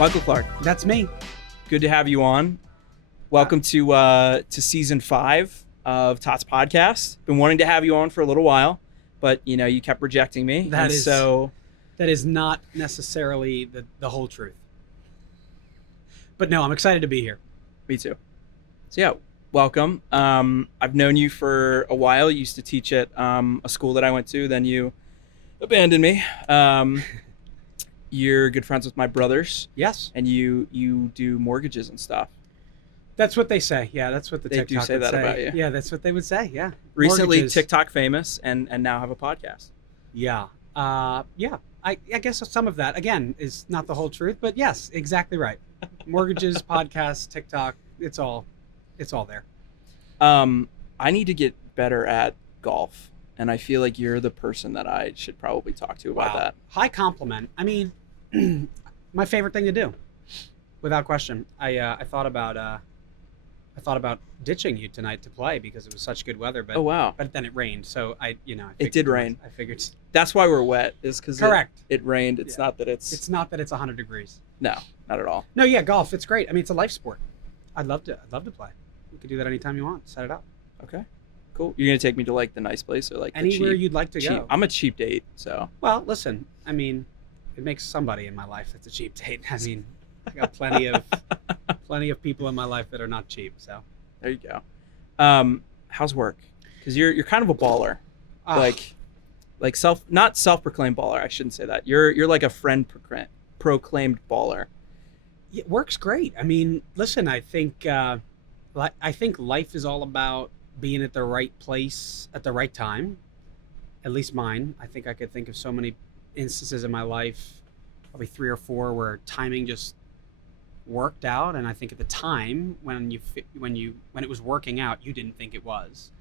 Michael Clark. That's me. Good to have you on. Welcome to season 5 of TOTs Podcast. Been wanting to have you on for a little while, but you kept rejecting me. That is not necessarily the whole truth. But no, I'm excited to be here. Me too. So yeah, welcome. I've known you for a while. You used to teach at a school that I went to. Then you abandoned me. You're good friends with my brothers. Yes. And you do mortgages and stuff. That's what they say. Yeah, that's what the TikTok do say would that say. about you. Yeah, that's what they would say. Yeah. Recently Mortgages. TikTok famous and now have a podcast. Yeah. Yeah. I guess some of that, again, is not the whole truth, but yes, exactly right. Mortgages, podcasts, TikTok, it's all there. I need to get better at golf, and I feel like you're the person that I should probably talk to about that. High compliment. I mean, my favorite thing to do, without question. I thought about ditching you tonight to play because it was such good weather, but oh wow! But then it rained, so it did rain. I figured that's why we're wet, is because correct. It rained. It's not that it's 100 degrees. No, not at all. No, yeah, golf. It's great. I mean, it's a life sport. I'd love to play. We could do that anytime you want. Set it up. Okay, cool. You're gonna take me to like the nice place or like anywhere you'd like to go. I'm a cheap date, so. Well, listen. I mean, it makes somebody in my life that's a cheap date. I mean, I got plenty of people in my life that are not cheap. So. There you go. How's work? Because you're kind of a baller, like not self-proclaimed baller. I shouldn't say that. You're like a friend proclaimed baller. Yeah, work's great. I mean, listen. I think life is all about being at the right place at the right time. At least mine. I think I could think of so many instances in my life, probably 3 or 4, where timing just worked out, and I think at the time when it was working out, you didn't think it was,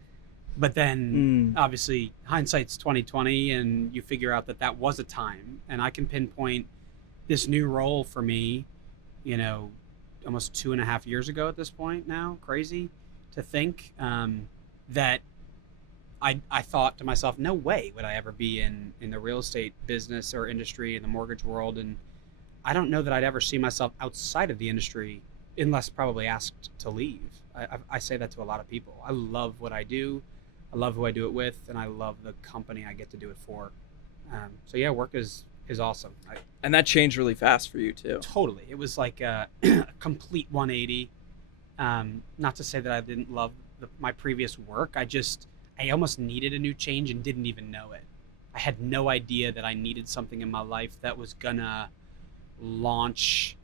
but then obviously hindsight's 2020, and you figure out that was a time. And I can pinpoint this new role for me, almost 2.5 years ago at this point now. Crazy to think that I thought to myself, no way would I ever be in the real estate business or industry, in the mortgage world, and I don't know that I'd ever see myself outside of the industry unless probably asked to leave. I say that to a lot of people. I love what I do. I love who I do it with, and I love the company I get to do it for. So yeah, work is awesome. And that changed really fast for you too. Totally. It was like a complete 180. Not to say that I didn't love my previous work. I almost needed a new change and didn't even know it. I had no idea that I needed something in my life that was gonna launch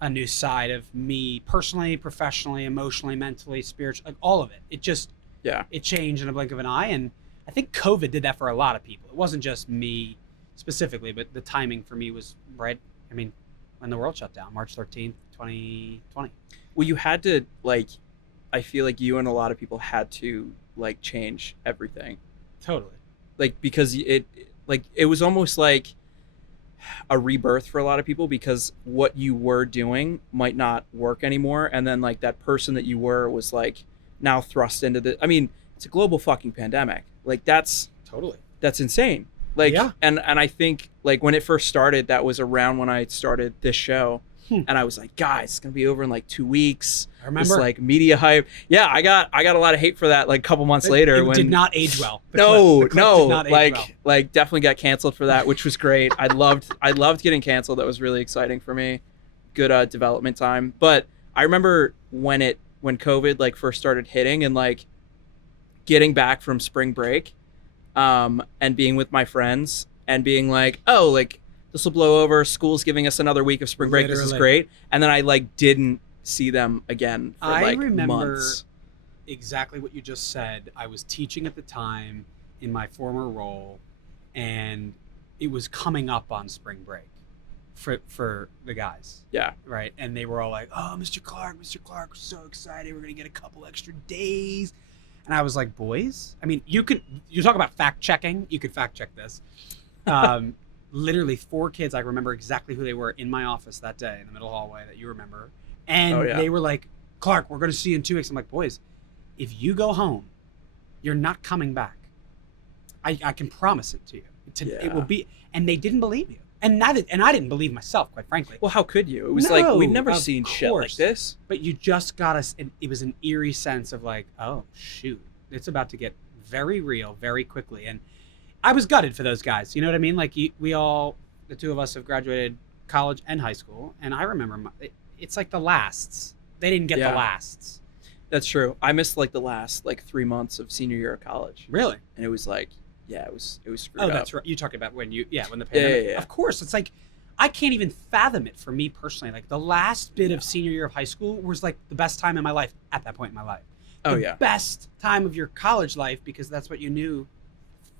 a new side of me, personally, professionally, emotionally, mentally, spiritually, like all of it. It changed in a blink of an eye. And I think COVID did that for a lot of people. It wasn't just me specifically, but the timing for me was right. I mean, when the world shut down, March 13th, 2020. Well, you had to, I feel like you and a lot of people had to change everything. Totally. Because it was almost like a rebirth for a lot of people, because what you were doing might not work anymore, and then that person that you were was now thrust into it's a global fucking pandemic. That's insane. Yeah. And I think when it first started, that was around when I started this show, and I was like, guys, it's gonna be over in 2 weeks. I remember this media hype. Yeah, I got a lot of hate for that. A couple months later, it did not age well. No, did not age well. Definitely got canceled for that, which was great. I loved getting canceled. That was really exciting for me. Good development time. But I remember when COVID first started hitting, and getting back from spring break, and being with my friends and being this will blow over. School's giving us another week of spring break. Literally. This is great. And then I didn't see them again for I remember months. Exactly what you just said. I was teaching at the time in my former role, and it was coming up on spring break for the guys. Yeah. Right. And they were all like, oh, Mr. Clark, we're so excited. We're going to get a couple extra days. And I was like, boys, I mean, you talk about fact checking. You could fact check this. Literally 4 kids, I remember exactly who they were, in my office that day in the middle hallway that you remember. And they were like, Clark, we're going to see you in 2 weeks. I'm like, boys, if you go home, you're not coming back. I can promise it to you. It will be. And they didn't believe you. And I didn't believe myself, quite frankly. Well, how could you? It was like, we've never of seen shit like course. this. But you just got us. It was an eerie sense of like, oh shoot, it's about to get very real very quickly. And I was gutted for those guys. You know what I mean? Like we all, the two of us have graduated college and high school, and I remember it's like the lasts. They didn't get the lasts. That's true. I missed like the last like 3 months of senior year of college. Really? And it was like, yeah, it was screwed up. up. That's right. You talking about when the pandemic? Yeah. Of course, it's like I can't even fathom it for me personally. Like the last bit of senior year of high school was like the best time in my life at that point in my life. The best time of your college life, because that's what you knew.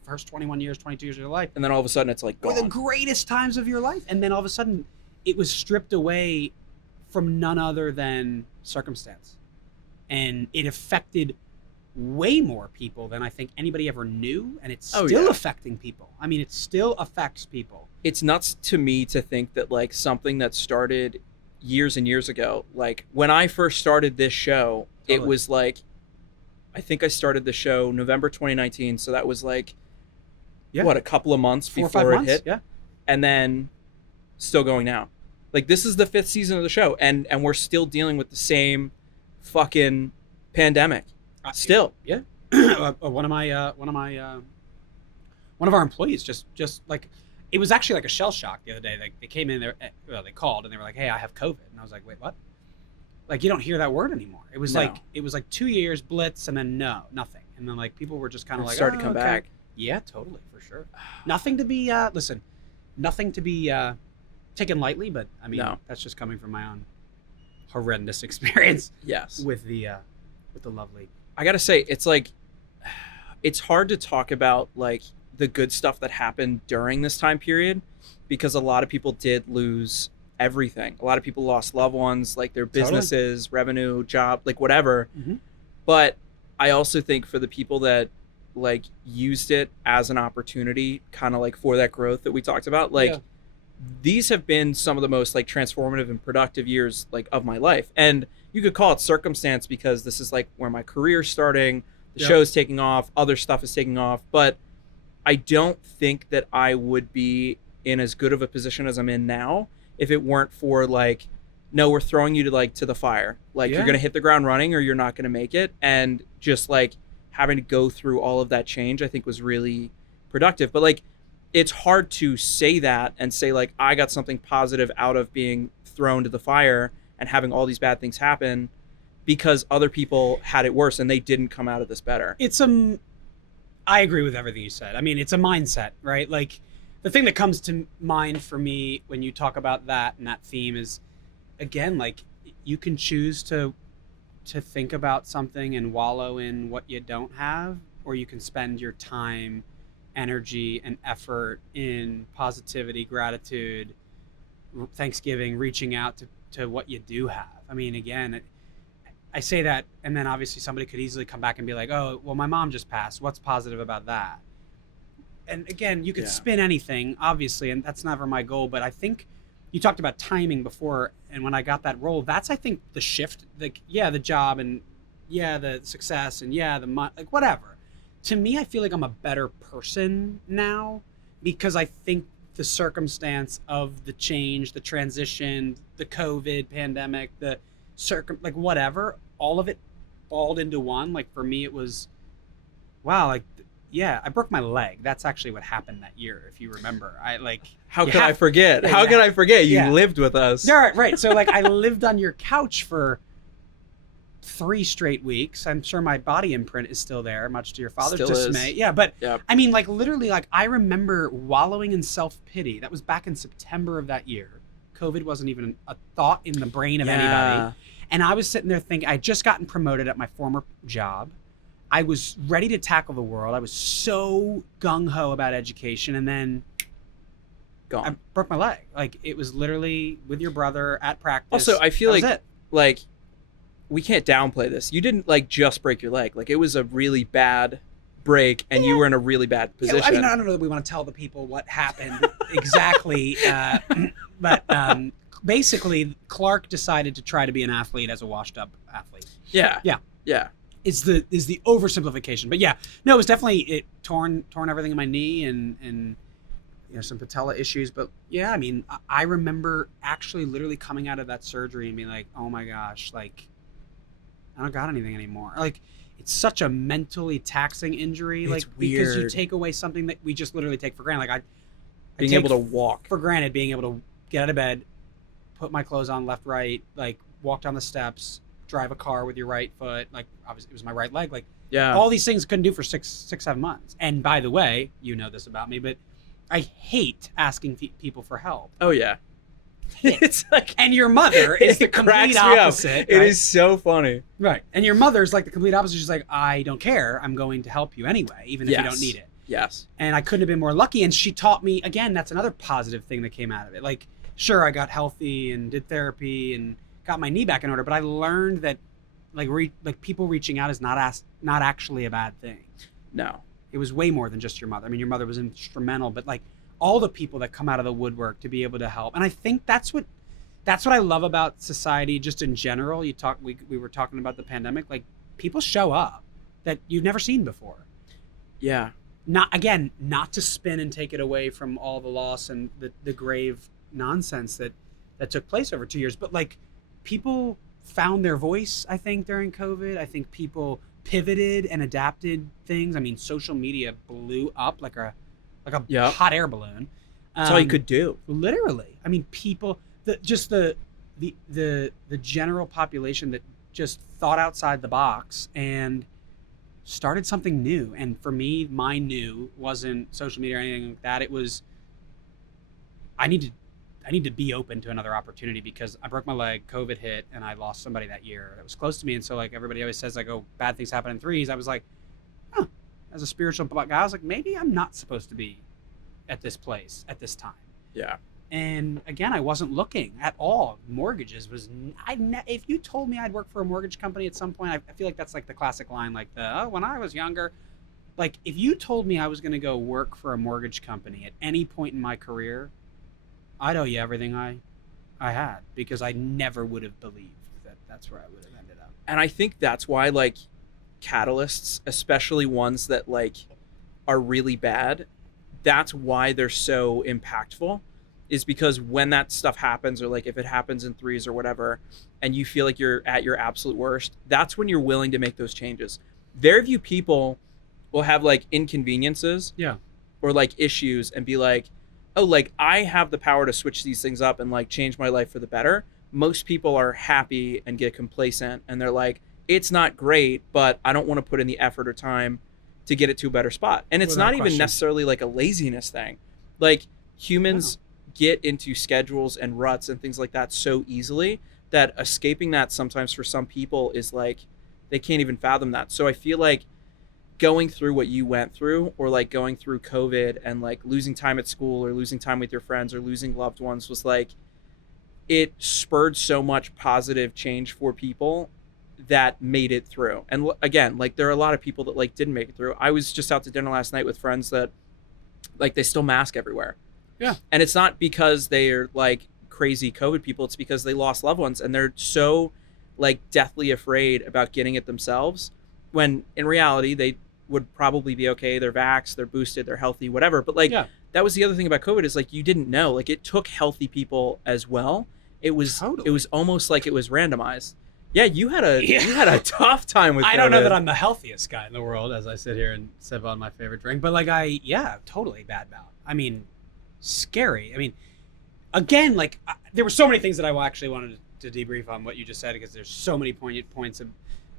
First 21 years, 22 years of your life. And then all of a sudden it's like gone. Were the greatest times of your life. And then all of a sudden it was stripped away from none other than circumstance. And it affected way more people than I think anybody ever knew. And it's still affecting people. I mean, it still affects people. It's nuts to me to think that like something that started years and years ago, like when I first started this show, it was like, I think I started the show November 2019. So that was like, a couple of months 4 or 5 before it months? hit. Yeah. And then still going now. Like this is the 5th season of the show, and we're still dealing with the same fucking pandemic. Still. Yeah. One of our employees just like, it was actually like a shell shock the other day. Like they came in there, they called and they were like, "Hey, I have COVID," and I was like, "Wait, what?" Like you don't hear that word anymore. It was like 2 years blitz and then nothing, and then like people were just kind of like started to come back. Yeah, totally, for sure. Nothing to be nothing to be taken lightly, but I mean that's just coming from my own horrendous experience. Yes. With the lovely. I gotta say, it's like, it's hard to talk about like the good stuff that happened during this time period, because a lot of people did lose everything. A lot of people lost loved ones, like their businesses, revenue, job, like whatever. Mm-hmm. But I also think for the people that like used it as an opportunity, kind of like for that growth that we talked about, like these have been some of the most like transformative and productive years like of my life. And you could call it circumstance because this is like where my career's starting, the show's taking off, other stuff is taking off, but I don't think that I would be in as good of a position as I'm in now if it weren't for like, no, we're throwing you to the fire. Like you're going to hit the ground running or you're not going to make it. And just like having to go through all of that change, I think was really productive. But like, it's hard to say that and say like, I got something positive out of being thrown to the fire and having all these bad things happen, because other people had it worse and they didn't come out of this better. I agree with everything you said. I mean, it's a mindset, right? Like the thing that comes to mind for me when you talk about that and that theme is, again, like you can choose to think about something and wallow in what you don't have, or you can spend your time, energy, and effort in positivity, gratitude, Thanksgiving, reaching out to what you do have. I mean, again, I say that, and then obviously somebody could easily come back and be like, "Oh, well, my mom just passed. What's positive about that?" And again, you could spin anything, obviously, and that's never my goal. But I think you talked about timing before, and when I got that role, that's, I think, the shift. Like, the job, and the success, and the money, like whatever. To me, I feel like I'm a better person now because I think the circumstance of the change, the transition, the COVID pandemic, like whatever, all of it balled into one. Like for me, it was, wow, like, I broke my leg. That's actually what happened that year, if you remember. How could I forget? How could I forget? You lived with us. Right. So like I lived on your couch for 3 straight weeks. I'm sure my body imprint is still there, much to your father's dismay. Yeah, but I mean, like literally, like I remember wallowing in self-pity. That was back in September of that year. COVID wasn't even a thought in the brain of anybody. And I was sitting there thinking, I had just gotten promoted at my former job. I was ready to tackle the world. I was so gung-ho about education, and then gone. I broke my leg. Like it was literally with your brother at practice. Also, I feel like we can't downplay this. You didn't like just break your leg. Like it was a really bad break, and you were in a really bad position. I mean, I don't know that we want to tell the people what happened exactly, but basically, Clark decided to try to be an athlete as a washed-up athlete. Yeah. Is the oversimplification, but no, it was definitely torn everything in my knee, and some patella issues. But yeah, I mean, I remember actually literally coming out of that surgery and being like, oh my gosh, like, I don't got anything anymore. Like, it's such a mentally taxing injury. It's like, because you weird. take away something that we just literally take for granted. Like, I Being take able to walk. for granted being able to get out of bed, put my clothes on left, right, like walk down the steps, drive a car with your right foot. Like, obviously it was my right leg. Like, Yeah. all these things I couldn't do for 7 months. And by the way, you know this about me, but I hate asking people for help. Oh yeah. It's like, And your mother is the complete opposite. It right? is so funny. Right. And your mother's like the complete opposite. She's like, I don't care. I'm going to help you anyway, even if you don't need it. Yes. And I couldn't have been more lucky. And she taught me, again, that's another positive thing that came out of it. Like, sure, I got healthy and did therapy and got my knee back in order, but I learned that like people reaching out is not actually a bad thing. No. It was way more than just your mother. I mean, your mother was instrumental, but like all the people that come out of the woodwork to be able to help. And I think that's what I love about society just in general. We were talking about the pandemic, like people show up that you've never seen before. Yeah. Not to spin and take it away from all the loss and the grave nonsense that took place over 2 years, but like people found their voice, I think, during COVID. I think people pivoted and adapted things. I mean, social media blew up like a hot air balloon. That's all you could do. Literally. I mean, people, the general population that just thought outside the box and started something new. And for me, my new wasn't social media or anything like that. It was, I need to be open to another opportunity because I broke my leg, COVID hit, and I lost somebody that year that was close to me. And so like everybody always says, like, oh, bad things happen in threes. I was like, huh, as a spiritual guy, I was like, maybe I'm not supposed to be at this place at this time. Yeah. And again, I wasn't looking at all. Mortgages was, if you told me I'd work for a mortgage company at some point, I feel like that's like the classic line, like when I was younger, like if you told me I was going to go work for a mortgage company at any point in my career, I'd owe you everything I had, because I never would have believed that that's where I would have ended up. And I think that's why like catalysts, especially ones that like are really bad, that's why they're so impactful, is because when that stuff happens, or like if it happens in threes or whatever, and you feel like you're at your absolute worst, that's when you're willing to make those changes. Very few people will have like inconveniences or like issues and be like, oh, like I have the power to switch these things up and like change my life for the better. Most people are happy and get complacent and they're like, it's not great, but I don't want to put in the effort or time to get it to a better spot. And it's not even necessarily like a laziness thing. Like humans get into schedules and ruts and things like that so easily that escaping that sometimes for some people is like, they can't even fathom that. So I feel like going through what you went through, or like going through COVID and like losing time at school or losing time with your friends or losing loved ones, was like, it spurred so much positive change for people that made it through. And again, like there are a lot of people that like didn't make it through. I was just out to dinner last night with friends that like, they still mask everywhere. Yeah. And it's not because they're like crazy COVID people. It's because they lost loved ones and they're so like deathly afraid about getting it themselves, when in reality, they would probably be okay. They're vaxxed, they're boosted, they're healthy, whatever. But like, that was the other thing about COVID, is like, you didn't know, like it took healthy people as well. It was almost like it was randomized. Yeah. You had a tough time with COVID. I don't know that I'm the healthiest guy in the world, as I sit here and sip on my favorite drink, but like totally bad bout. I mean, scary. I mean, again, like there were so many things that I actually wanted to debrief on what you just said, because there's so many poignant points of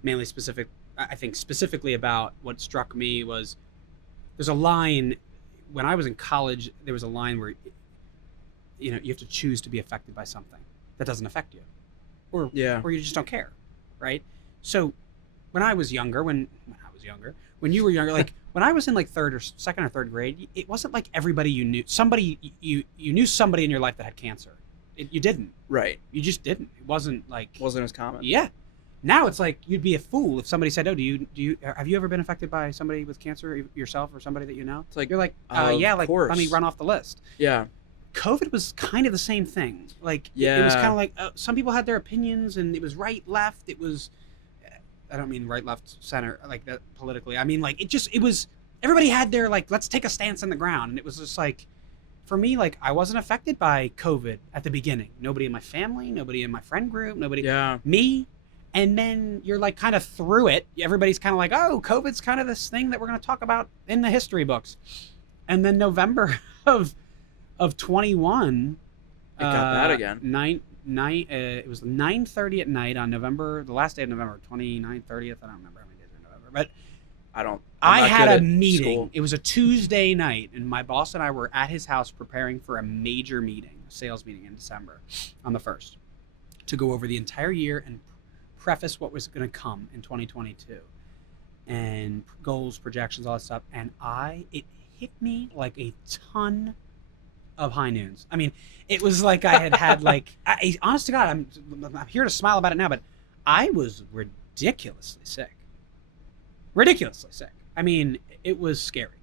mainly specific. I think specifically about what struck me was, there's a line when I was in college, there was a line where, you know, you have to choose to be affected by something that doesn't affect you, or you just don't care. Right. So when I was younger, when you were younger, like when I was in like second or third grade, it wasn't like everybody you knew, you knew somebody in your life that had cancer. You didn't. Right. You just didn't. It wasn't as common. Yeah. Now it's like, you'd be a fool if somebody said, "Oh, have you ever been affected by somebody with cancer yourself, or somebody that you know?" It's like, you're like, yeah, like let me run off the list. Yeah. COVID was kind of the same thing. Like, it was kind of like some people had their opinions, and it was right, left. It was, I don't mean right, left, center, like that politically. I mean, like it was, everybody had their like, let's take a stance on the ground, and it was just like, for me, like, I wasn't affected by COVID at the beginning. Nobody in my family, nobody in my friend group, nobody, me. And then you're like kind of through it. Everybody's kind of like, oh, COVID's kind of this thing that we're going to talk about in the history books. And then November of 21, it got bad again. It was 9:30 at night on November, the last day of November, 29th, 30th. I don't remember how many days in November, but I had a meeting. School. It was a Tuesday night, and my boss and I were at his house preparing for a major meeting, a sales meeting in December on the 1st, to go over the entire year and preface what was going to come in 2022 and goals, projections, all that stuff. And it hit me like a ton of high noons. I mean, it was like I had like, honest to God, I'm here to smile about it now, but I was ridiculously sick. I mean, it was scary.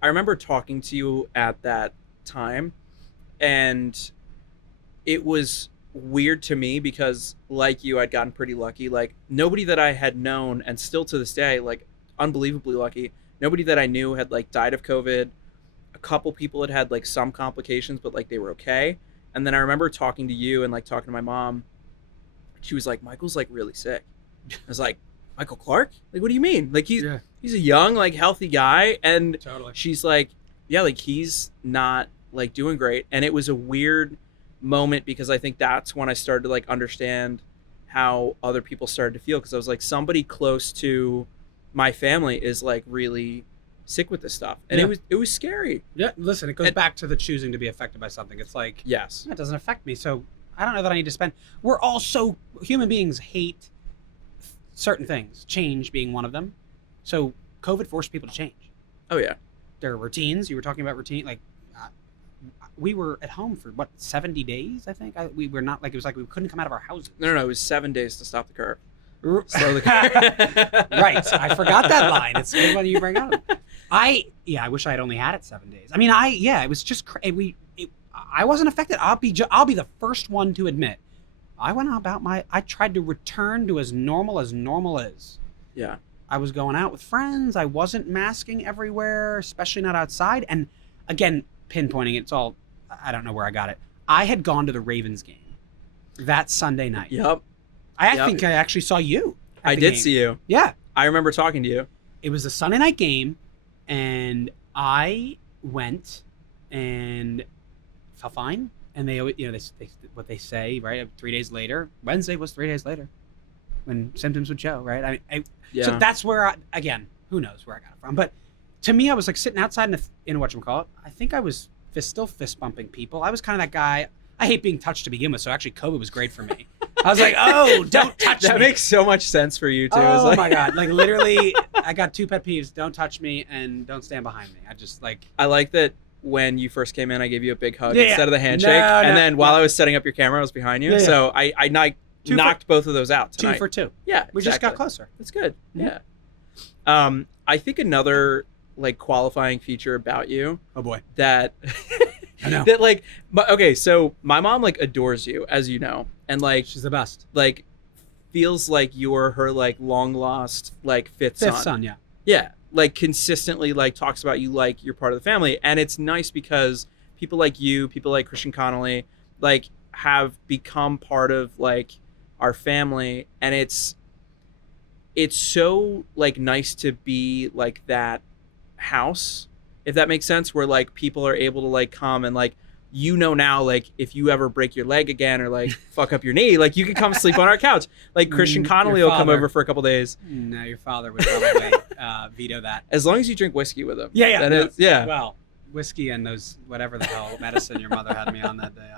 I remember talking to you at that time, and it was weird to me because, like you, I'd gotten pretty lucky. Like, nobody that I had known, and still to this day, like, unbelievably lucky, nobody that I knew had like died of COVID. A couple people had like some complications, but like they were okay. And then I remember talking to you and like talking to my mom. She was like, Michael's like really sick. I was like, Michael Clark? Like, what do you mean? Like, he's a young, like, healthy guy. And totally. She's like, yeah, like, he's not like doing great. And it was a weird moment because I think that's when I started to like understand how other people started to feel, because I was like, somebody close to my family is like really sick with this stuff, and it was scary. Yeah, listen, it goes back to the choosing to be affected by something. It's like, yes, it doesn't affect me, so I don't know that I need to spend. We're all so, human beings hate certain things, change being one of them. So COVID forced people to change. Oh yeah, there are routines. You were talking about routine, like we were at home for what, 70 days, I think. We were not, like, it was like we couldn't come out of our houses. No, it was 7 days to stop the curve. Slow the curve. Right, I forgot that line. It's a good one you bring up. I wish I had only had it 7 days. I mean, it was just I wasn't affected. I'll be the first one to admit, I went about I tried to return to as normal is. Yeah. I was going out with friends. I wasn't masking everywhere, especially not outside. And again, pinpointing, it's all, I don't know where I got it. I had gone to the Ravens game that Sunday night. Yep. I think I actually saw you. I did see you. Yeah. I remember talking to you. It was a Sunday night game, and I went and felt fine. And they what they say, right? 3 days later, Wednesday was 3 days later when symptoms would show, right? So that's where, again, who knows where I got it from. But to me, I was like sitting outside in whatchamacallit. I think I was still fist bumping people. I was kind of that guy. I hate being touched to begin with, so actually COVID was great for me. I was like, oh, don't touch me. That makes so much sense for you, too. Oh, my God. Like, literally, I got 2 pet peeves. Don't touch me and don't stand behind me. I like that when you first came in, I gave you a big hug instead of the handshake. And then while I was setting up your camera, I was behind you. So I knocked both of those out tonight. 2 for 2. Yeah, we just got closer. That's good. Yeah. I think another like qualifying feature about you. Oh boy. That I know. that like okay, so my mom like adores you, as you know, and like she's the best. Like feels like you're her like long lost like fifth son. Yeah. Yeah. Like consistently like talks about you like you're part of the family, and it's nice because people like you, people like Christian Connolly, like have become part of like our family, and it's so like nice to be like that house, if that makes sense, where like people are able to like come and like, you know, now like if you ever break your leg again or like fuck up your knee, like you can come sleep on our couch. Like Christian Connolly will come over for a couple days. No, your father would probably veto that. As long as you drink whiskey with him. Yeah. Well, whiskey and those whatever the hell medicine your mother had me on that day,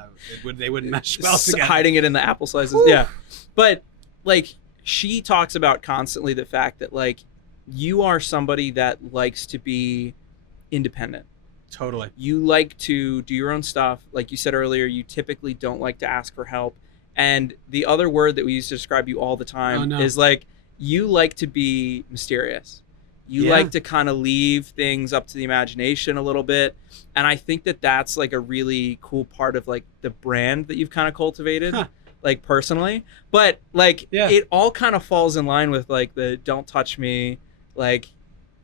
they wouldn't mesh well together. Hiding it in the apple slices. Woo. Yeah. But like she talks about constantly the fact that like you are somebody that likes to be independent. Totally. You like to do your own stuff. Like you said earlier, you typically don't like to ask for help. And the other word that we use to describe you all the time is like, you like to be mysterious. You like to kind of leave things up to the imagination a little bit. And I think that that's like a really cool part of like the brand that you've kind of cultivated, like personally. But like it all kind of falls in line with like the don't touch me, like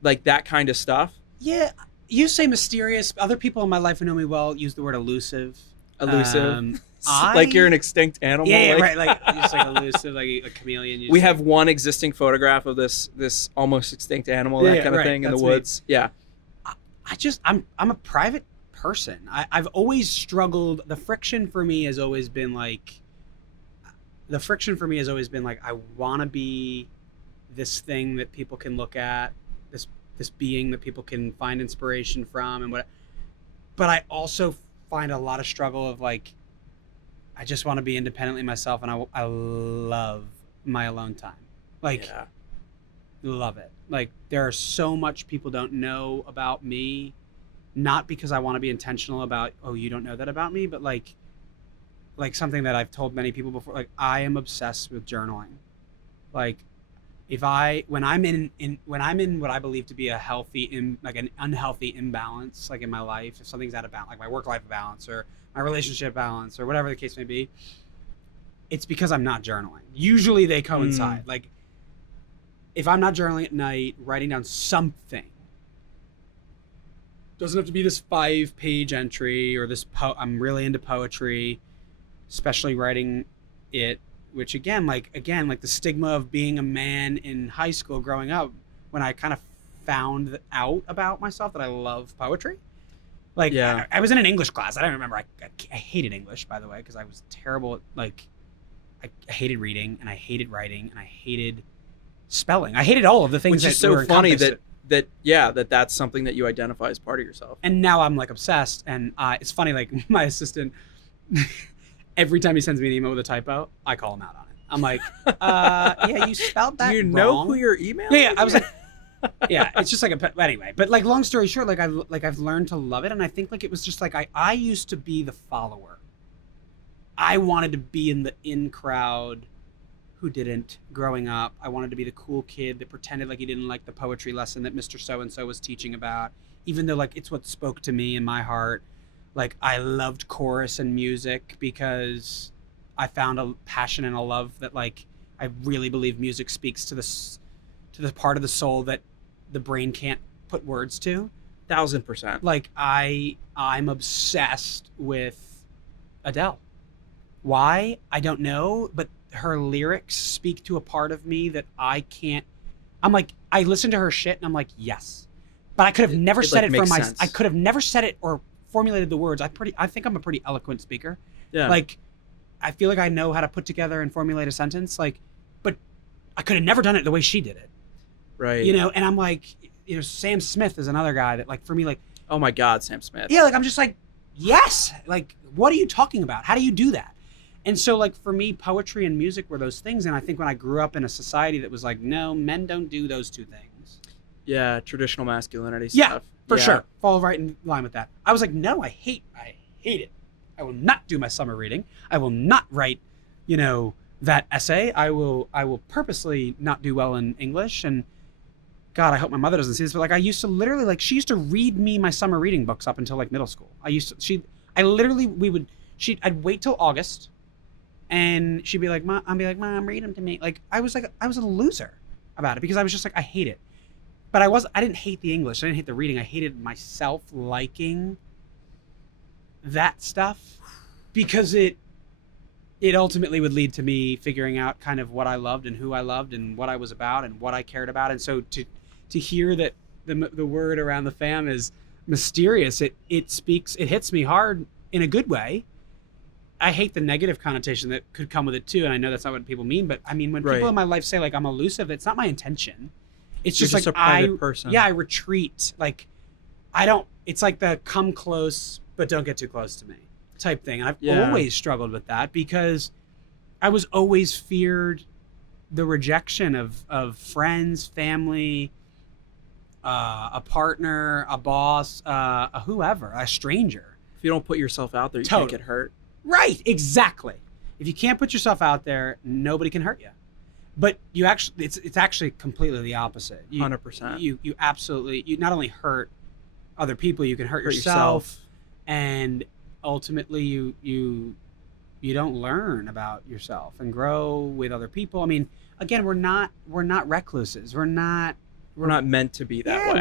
that kind of stuff. Yeah. You say mysterious. Other people in my life who know me well use the word elusive. Elusive. Like you're an extinct animal. Yeah, like... right. Like just like elusive, like a chameleon. We have one existing photograph of this almost extinct animal, that kind of thing in the woods. Me. Yeah. I'm a private person. I've always struggled. The friction for me has always been like I want to be this thing that people can look at, this being that people can find inspiration from, and what. But I also find a lot of struggle of like, I just want to be independently myself, and I love my alone time. Like, love it. Like, there are so much people don't know about me, not because I want to be intentional about, oh, you don't know that about me, but like something that I've told many people before. Like, I am obsessed with journaling. Like, when I'm in what I believe to be a healthy, like an unhealthy imbalance, like in my life, if something's out of balance, like my work-life balance or my relationship balance or whatever the case may be, it's because I'm not journaling. Usually they coincide. Like, if I'm not journaling at night, writing down something, doesn't have to be this 5-page entry or this I'm really into poetry, especially writing it, which again, like the stigma of being a man in high school growing up, when I kind of found out about myself that I love poetry. Like, I was in an English class. I don't remember. I hated English, by the way, because I was terrible at, like, I hated reading, and I hated writing, and I hated spelling. I hated all of the things. Which is so funny that's something that you identify as part of yourself. And now I'm like obsessed, and it's funny, like my assistant, every time he sends me an email with a typo, I call him out on it. I'm like, yeah, you spelled that wrong. Do you know who you're emailing? Yeah, I was like, yeah, it's just like anyway. But like, long story short, I've learned to love it, and I think like it was just like I used to be the follower. I wanted to be in the in crowd who didn't growing up. I wanted to be the cool kid that pretended like he didn't like the poetry lesson that Mr. So-and-so was teaching about, even though like it's what spoke to me in my heart. Like, I loved chorus and music because I found a passion and a love that, like, I really believe music speaks to the part of the soul that the brain can't put words to. 1000%. Like, I'm obsessed with Adele. Why? I don't know, but her lyrics speak to a part of me that I can't. I'm like, I listen to her shit and I'm like, yes. But I could have never said it from my. I could have never said it or formulated the words. I think I'm a pretty eloquent speaker. Yeah. Like, I feel like I know how to put together and formulate a sentence. Like, but I could have never done it the way she did it. Right. You know, and I'm like, you know, Sam Smith is another guy that, like, for me, like, oh my God, Sam Smith. Yeah, like, I'm just like, yes. Like, what are you talking about? How do you do that? And so, like, for me, poetry and music were those things. And I think when I grew up in a society that was like, no, men don't do those two things. Yeah, traditional masculinity stuff. Yeah, for sure. Fall right in line with that. I was like, no, I hate it. I will not do my summer reading. I will not write, you know, that essay. I will purposely not do well in English. And God, I hope my mother doesn't see this, but like, I used to literally, like, she used to read me my summer reading books up until like middle school. I'd wait till August and she'd be like, Mom, I'd be like, Mom, read them to me. Like, I was a loser about it because I was just like, I hate it. But I didn't hate the English. I didn't hate the reading. I hated myself liking that stuff because it ultimately would lead to me figuring out kind of what I loved and who I loved and what I was about and what I cared about. And so to hear that the word around the fam is mysterious, it hits me hard in a good way. I hate the negative connotation that could come with it too. And I know that's not what people mean, but I mean, when people in my life say like I'm elusive, it's not my intention. It's just like, a private person. Yeah, I retreat. Like, it's like the come close, but don't get too close to me type thing. And I've always struggled with that because I was always feared the rejection of friends, family, a partner, a boss, a whoever, a stranger. If you don't put yourself out there, you can't get hurt. Right, exactly. If you can't put yourself out there, nobody can hurt you. But it's actually completely the opposite. 100%. You absolutely, you not only hurt other people, you can hurt yourself. And ultimately you don't learn about yourself and grow with other people. I mean, again, we're not recluses. We're not we're not meant to be that way.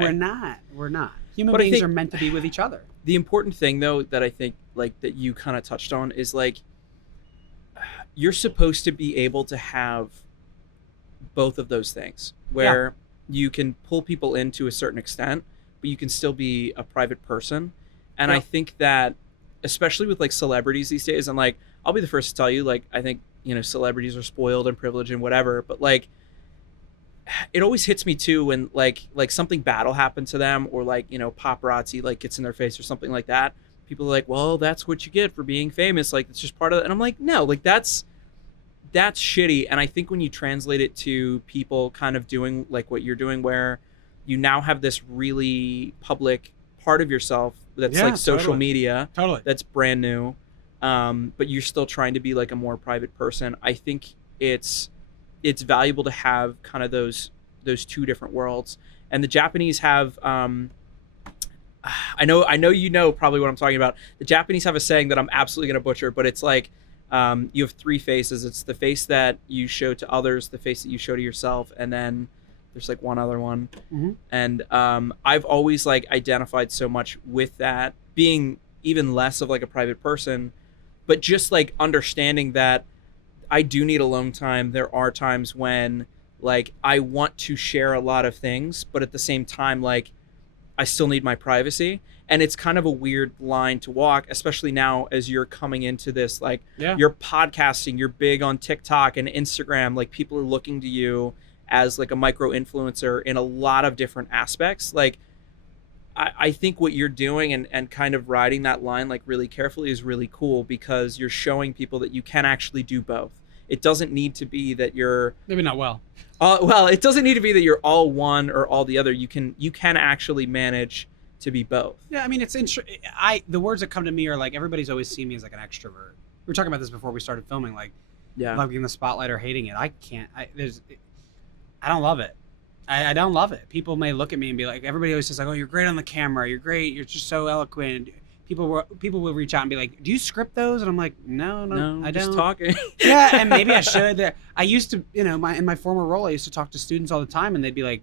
We're not. Human But I beings think are meant to be with each other. The important thing, though, that I think like that you kind of touched on is like you're supposed to be able to have both of those things where you can pull people in to a certain extent, but you can still be a private person. And I think that especially with like celebrities these days, and like I'll be the first to tell you, like I think, you know, celebrities are spoiled and privileged and whatever, but like it always hits me too when like something bad will happen to them, or like, you know, paparazzi like gets in their face or something like that. People are like, well, that's what you get for being famous, like it's just part of it. And I'm like, no, like that's shitty. And I think when you translate it to people kind of doing like what you're doing, where you now have this really public part of yourself that's like social media, that's brand new, but you're still trying to be like a more private person. I think it's valuable to have kind of those two different worlds. And the Japanese have I know you know probably what I'm talking about. The Japanese have a saying that I'm absolutely going to butcher, but it's like you have three faces. It's the face that you show to others, the face that you show to yourself, and then there's like one other one. Mm-hmm. And I've always like identified so much with that, being even less of like a private person, but just like understanding that I do need alone time. There are times when like I want to share a lot of things, but at the same time, like I still need my privacy. And it's kind of a weird line to walk, especially now as you're coming into this, like you're podcasting, you're big on TikTok and Instagram, like people are looking to you as like a micro influencer in a lot of different aspects. Like I think what you're doing and kind of riding that line like really carefully is really cool, because you're showing people that you can actually do both. It doesn't need to be that you're maybe not well. Well, it doesn't need to be that you're all one or all the other. You can actually manage to be both. Yeah, I mean, it's the words that come to me are like, everybody's always seen me as like an extrovert. We were talking about this before we started filming, like loving the spotlight or hating it. I can't. I don't love it. I don't love it. People may look at me and be like, everybody always says like, oh, you're great on the camera. You're great. You're just so eloquent. People will reach out and be like, do you script those? And I'm like, no, I don't. Just talking. Yeah, and maybe I should. I used to, you know, in my former role, I used to talk to students all the time, and they'd be like,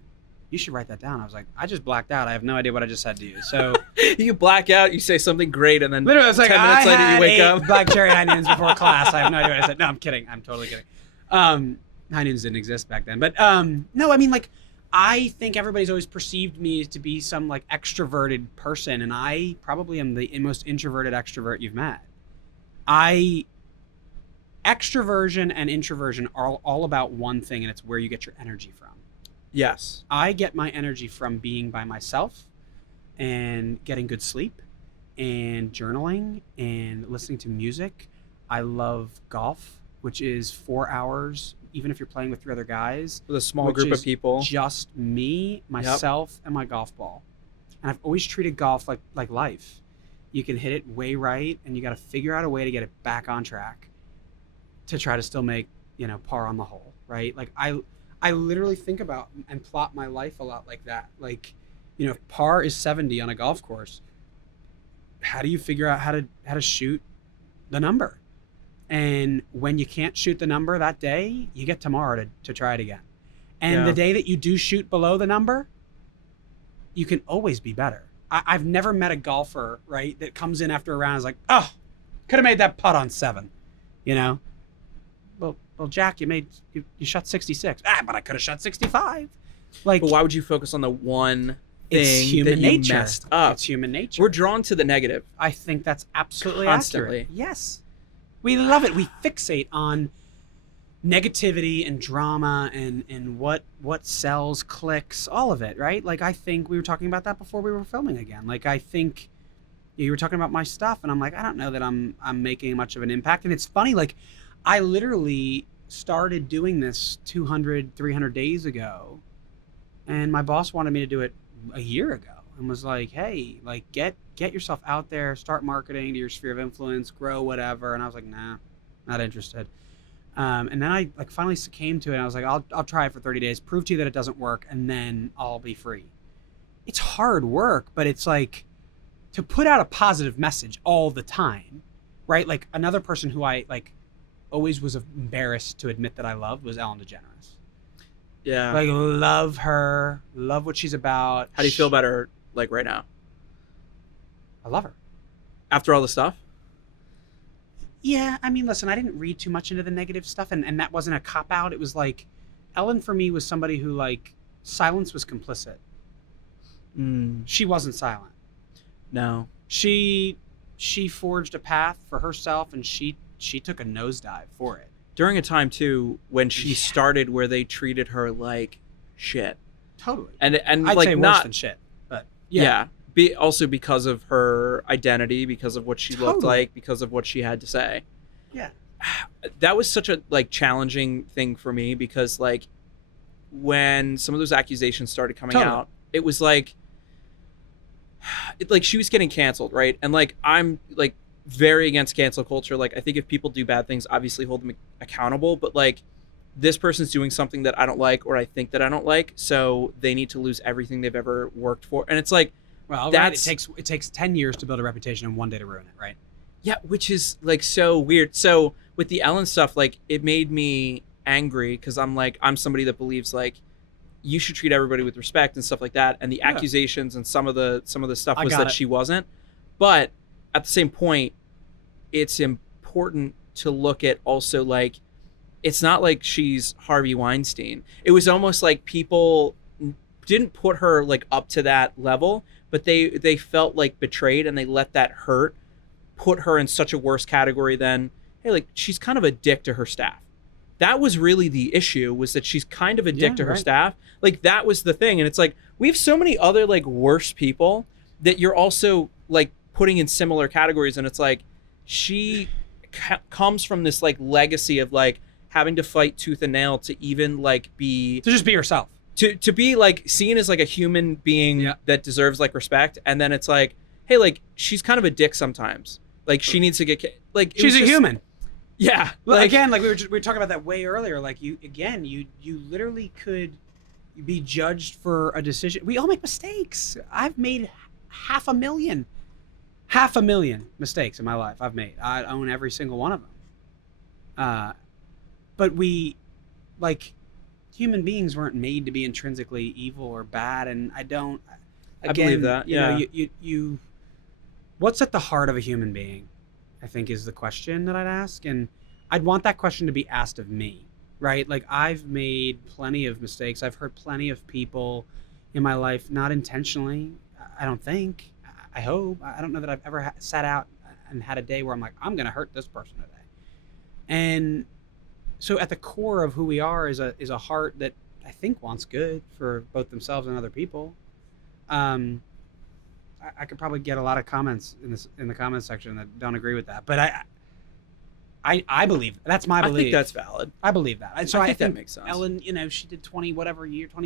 you should write that down. I was like, I just blacked out. I have no idea what I just said to you. So you black out, you say something great, and then literally, it's like 10 minutes later you wake up. Black cherry high noons before class. I have no idea what I said. No, I'm kidding. I'm totally kidding. High noons didn't exist back then. But no, I mean, like, I think everybody's always perceived me to be some like extroverted person, and I probably am the most introverted extrovert you've met. Extroversion and introversion are all about one thing, and it's where you get your energy from. Yes. I get my energy from being by myself and getting good sleep and journaling and listening to music. I love golf, which is 4 hours, even if you're playing with 3 other guys. With a small group of people. Just me, myself, and my golf ball. And I've always treated golf like life. You can hit it way right, and you got to figure out a way to get it back on track to try to still make, you know, par on the hole, right? Like I literally think about and plot my life a lot like that. Like, you know, if par is 70 on a golf course, how do you figure out how to shoot the number? And when you can't shoot the number that day, you get tomorrow to try it again. And the day that you do shoot below the number, you can always be better. I've never met a golfer, right, that comes in after a round and is like, oh, could have made that putt on 7, you know? Well, Jack, you shot 66. But I could have shot 65. Like, but why would you focus on the one it's thing human that you nature. messed up? It's human nature. We're drawn to the negative. I think that's absolutely Constantly. accurate. Yes. We love it. We fixate on negativity and drama and what sells, clicks, all of it, right? Like, I think we were talking about that before we were filming again. Like, I think you were talking about my stuff, and I'm like, I don't know that I'm making much of an impact. And it's funny, like, I literally started doing this 200, 300 days ago, and my boss wanted me to do it a year ago and was like, hey, like, get yourself out there, start marketing to your sphere of influence, grow whatever. And I was like, nah, not interested. And then I like finally succumbed to it. And I was like, I'll try it for 30 days, prove to you that it doesn't work, and then I'll be free. It's hard work, but it's like to put out a positive message all the time, right? Like, another person who I like always was embarrassed to admit that I loved was Ellen DeGeneres. Yeah. Like, love her, love what she's about. How do you feel about her, like, right now? I love her. After all the stuff? Yeah, I mean, listen, I didn't read too much into the negative stuff, and that wasn't a cop-out. It was like, Ellen for me was somebody who, like, silence was complicit. She wasn't silent. No. She forged a path for herself, and she took a nosedive for it. During a time, too, when she started where they treated her like shit. Totally. And I'd like, say worse than shit, but yeah. Also because of her identity, because of what she looked like, because of what she had to say. Yeah. That was such a, like, challenging thing for me, because, like, when some of those accusations started coming out, it was like she was getting canceled, right? And, like, I'm, like, very against cancel culture. Like, I think if people do bad things, obviously hold them accountable, but, like, this person's doing something that I don't like, or I think that I don't like, so they need to lose everything they've ever worked for. And it's like, well, right, it takes 10 years to build a reputation and one day to ruin it, right? Yeah, which is, like, so weird. So with the Ellen stuff, like, it made me angry, because I'm somebody that believes, like, you should treat everybody with respect and stuff like that. And the accusations and some of the stuff was that she wasn't. But at the same point, it's important to look at also, like, it's not like she's Harvey Weinstein. It was almost like people didn't put her, like, up to that level, but they felt, like, betrayed, and they let that hurt put her in such a worse category than, hey, like, she's kind of a dick to her staff. That was really the issue, was that she's kind of a dick to her staff. Like, that was the thing. And it's like, we have so many other, like, worse people that you're also, like, putting in similar categories. And it's like, she comes from this, like, legacy of, like, having to fight tooth and nail to even, like, to just be herself. To be, like, seen as, like, a human being that deserves, like, respect. And then it's like, hey, like, she's kind of a dick sometimes. Like, she needs to get, like, she's a human. Yeah. Like, again, like, we were talking about that way earlier. Like, you literally could be judged for a decision. We all make mistakes. I've made 500,000 mistakes in my life. I own every single one of them. But we, like, human beings weren't made to be intrinsically evil or bad, and I believe that. You know, you what's at the heart of a human being, I think, is the question that I'd ask, and I'd want that question to be asked of me, right? Like, I've made plenty of mistakes. I've hurt plenty of people in my life, not intentionally. I don't think. I hope. I don't know that I've ever sat out and had a day where I'm like, I'm gonna hurt this person today. And so at the core of who we are is a heart that I think wants good for both themselves and other people. I could probably get a lot of comments in the comments section that don't agree with that, but I believe that's my belief. I think that's valid. I believe that. And so I think that makes sense. Ellen, you know, she did 20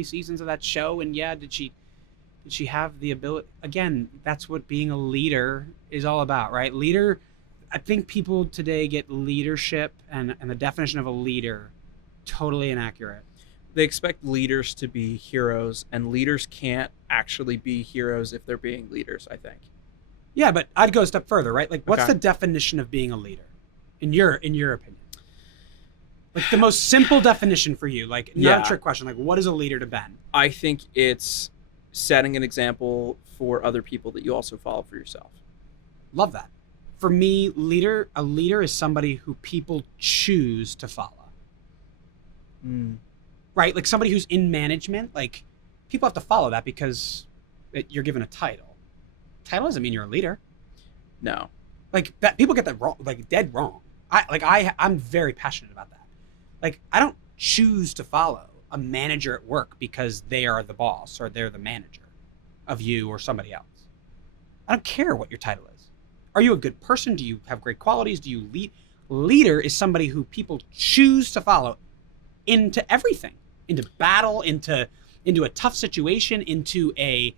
seasons of that show, and did she have the ability? Again, that's what being a leader is all about, right? Leader. I think people today get leadership and the definition of a leader totally inaccurate. They expect leaders to be heroes, and leaders can't actually be heroes if they're being leaders, I think. Yeah, but I'd go a step further, right? Like, what's the definition of being a leader in your opinion? Like, the most simple definition for you, like, not a trick question. Like, what is a leader to Ben? I think it's setting an example for other people that you also follow for yourself. Love that. For me, a leader is somebody who people choose to follow. Right? Like, somebody who's in management, like, people have to follow that because you're given a title. Title doesn't mean you're a leader. No. Like, that, people get that wrong, like, dead wrong. I'm very passionate about that. Like, I don't choose to follow a manager at work because they are the boss or they're the manager of you or somebody else. I don't care what your title is. Are you a good person? Do you have great qualities? Do you lead? Leader is somebody who people choose to follow into everything, into battle, into a tough situation, into a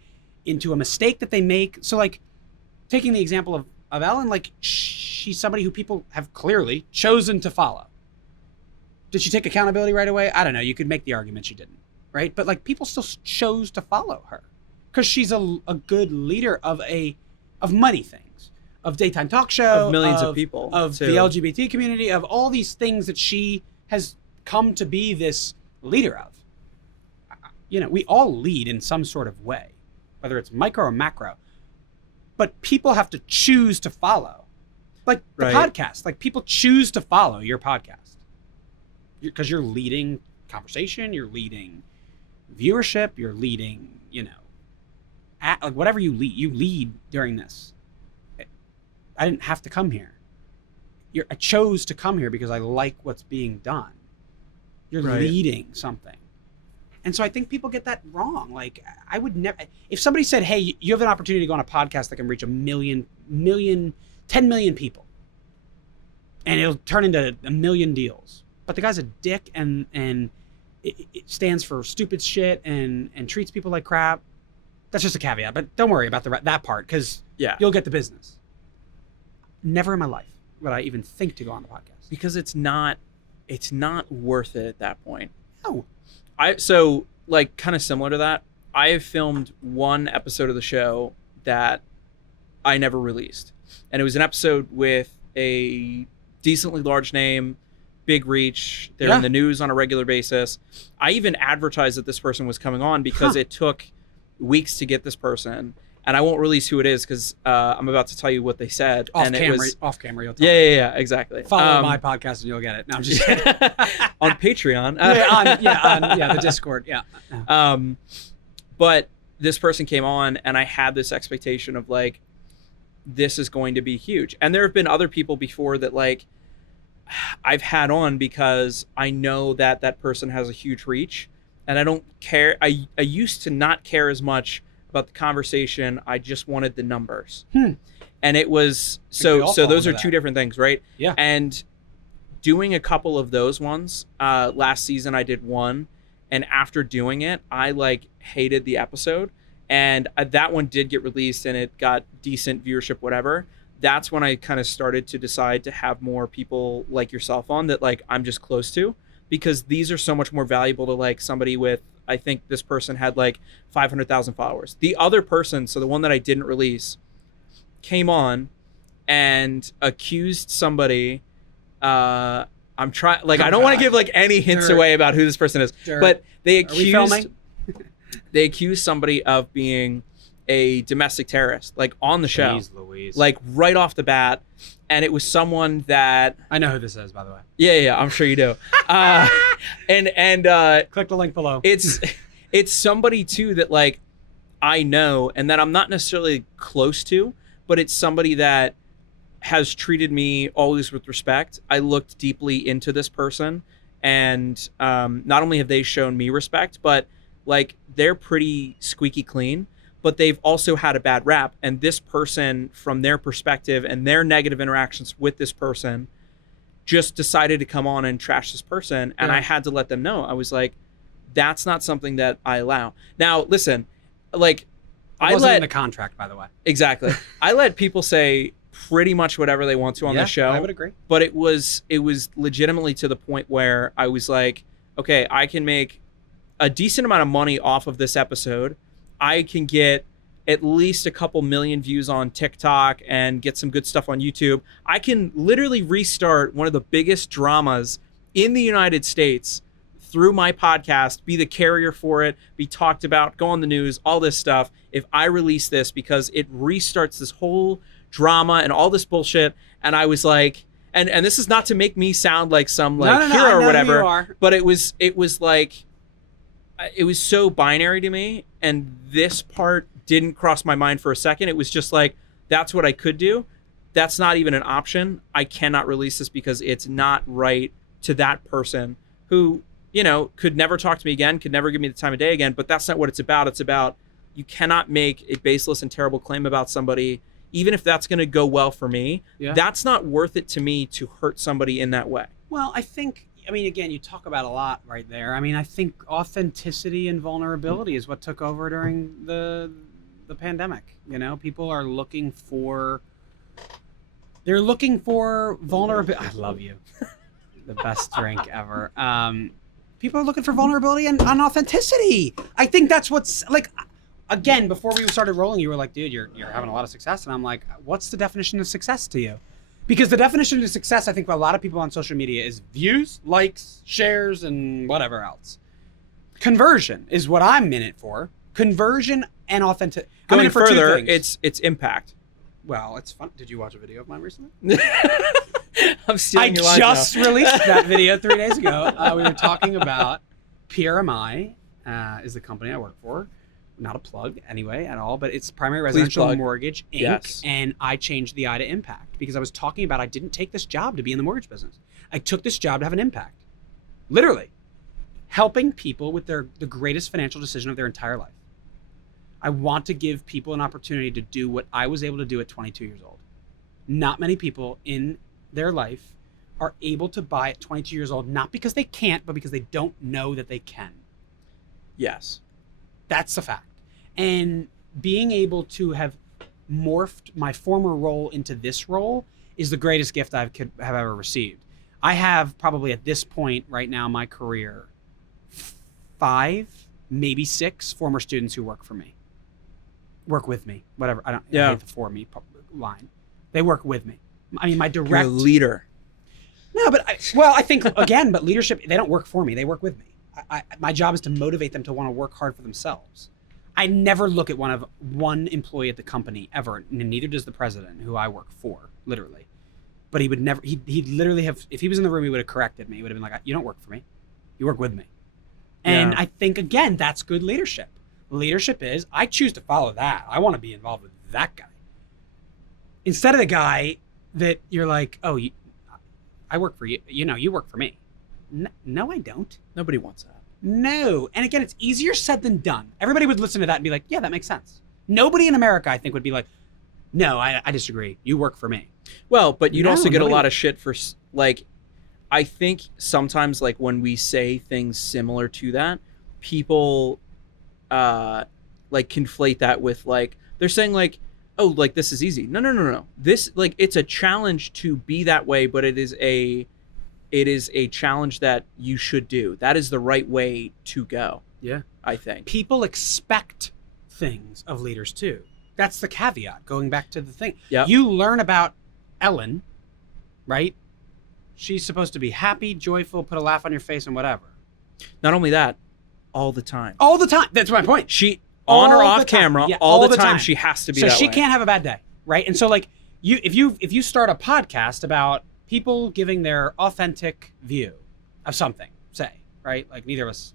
mistake that they make. So, like, taking the example of Ellen, like, she's somebody who people have clearly chosen to follow. Did she take accountability right away? I don't know. You could make the argument she didn't, right? But, like, people still chose to follow her because she's a good leader of many things, of daytime talk show, of millions of people, of the LGBT community, of all these things that she has come to be this leader of. we all lead in some sort of way, whether it's micro or macro, but people have to choose to follow. Like the podcast, like people choose to follow your podcast because you're leading conversation, you're leading viewership, you're leading, like whatever you lead during this. I didn't have to come here. I chose to come here because I like what's being done. You're leading something. And so I think people get that wrong. Like I would never, if somebody said, hey, you have an opportunity to go on a podcast that can reach 10 million people and it'll turn into 1 million deals. But the guy's a dick and it stands for stupid shit and treats people like crap. That's just a caveat, but don't worry about that part because you'll get the business. Never in my life would I even think to go on the podcast. Because it's not worth it at that point. No. So like kind of similar to that, I have filmed one episode of the show that I never released. And it was an episode with a decently large name, big reach. They're in the news on a regular basis. I even advertised that this person was coming on because it took weeks to get this person. And I won't release who it is because I'm about to tell you what they said. Off camera, you'll tell me. Yeah, exactly. Follow my podcast and you'll get it. No, I'm just kidding. On Patreon. on the Discord. Yeah. But this person came on and I had this expectation of like, this is going to be huge. And there have been other people before that like I've had on because I know that that person has a huge reach and I don't care. I used to not care as much about the conversation. I just wanted the numbers. And it was so those are two different things, right? Yeah. And doing a couple of those ones, last season I did one, and after doing it, I like hated the episode, and that one did get released and it got decent viewership, whatever. That's when I kind of started to decide to have more people like yourself on that like I'm just close to, because these are so much more valuable to like somebody with, I think this person had like 500,000 followers. The other person, so the one that I didn't release, came on and accused somebody. I'm trying, like, I don't want to give like any hints away about who this person is, but they accused somebody of being a domestic terrorist, like on the show, like right off the bat. And it was someone that I know who this is, by the way. Yeah, I'm sure you do. And click the link below. It's somebody too that like I know and that I'm not necessarily close to, but it's somebody that has treated me always with respect. I looked deeply into this person, and not only have they shown me respect, but like they're pretty squeaky clean. But they've also had a bad rap, and this person, from their perspective and their negative interactions with this person, just decided to come on and trash this person. And I had to let them know. I was like, that's not something that I allow. Now, listen, like it wasn't in the contract, by the way. Exactly. I let people say pretty much whatever they want to on the show. I would agree. But it was legitimately to the point where I was like, okay, I can make a decent amount of money off of this episode. I can get at least a couple million views on TikTok and get some good stuff on YouTube. I can literally restart one of the biggest dramas in the United States through my podcast, be the carrier for it, be talked about, go on the news, all this stuff. If I release this, because it restarts this whole drama and all this bullshit. And I was like, and this is not to make me sound like some like hero or whatever, but it was like, it was so binary to me, and this part didn't cross my mind for a second. It was just like, that's what I could do. That's not even an option. I cannot release this because it's not right to that person who, could never talk to me again, could never give me the time of day again. But that's not what it's about. It's about, you cannot make a baseless and terrible claim about somebody, even if that's going to go well for me. Yeah. That's not worth it to me to hurt somebody in that way. Well, again, you talk about a lot right there. I think authenticity and vulnerability is what took over during the pandemic. People are looking for vulnerability. I love you. The best drink ever. People are looking for vulnerability and authenticity. I think that's what's like. Again, before we started rolling, you were like, dude, you're having a lot of success. And I'm like, what's the definition of success to you? Because the definition of success, I think, for a lot of people on social media is views, likes, shares, and whatever else. Conversion is what I'm in it for. Conversion and authentic. I'm in Going it for further, two things. it's impact. Well, it's fun. Did you watch a video of mine recently? I'm stealing your I lines just now. released that video 3 days ago. We were talking about PRMI is the company I work for. Not a plug anyway at all, but it's Primary Residential plug. Mortgage Inc. Yes. And I changed the I to impact because I was talking about I didn't take this job to be in the mortgage business. I took this job to have an impact. Literally. Helping people with the greatest financial decision of their entire life. I want to give people an opportunity to do what I was able to do at 22 years old. Not many people in their life are able to buy at 22 years old, not because they can't, but because they don't know that they can. Yes. That's the fact. And being able to have morphed my former role into this role is the greatest gift I could have ever received. I have probably at this point right now in my career, 5, maybe 6 former students who work for me. Work with me, whatever. I hate the for me line. They work with me. I mean, my direct You're a leader. No, but I think again, but leadership, they don't work for me. They work with me. My job is to motivate them to want to work hard for themselves. I never look at one employee at the company ever, and neither does the president, who I work for, literally. But he would never. He'd literally have. If he was in the room, he would have corrected me. He would have been like, "You don't work for me. You work with me." And I think again, that's good leadership. Leadership is I choose to follow that. I want to be involved with that guy instead of the guy that you're like, "Oh, I work for you. You know, you work for me." No, I don't. Nobody wants that. No. And again, it's easier said than done. Everybody would listen to that and be like, yeah, that makes sense. Nobody in America, I think, would be like, no, I disagree. You work for me. Well, but you'd No, also get a nobody- lot of shit for, like, I think sometimes, like, when we say things similar to that, people, like, conflate that with, like, they're saying, like, oh, like, this is easy. No. This, like, it's a challenge to be that way, but it is a challenge that you should do. That is the right way to go. Yeah. I think. People expect things of leaders too. That's the caveat, going back to the thing. Yep. You learn about Ellen, right? She's supposed to be happy, joyful, put a laugh on your face and whatever. Not only that, all the time. All the time. That's my point. She, on or All off the time. camera, Yeah, all the time, she has to be so that she way. can't have a bad day, right? And so like if you start a podcast about people giving their authentic view of something, say, right? Like neither of us,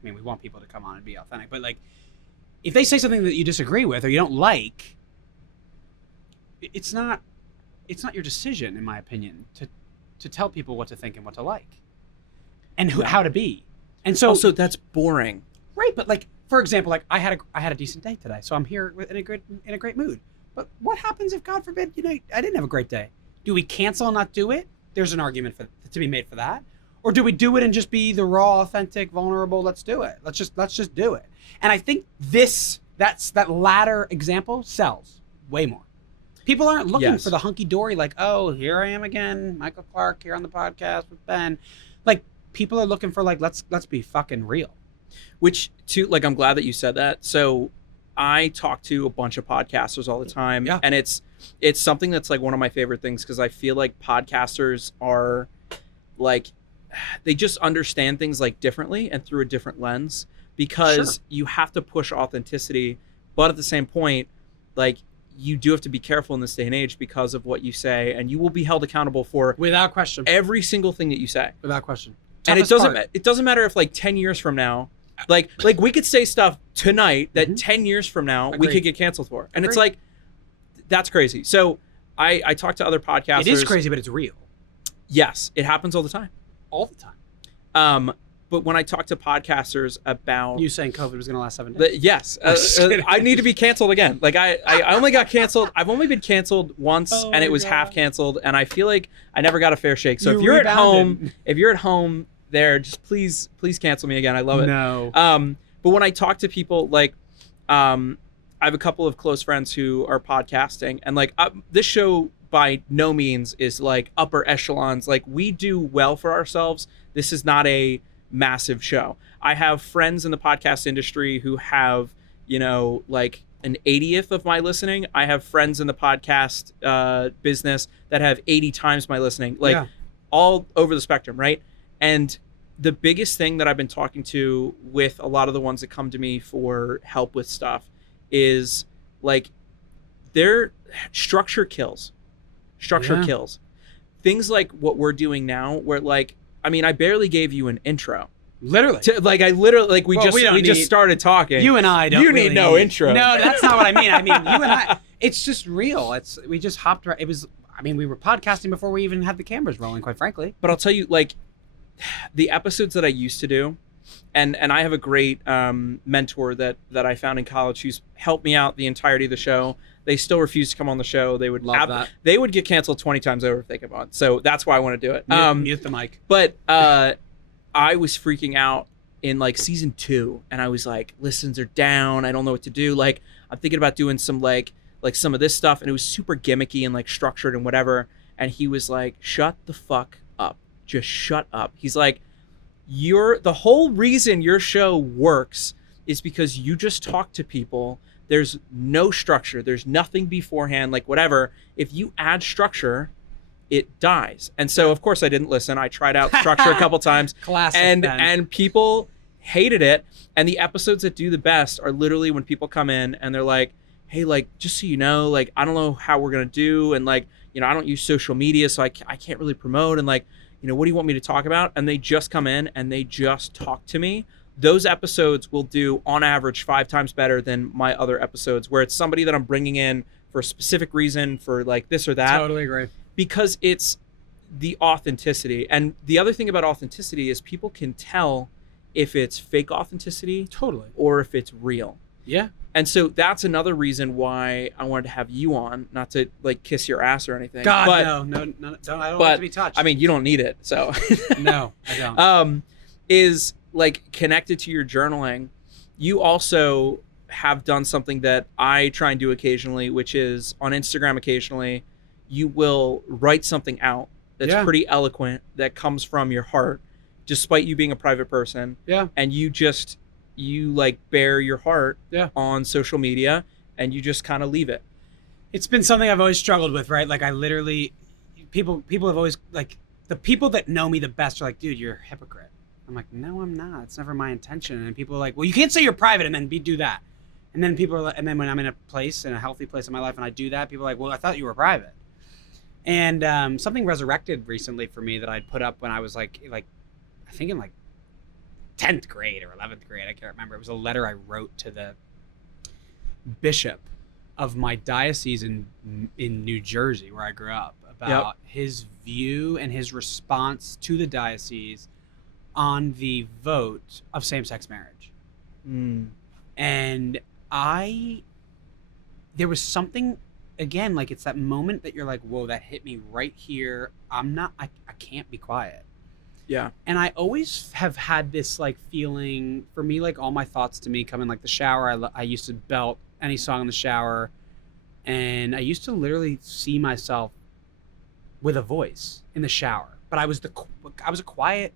I mean, we want people to come on and be authentic, but like if they say something that you disagree with or you don't like, it's not your decision, in my opinion, to tell people what to think and what to like and how to be. And so Also, that's boring. right, but like for example, like I had a decent day today, so I'm here in a great mood. But what happens if, God forbid, I didn't have a great day? Do we cancel and not do it? There's an argument to be made for that. Or do we do it and just be the raw, authentic, vulnerable? Let's do it. Let's just do it. And I think that latter example sells way more. People aren't looking for the hunky-dory, like, oh, here I am again, Michael Clark here on the podcast with Ben. Like, people are looking for, like, let's be fucking real. Which, too, like, I'm glad that you said that. So I talk to a bunch of podcasters all the time. Yeah. And it's something that's, like, one of my favorite things because I feel like podcasters are, like, they just understand things, like, differently and through a different lens because you have to push authenticity. But at the same point, like, you do have to be careful in this day and age because of what you say, and you will be held accountable for Without question. every single thing that you say. Without question. And Toughest part. it doesn't matter if, like, 10 years from now, like we could say stuff tonight that 10 years from now we Agreed. could get canceled for. And it's Agreed. like, that's crazy. So I talk to other podcasters. It is crazy, but it's real. Yes, it happens all the time. All the time. But when I talk to podcasters about You saying COVID was going to last 7 days? yes, I need to be canceled again. Like I only got canceled. I've only been canceled once, Oh and it my was God. half canceled, and I feel like I never got a fair shake. So You if you're rebounded. at home there, just please cancel me again. I love it. No. But when I talk to people, like, I have a couple of close friends who are podcasting, and like this show by no means is like upper echelons. Like, we do well for ourselves. This is not a massive show. I have friends in the podcast industry who have, like an 80th of my listening. I have friends in the podcast business that have 80 times my listening, like all over the spectrum, right? And the biggest thing that I've been talking to with a lot of the ones that come to me for help with stuff is like their structure kills. Structure kills. Things like what we're doing now, where like, I mean, I barely gave you an intro. Literally. We just started talking. You and I don't. You need no intro. No, that's not what I mean. I mean, you and I. It's just real. We just hopped right. It was. I mean, we were podcasting before we even had the cameras rolling. Quite frankly. But I'll tell you, like, the episodes that I used to do, and I have a great mentor that I found in college who's helped me out the entirety of the show. They still refuse to come on the show. They would love that. They would get canceled 20 times over if they come on. So that's why I want to do it. Mute the mic. But I was freaking out in like season 2, and I was like, listens are down. I don't know what to do. Like, I'm thinking about doing some like some of this stuff, and it was super gimmicky and like structured and whatever. And he was like, shut the fuck up. Just shut up. He's like, the whole reason your show works is because you just talk to people. There's no structure. There's nothing beforehand, like whatever. If you add structure, it dies. And so, of course, I didn't listen. I tried out structure a couple times. Classic. And people hated it. And the episodes that do the best are literally when people come in and they're like, hey, like, just so you know, like, I don't know how we're going to do. And like, you know, I don't use social media, so I can't really promote. And like, you know, what do you want me to talk about? And they just come in and they just talk to me. Those episodes will do on average 5 times better than my other episodes, where it's somebody that I'm bringing in for a specific reason, for like this or that. Totally agree. Because it's the authenticity. And the other thing about authenticity is people can tell if it's fake authenticity, totally, or if it's real. Yeah. And so that's another reason why I wanted to have you on, not to like kiss your ass or anything. God, but, no, I don't want to be touched. I mean, you don't need it, so. No, I don't. Is like connected to your journaling. You also have done something that I try and do occasionally, which is on Instagram occasionally, you will write something out that's pretty eloquent, that comes from your heart, despite you being a private person. Yeah. And you like bare your heart on social media, and you just kind of leave it. It's been something I've always struggled with, right? Like, I literally, people have always, like, the people that know me the best are like, dude, you're a hypocrite. I'm like, no, I'm not. It's never my intention. And people are like, well, you can't say you're private and then do that. And then people are like, and then when I'm in a healthy place in my life and I do that, people are like, well, I thought you were private. And something resurrected recently for me that I'd put up when I was like I think in like 10th grade or 11th grade. I can't remember. It was a letter I wrote to the bishop of my diocese in New Jersey, where I grew up, about his view and his response to the diocese on the vote of same-sex marriage. And there was something, again, like, it's that moment that you're like, whoa, that hit me right here. I can't be quiet. Yeah. And I always have had this like feeling, for me, like all my thoughts to me come in like the shower. I used to belt any song in the shower, and I used to literally see myself with a voice in the shower. But I was quiet.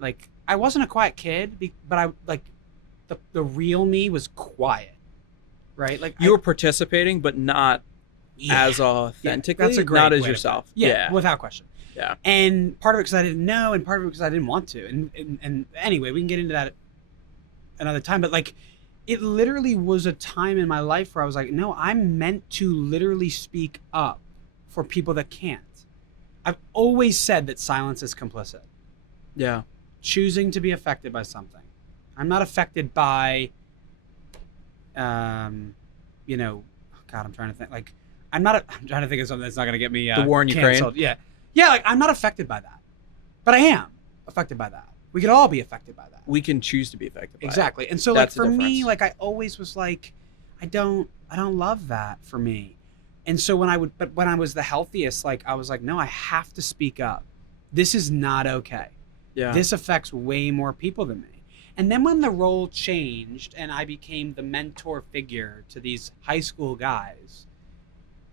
Like, I wasn't a quiet kid, but I like the real me was quiet, right? Like, you were participating, but not as authentically. That's a great not as way yourself. Yeah, without question. Yeah. And part of it because I didn't know, and part of it because I didn't want to. And anyway, we can get into that another time. But like, it literally was a time in my life where I was like, no, I'm meant to literally speak up for people that can't. I've always said that silence is complicit. Yeah. Choosing to be affected by something. I'm not affected by, God, I'm trying to think. Like, I'm trying to think of something that's not going to get me the war in canceled. Ukraine. Yeah, like, I'm not affected by that. But I am affected by that. We could all be affected by that. We can choose to be affected by it. Exactly. And so, That's like, for the me, difference. like, I always was like, I don't love that for me. And so when I was the healthiest, like, I was like, no, I have to speak up. This is not okay. Yeah. This affects way more people than me. And then when the role changed and I became the mentor figure to these high school guys,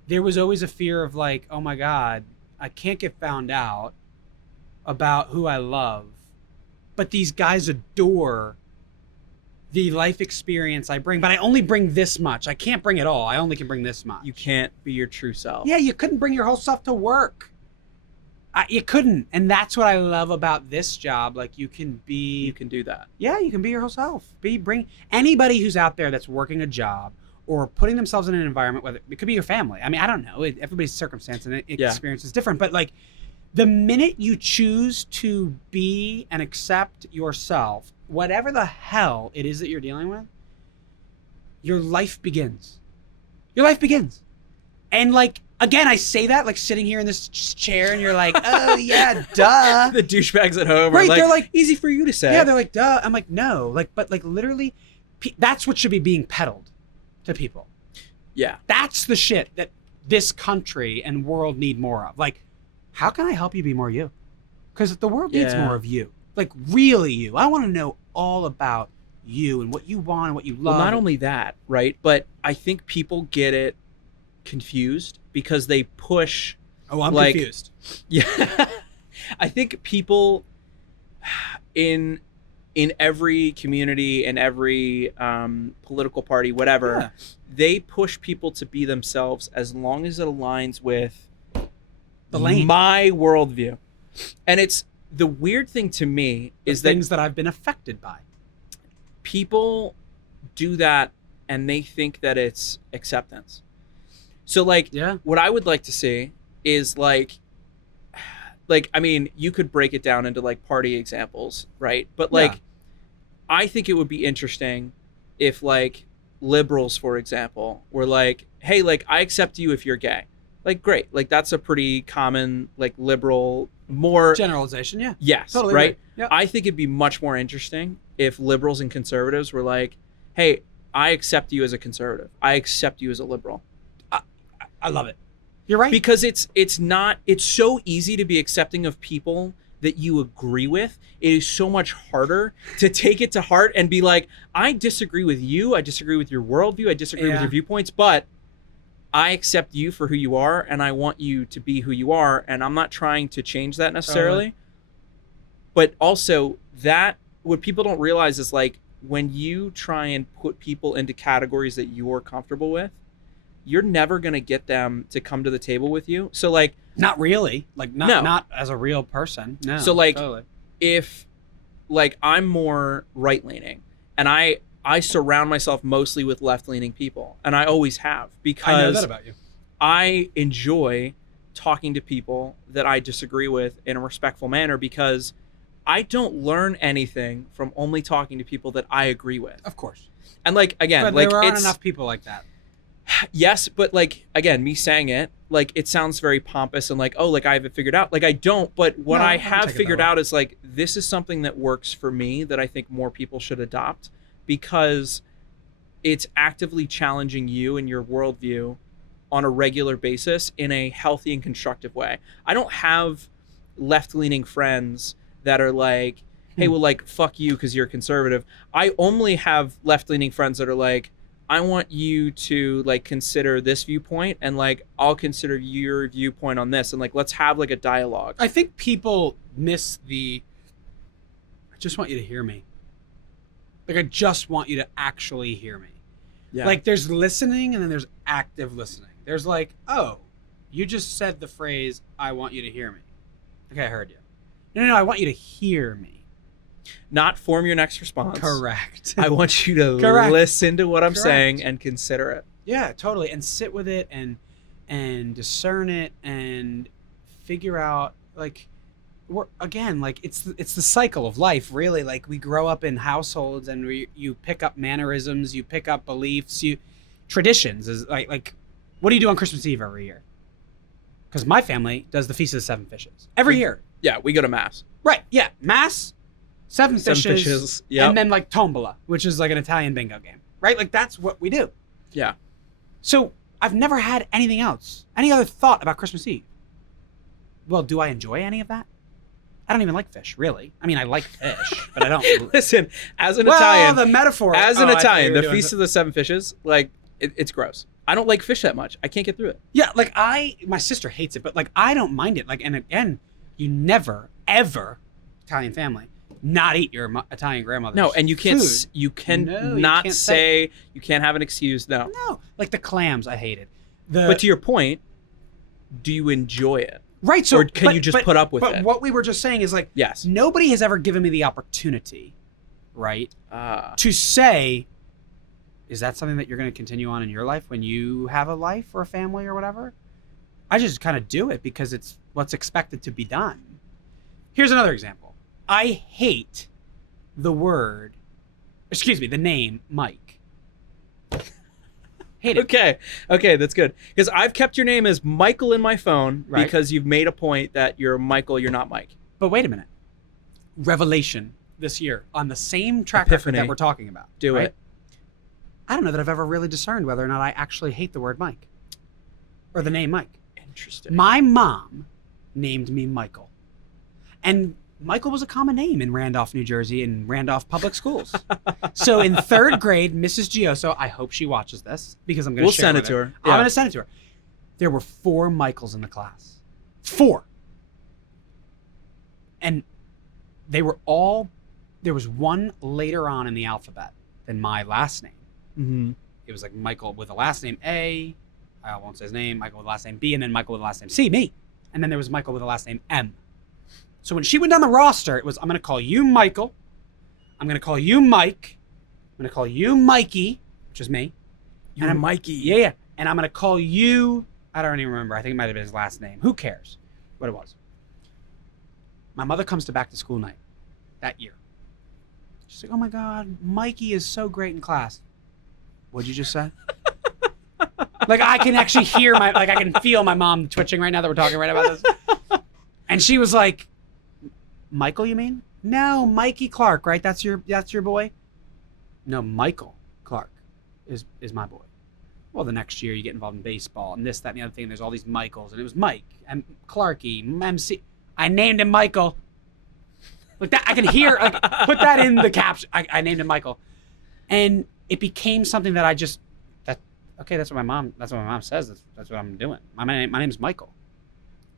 there was always a fear of like, oh my God, I can't get found out about who I love. But these guys adore the life experience I bring. But I only bring this much. I can't bring it all. I only can bring this much. You can't be your true self. Yeah, you couldn't bring your whole self to work. You couldn't, and that's what I love about this job. Like you can do that. Yeah, you can be your whole self. Bring anybody who's out there that's working a job or putting themselves in an environment, whether it could be your family. I mean, I don't know. Everybody's circumstance and experience is different, but like the minute you choose to be and accept yourself, whatever the hell it is that you're dealing with, your life begins. Your life begins. And like, again, I say that like sitting here in this chair and you're like, oh yeah, duh. The douchebags at home Right, are like, they're like, easy for you to say. Yeah, they're like, duh. I'm like, no. Like, but like literally, that's what should be being peddled to people. Yeah. That's the shit that this country and world need more of. Like, how can I help you be more you? Because the world needs more of you. Like, really you. I want to know all about you and what you want and what you love. Well, not only that, right? But I think people get it confused because they push. Oh, I'm like, confused. Yeah. I think people in every community, in every political party, whatever, they push people to be themselves as long as it aligns with the lane. My worldview. And it's the weird thing to me is that things that I've been affected by. People do that and they think that it's acceptance. So like what I would like to see is like I mean, you could break it down into like party examples, right? But like I think it would be interesting if like liberals, for example, were like, hey, like I accept you if you're gay. Like great. Like that's a pretty common like liberal more generalization, yeah. Yes, totally right? Yeah. I think it'd be much more interesting if liberals and conservatives were like, hey, I accept you as a conservative. I accept you as a liberal. I love it. You're right. Because it's so easy to be accepting of people that you agree with. It is so much harder to take it to heart and be like, I disagree with you. I disagree with your worldview. I disagree with your viewpoints, but I accept you for who you are and I want you to be who you are. And I'm not trying to change that necessarily. But also that what people don't realize is like when you try and put people into categories that you're comfortable with, you're never going to get them to come to the table with you. So like, not really, like not as a real person. No. So like if like I'm more right leaning and I surround myself mostly with left leaning people and I always have because I know that about you. I enjoy talking to people that I disagree with in a respectful manner because I don't learn anything from only talking to people that I agree with. Of course. And like, again, but like there aren't enough people like that. Yes, but like, again, me saying it, like it sounds very pompous and like, oh, like I have it figured out. Like I don't, but what I have figured out is like, this is something that works for me that I think more people should adopt because it's actively challenging you and your worldview on a regular basis in a healthy and constructive way. I don't have left-leaning friends that are like, hey, well, like, fuck you because you're conservative. I only have left-leaning friends that are like, I want you to like consider this viewpoint and like I'll consider your viewpoint on this and like let's have like a dialogue. I think people miss I just want you to hear me. Like I just want you to actually hear me. Yeah. Like there's listening and then there's active listening. There's like, oh, you just said the phrase, I want you to hear me. Okay, I heard you. No, I want you to hear me. Not form your next response. Correct. I want you to listen to what I'm saying and consider it. Yeah, totally. And sit with it and discern it and figure out like it's the cycle of life, really. Like we grow up in households and you pick up mannerisms, you pick up beliefs, traditions is like what do you do on Christmas Eve every year? Because my family does the Feast of the Seven Fishes every year. Yeah, we go to mass. Right. Yeah, mass. Seven fishes yep. And then like tombola, which is like an Italian bingo game, right? Like that's what we do. Yeah. So I've never had anything else, any other thought about Christmas Eve. Well, do I enjoy any of that? I don't even like fish, really. I mean, I like fish, but I don't. Listen, as an Italian, the metaphor. As an Italian, the Feast of the Seven Fishes, like it's gross. I don't like fish that much. I can't get through it. Yeah, like my sister hates it, but like I don't mind it. Like, and again, you never ever Italian family. Not eat your Italian grandmother's No, and you can't. food. You can No, not you can't say. You can't have an excuse. No. No, like the clams, I hate it. But to your point, do you enjoy it? Right. So, or can you just put up with but it? what we were just saying is like, Yes. nobody has ever given me the opportunity, right, to say, is that something that you're going to continue on in your life when you have a life or a family or whatever? I just kind of do it because it's what's expected to be done. Here's another example. I hate the name Mike. Hate it. Okay, that's good. Because I've kept your name as Michael in my phone Right. because you've made a point that you're Michael, you're not Mike. But wait a minute. Revelation this year on the same track record Epiphany. that we're talking about. Do right? it. I don't know that I've ever really discerned whether or not I actually hate the word Mike or the name Mike. Interesting. My mom named me Michael. And Michael was a common name in Randolph, New Jersey, in Randolph Public Schools. So in 3rd grade, Mrs. Gioso, I hope she watches this because I'm going to share send with it to her. I'm Yeah. going to send it to her. There were 4 Michaels in the class. 4. And they were all, there was one later on in the alphabet than my last name. Mm-hmm. It was like Michael with the last name A, I won't say his name, Michael with the last name B, and then Michael with the last name C, me. And then there was Michael with the last name M. So when she went down the roster, it was, I'm going to call you Michael. I'm going to call you Mike. I'm going to call you Mikey, which is me. You're And Mikey. Yeah. And I'm going to call you, I don't even remember. I think it might have been his last name. Who cares what it was? My mother comes to back to school night that year. She's like, oh my God, Mikey is so great in class. What'd you just say? Like I can actually hear I can feel my mom twitching right now that we're talking right about this. And she was like, Michael, you mean? No, Mikey Clark, right? That's your boy? No, Michael Clark is my boy. Well, the next year you get involved in baseball and this, that, and the other thing. There's all these Michaels, and it was Mike and Clarky, MC. I named him Michael. Like that, I can hear. Like, put that in the caption. I named him Michael, and it became something that I just okay. That's what my mom says. That's what I'm doing. My name's Michael.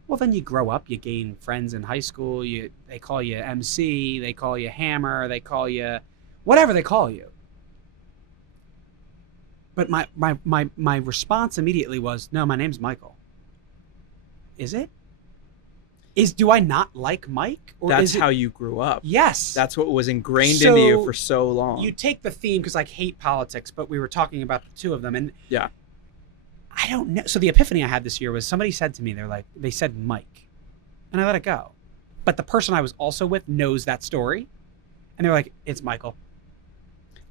Well, then you grow up, you gain friends in high school. They call you MC, they call you Hammer, they call you whatever they call you. But my response immediately was, no, my name's Michael. Is it? Do I not like Mike? Or That's is it, how you grew up. Yes. That's what was ingrained So, into you for so long. You take the theme because I hate politics, but we were talking about the two of them, and Yeah. I don't know. So the epiphany I had this year was somebody said to me, they said Mike, and I let it go. But the person I was also with knows that story, and they're like, it's Michael.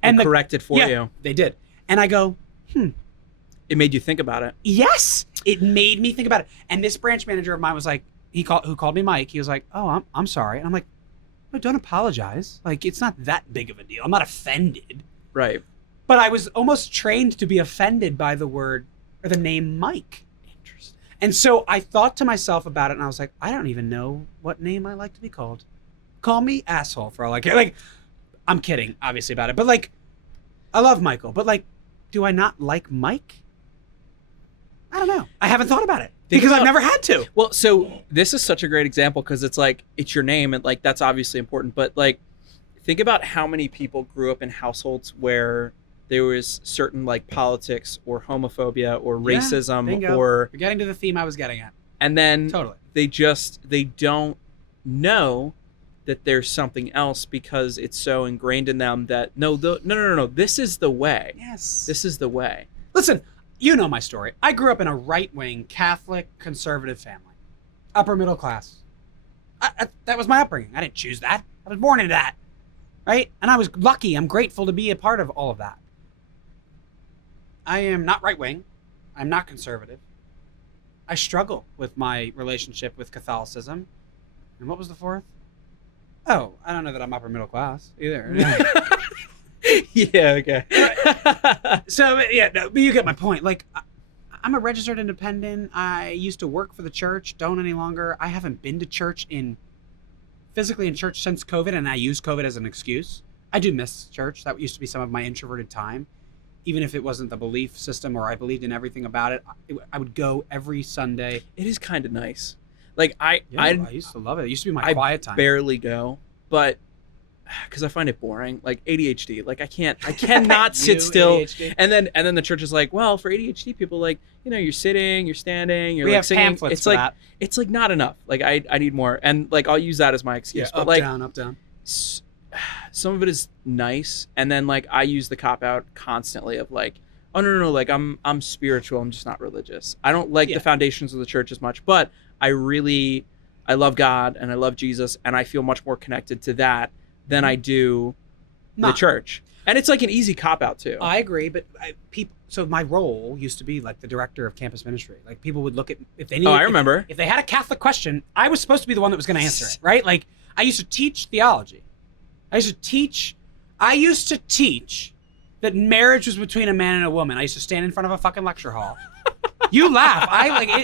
And corrected for yeah, you. They did, and I go, It made you think about it. yes, it made me think about it. And this branch manager of mine was like, who called me Mike. He was like, oh, I'm sorry, and I'm like, no, don't apologize. Like it's not that big of a deal. I'm not offended. Right. But I was almost trained to be offended by the word or the name Mike. Interesting. And so I thought to myself about it, and I was like, I don't even know what name I like to be called. Call me asshole for all I care. Like, I'm kidding, obviously, about it. But, like, I love Michael. But, like, do I not like Mike? I don't know. I haven't thought about it. Because I've never had to. Well, so this is such a great example because it's like, it's your name and like, that's obviously important. But like, think about how many people grew up in households where there was certain like politics or homophobia or racism bingo. or, You're getting to the theme I was getting at. and then Totally. they don't know that there's something else because it's so ingrained in them that no, this is the way. Yes. This is the way. Listen, you know my story. I grew up in a right-wing, Catholic, conservative family. Upper middle class. That was my upbringing. I didn't choose that. I was born into that. Right? And I was lucky. I'm grateful to be a part of all of that. I am not right-wing. I'm not conservative. I struggle with my relationship with Catholicism. And what was the fourth? Oh, I don't know that I'm upper middle class either. Yeah, okay. So, yeah, no, but you get my point. Like, I'm a registered independent. I used to work for the church, don't any longer. I haven't been to church physically in church since COVID, and I use COVID as an excuse. I do miss church. That used to be some of my introverted time. Even if it wasn't the belief system or I believed in everything about it, I would go every Sunday. It is kind of nice. Like I I used to love it. It used to be my quiet time. Barely go, but because I find it boring, like ADHD. Like I cannot sit still. ADHD. And then the church is like, well, for ADHD people, like, you know, you're sitting, you're standing, you're We like have singing. pamphlets It's for like that. it's like not enough. Like I need more, and like I'll use that as my excuse. But up, like down, up, down. some of it is nice, and then like I use the cop out constantly of like, oh no, like I'm spiritual, I'm just not religious. I don't like the foundations of the church as much, but I love God and I love Jesus, and I feel much more connected to that than I do the church. And it's like an easy cop out too. I agree, but so my role used to be like the director of campus ministry. Like people would look at if they needed. Oh, I remember. If they had a Catholic question, I was supposed to be the one that was going to answer it, right? Like I used to teach theology. I used to teach that marriage was between a man and a woman. I used to stand in front of a fucking lecture hall. You laugh.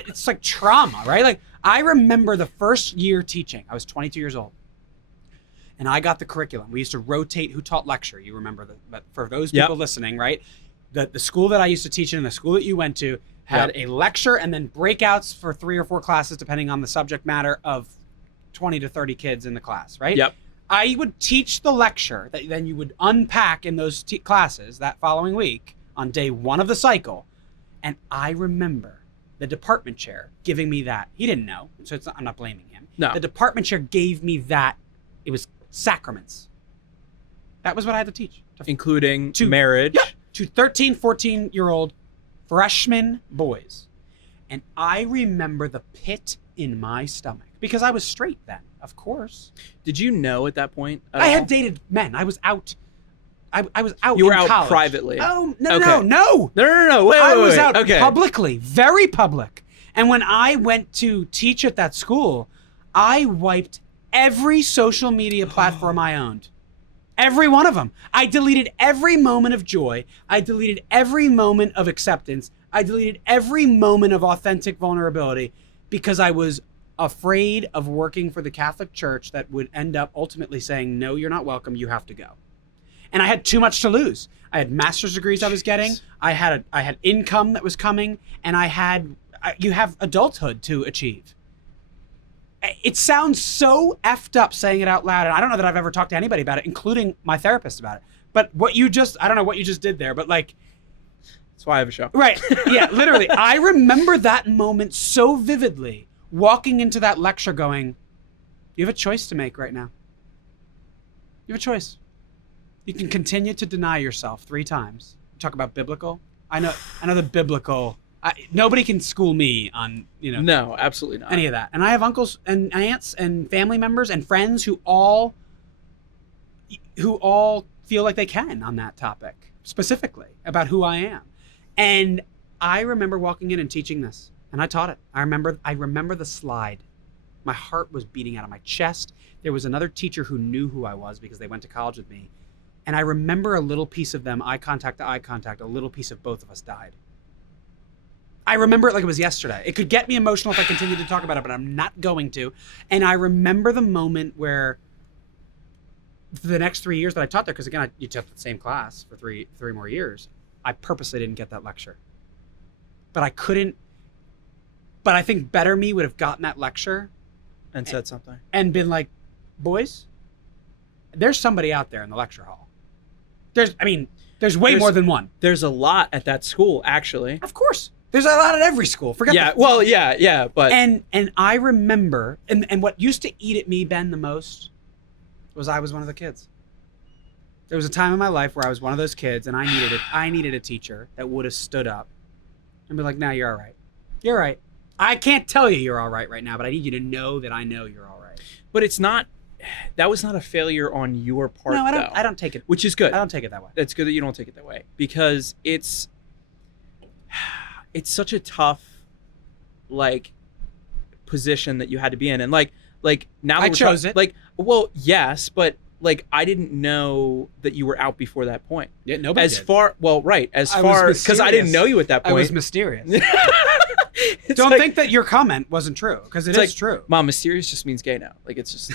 It's like trauma, right? Like I remember the first year teaching. I was 22 years old. And I got the curriculum. We used to rotate who taught lecture. You remember that. But for those people listening, right? The school that I used to teach in and the school that you went to had a lecture and then breakouts for 3 or 4 classes, depending on the subject matter, of 20 to 30 kids in the class, right? Yep. I would teach the lecture that then you would unpack in those classes that following week on day 1 of the cycle. And I remember the department chair giving me that. He didn't know, so I'm not blaming him. No. The department chair gave me that. It was sacraments. That was what I had to teach. Including marriage. Yeah, to 13, 14-year-old freshman boys. And I remember the pit in my stomach. Because I was straight then, of course. Did you know at that point? I had dated men. I was out. I was out. You were in out college. privately. Oh no, Okay. no. Wait. I was out Okay. publicly, very public. And when I went to teach at that school, I wiped every social media platform I owned. Every one of them. I deleted every moment of joy. I deleted every moment of acceptance. I deleted every moment of authentic vulnerability because I was afraid of working for the Catholic Church that would end up ultimately saying, no, you're not welcome. You have to go. And I had too much to lose. I had master's degrees I was getting. I had income that was coming, and you have adulthood to achieve. It sounds so effed up saying it out loud, and I don't know that I've ever talked to anybody about it, including my therapist about it. But I don't know what you just did there, but like... That's why I have a show. Right. Yeah, literally. I remember that moment so vividly, walking into that lecture going, you have a choice to make right now. You have a choice. You can continue to deny yourself 3 times. Talk about biblical. I know the biblical... nobody can school me on, No, absolutely not. any of that. And I have uncles and aunts and family members and friends who all feel like they can on that topic, specifically about who I am. And I remember walking in and teaching this, and I taught it. I remember the slide. My heart was beating out of my chest. There was another teacher who knew who I was because they went to college with me. And I remember a little piece of them, eye contact to eye contact, a little piece of both of us died. I remember it like it was yesterday. It could get me emotional if I continued to talk about it, but I'm not going to. And I remember the moment where for the next 3 years that I taught there, because again, you taught the same class for three more years, I purposely didn't get that lecture. But I couldn't, but I think better me would have gotten that lecture. And said something. And been like, boys, there's somebody out there in the lecture hall. There's way more than one. There's a lot at that school, actually. Of course. There's a lot at every school. Forget that. Well, yeah, but... And I remember, and what used to eat at me, Ben, the most, was I was one of the kids. There was a time in my life where I was one of those kids, and I needed a teacher that would have stood up and be like, "No, you're all right. You're all right. I can't tell you you're all right now, but I need you to know that I know you're all right." But it's not... That was not a failure on your part, No, though. I don't take it. Which is good. I don't take it that way. It's good that you don't take it that way, because it's such a tough, like, position that you had to be in. And like now that I chose it. Like, well, yes, but like I didn't know that you were out before that point. Yeah, nobody did. Because I didn't know you at that point. I was mysterious. It's Don't like, think that your comment wasn't true, because it is true. Mom, mysterious just means gay now. Like, it's just...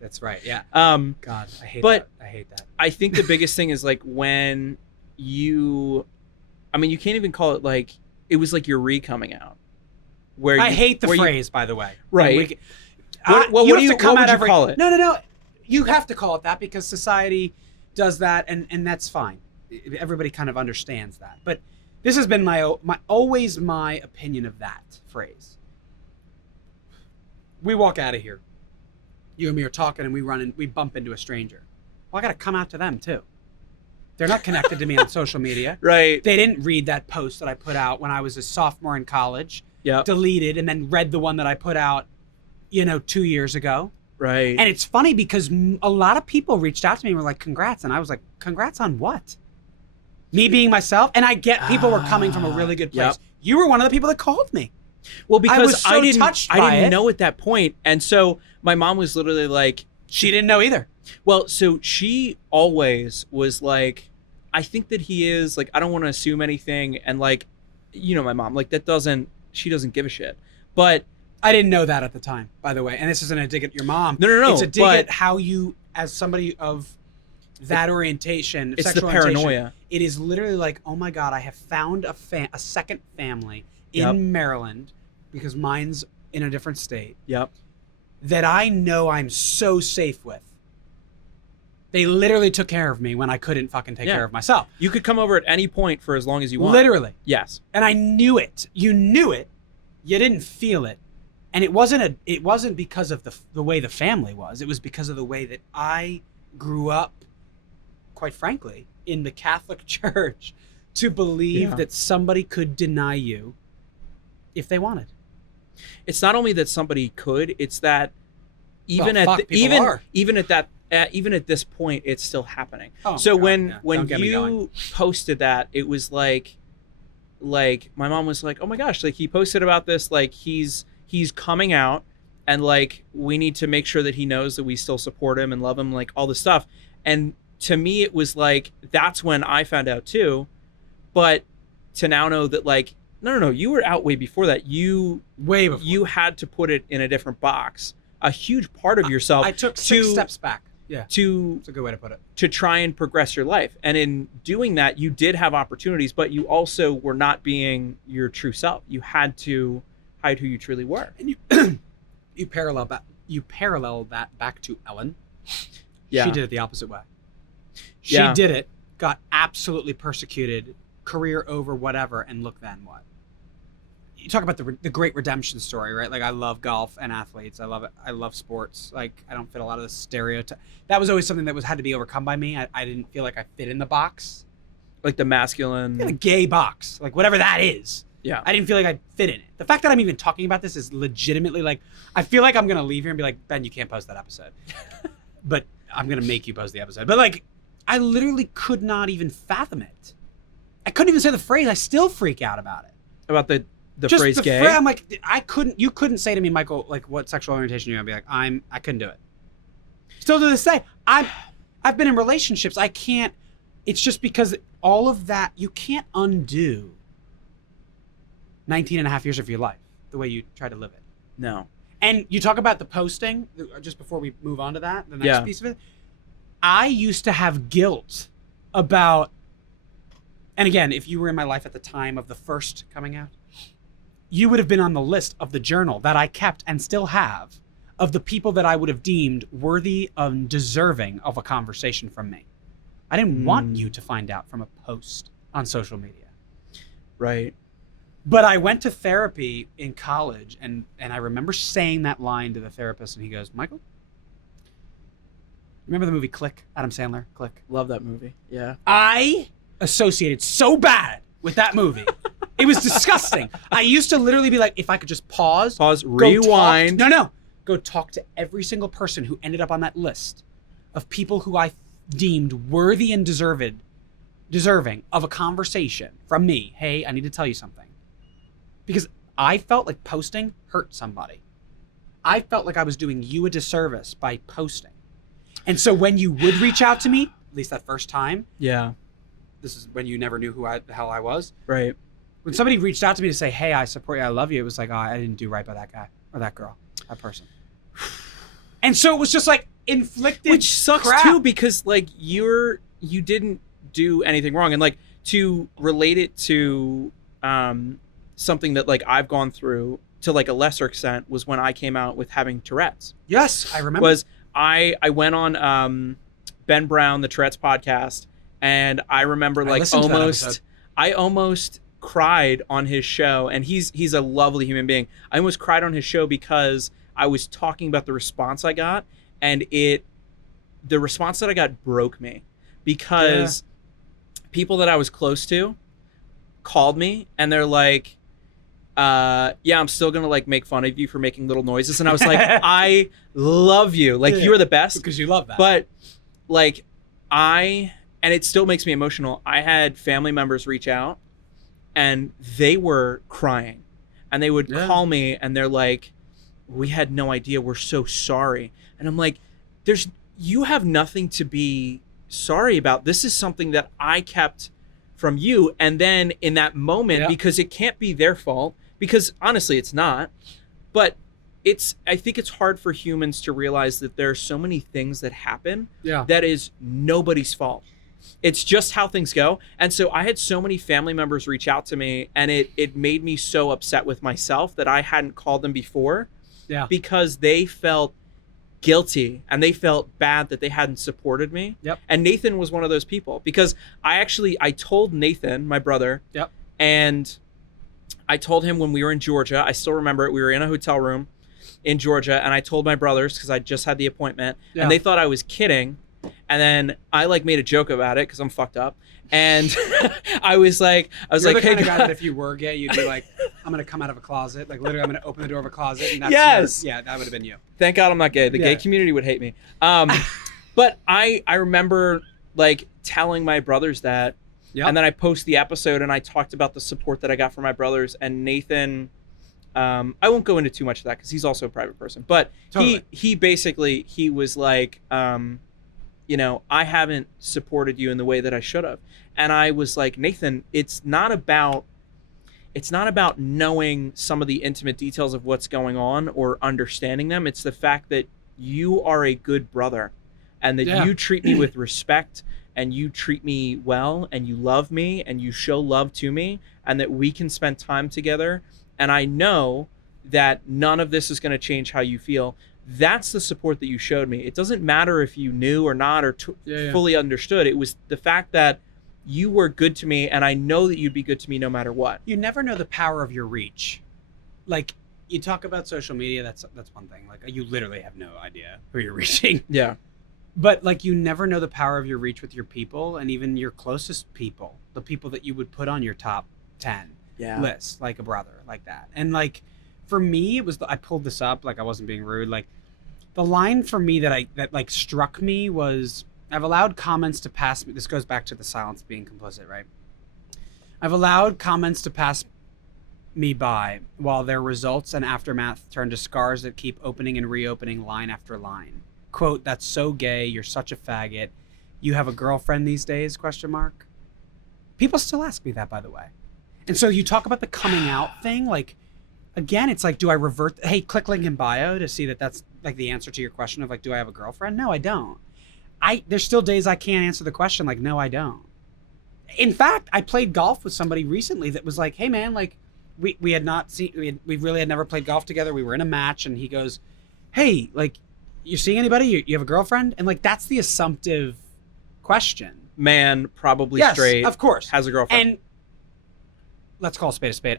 That's right, yeah. God, I hate that. I think the biggest thing is like when you can't even call it like, it was like your coming out. I hate the phrase, by the way. Right. What would you call it? No. you have to call it that because society does that, and that's fine. Everybody kind of understands that. But this has been always my opinion of that phrase. We walk out of here. You and me are talking, and we bump into a stranger. Well, I got to come out to them too. They're not connected to me on social media. Right. They didn't read that post that I put out when I was a sophomore in college. Yep. Deleted and then read the one that I put out, 2 years ago. Right. And it's funny because a lot of people reached out to me and were like, congrats. And I was like, congrats on what? Me being myself? And I get people were coming from a really good place. Yep. You were one of the people that called me. Well, because I was so didn't touched by I didn't it. know at that point. And so my mom was literally like, She didn't know either. well, so she always was like, I think that he is like, I don't want to assume anything. And like, my mom, like she doesn't give a shit. But I didn't know that at the time, by the way. And this isn't a dig at your mom. No. It's a dig at how you, as somebody of that orientation, it's sexual the orientation, paranoia. it is literally like, oh my God, I have found a second family in Yep. Maryland, because mine's in a different state, Yep. that I know I'm so safe with. They literally took care of me when I couldn't fucking take care of myself. You could come over at any point for as long as you want. Literally. Yes. And I knew it. You knew it. You didn't feel it. And it wasn't because of the way the family was. It was because of the way that I grew up, quite frankly, in the Catholic Church, to believe that somebody could deny you if they wanted. It's not only that somebody could, it's that even even at this point, it's still happening. Oh, so God, when Don't you posted that, it was like my mom was like, oh my gosh, like he posted about this, like he's coming out, and like we need to make sure that he knows that we still support him and love him, like all this stuff. And to me, it was like, that's when I found out too. But to now know that like, no, you were out way before that. Way before. You had to put it in a different box. A huge part of yourself. I took 6 steps back. Yeah. That's a good way to put it. To try and progress your life. And in doing that, you did have opportunities, but you also were not being your true self. You had to hide who you truly were. And you parallel that back to Ellen. Yeah. She did it the opposite way. She Yeah. did it, got absolutely persecuted, career over, whatever, and look then what. You talk about the great redemption story, right? Like, I love golf and athletes. I love it. I love sports. Like, I don't fit a lot of the stereotype. That was always something that had to be overcome by me. I didn't feel like I fit in the box. Like the masculine. In a gay box. Like, whatever that is. Yeah. I didn't feel like I fit in it. The fact that I'm even talking about this is legitimately like, I feel like I'm going to leave here and be like, Ben, you can't post that episode. But I'm going to make you post the episode. But like, I literally could not even fathom it. I couldn't even say the phrase. I still freak out about it. About the Just phrase gay? I'm like, you couldn't say to me, Michael, like, what sexual orientation you're going to be like, I couldn't do it. Still to this day, I've been in relationships. I can't, it's just because all of that, you can't undo 19 and a half years of your life, the way you try to live it. No. And you talk about the posting, just before we move on to that, the next piece of it. I used to have guilt about, and again, if you were in my life at the time of the first coming out, you would have been on the list of the journal that I kept and still have of the people that I would have deemed worthy and deserving of a conversation from me. I didn't want you to find out from a post on social media. Right. But I went to therapy in college, and I remember saying that line to the therapist, and he goes, Michael, remember the movie Click? Adam Sandler, Click. Love that movie. Yeah. I associated so bad with that movie. It was disgusting. I used to literally be like, if I could just pause, rewind. Go talk to every single person who ended up on that list of people who I deemed worthy and deserving of a conversation from me. Hey, I need to tell you something. Because I felt like posting hurt somebody. I felt like I was doing you a disservice by posting. And so when you would reach out to me, at least that first time, Yeah. this is when you never knew who the hell I was. Right. When somebody reached out to me to say, hey, I support you, I love you, it was like, oh, I didn't do right by that guy or that girl, that person. And so it was just like inflicted Which sucks crap. too, because like you didn't do anything wrong. And like to relate it to something that like I've gone through to like a lesser extent was when I came out with having Tourette's. Yes, I remember. Was I went on Ben Brown, the TOTs Podcast, and I remember like I almost cried on his show, and he's a lovely human being. I almost cried on his show because I was talking about the response I got, and the response that I got broke me, because people that I was close to called me and they're like, I'm still gonna like make fun of you for making little noises. And I was like, I love you. Like, you are the best. Because you love that. But like, and it still makes me emotional. I had family members reach out and they were crying, and they would call me and they're like, we had no idea. We're so sorry. And I'm like, you have nothing to be sorry about. This is something that I kept from you. And then in that moment, because it can't be their fault, because honestly, it's not, but I think it's hard for humans to realize that there are so many things that happen that is nobody's fault. It's just how things go. And so I had so many family members reach out to me, and it made me so upset with myself that I hadn't called them before, because they felt guilty and they felt bad that they hadn't supported me. And Nathan was one of those people, because I told Nathan, my brother, and I told him when we were in Georgia. I still remember it. We were in a hotel room in Georgia, and I told my brothers because I just had the appointment, and they thought I was kidding. And then I like made a joke about it because I'm fucked up. And I was like, You're the kind of guy that if you were gay, you'd be like, I'm going to come out of a closet. Like, literally, I'm going to open the door of a closet. And that's that would have been you. Thank God I'm not gay. The gay community would hate me. But I remember like telling my brothers that. And then I post the episode and I talked about the support that I got from my brothers. And Nathan, I won't go into too much of that because he's also a private person. But he basically, he was like, I haven't supported you in the way that I should have. And I was like, Nathan, it's not about knowing some of the intimate details of what's going on or understanding them. It's the fact that you are a good brother, and that you treat me with respect, and you treat me well, and you love me, and you show love to me, and that we can spend time together. And I know that none of this is going to change how you feel. That's the support that you showed me. It doesn't matter if you knew or not, or fully understood. It was the fact that you were good to me, and I know that you'd be good to me no matter what. You never know the power of your reach. Like, you talk about social media, that's one thing. Like, you literally have no idea who you're reaching. Yeah. But like, you never know the power of your reach with your people, and even your closest people, the people that you would put on your top 10 list, like a brother, like that. And like, for me, it was I pulled this up, like I wasn't being rude. Like, the line for me that like struck me was, I've allowed comments to pass me. This goes back to the silence being complicit, right? I've allowed comments to pass me by while their results and aftermath turn to scars that keep opening and reopening line after line. Quote, "That's so gay. You're such a faggot. You have a girlfriend these days?" ? People still ask me that, by the way. And so you talk about the coming out thing. Like, again, it's like, do I revert? Hey, click link in bio to see that that's like the answer to your question of like, do I have a girlfriend? No, I don't. There's still days I can't answer the question. Like, no, I don't. In fact, I played golf with somebody recently that was like, hey man, like we had not seen, we really had never played golf together. We were in a match, and he goes, hey, like, you seeing anybody? You have a girlfriend? And like, that's the assumptive question. Man, probably straight. Of course. Has a girlfriend. And let's call a spade a spade.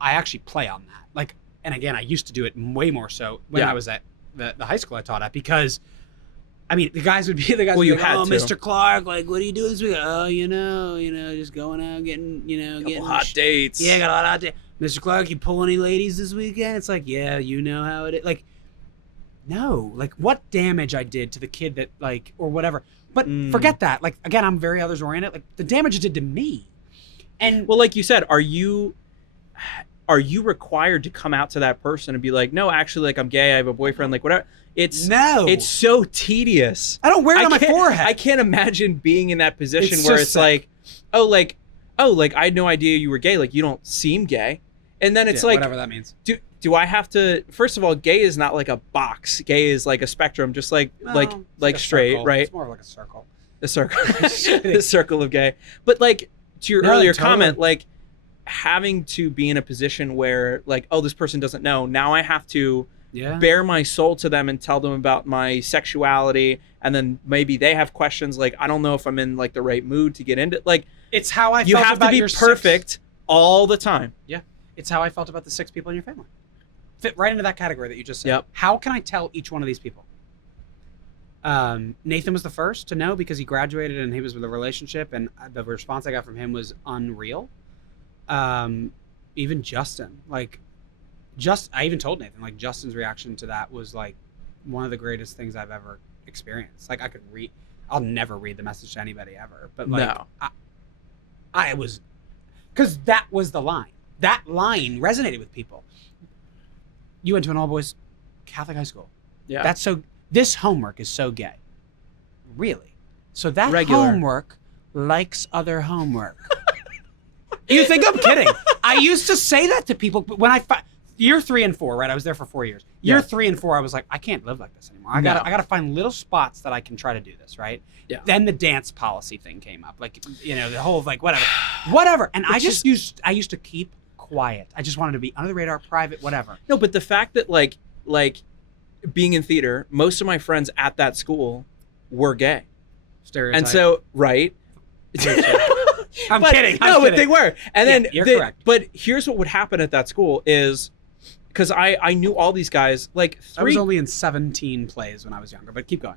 I actually play on that. Like, and again, I used to do it way more so when I was at the high school I taught at, because I mean, the guys would be like, oh, Mr. Clark, like, what are you doing this week? Oh, just going out, getting hot dates. Yeah, got a lot of hot dates. Mr. Clark, you pull any ladies this weekend? It's like, yeah, you know how it is. Like, no, like, what damage I did to the kid that, like, or whatever. But forget that. Like, again, I'm very others oriented. Like, the damage it did to me. And well, like you said, are you required to come out to that person and be like, no, actually, like, I'm gay, I have a boyfriend, like, whatever? It's so tedious. I don't wear it on my forehead. I can't imagine being in that position where it's like, oh, I had no idea you were gay. Like, you don't seem gay. And then it's like, whatever that means. Do I have to, first of all, gay is not like a box. Gay is like a spectrum, just like straight, circle. Right? It's more like a circle. A circle. The circle of gay. But like, to your earlier comment, like, having to be in a position where, like, oh, this person doesn't know. Now I have to bare my soul to them and tell them about my sexuality, and then maybe they have questions like, I don't know if I'm in like the right mood to get into, like, it's how I you felt have about to be your perfect all the time. Yeah, it's how I felt about the 6 people in your family. Fit right into that category that you just said. Yep. How can I tell each one of these people? Nathan was the first to know because he graduated and he was with a relationship, and the response I got from him was unreal. Even Justin, like, I even told Nathan, like, Justin's reaction to that was like one of the greatest things I've ever experienced. Like, I'll never read the message to anybody ever, but like, No. I was, because that was the line. That line resonated with people. You went to an all boys Catholic high school. Yeah. This homework is so gay. Really? So that Regular. homework likes other homework. You think I'm kidding? I used to say that to people, but when year 3 and 4, right? I was there for 4 years. Year 3 and 4, I was like, I can't live like this anymore. I gotta find little spots that I can try to do this, right? Yeah. Then the dance policy thing came up, like, the whole like whatever. And I used to keep quiet. I just wanted to be under the radar, private, whatever. No, but the fact that like being in theater, most of my friends at that school were gay. Stereotype. And so, right. I'm kidding. But they were. And then you're correct. But here's what would happen at that school is, because I knew all these guys, like I was only in 17 plays when I was younger, but keep going.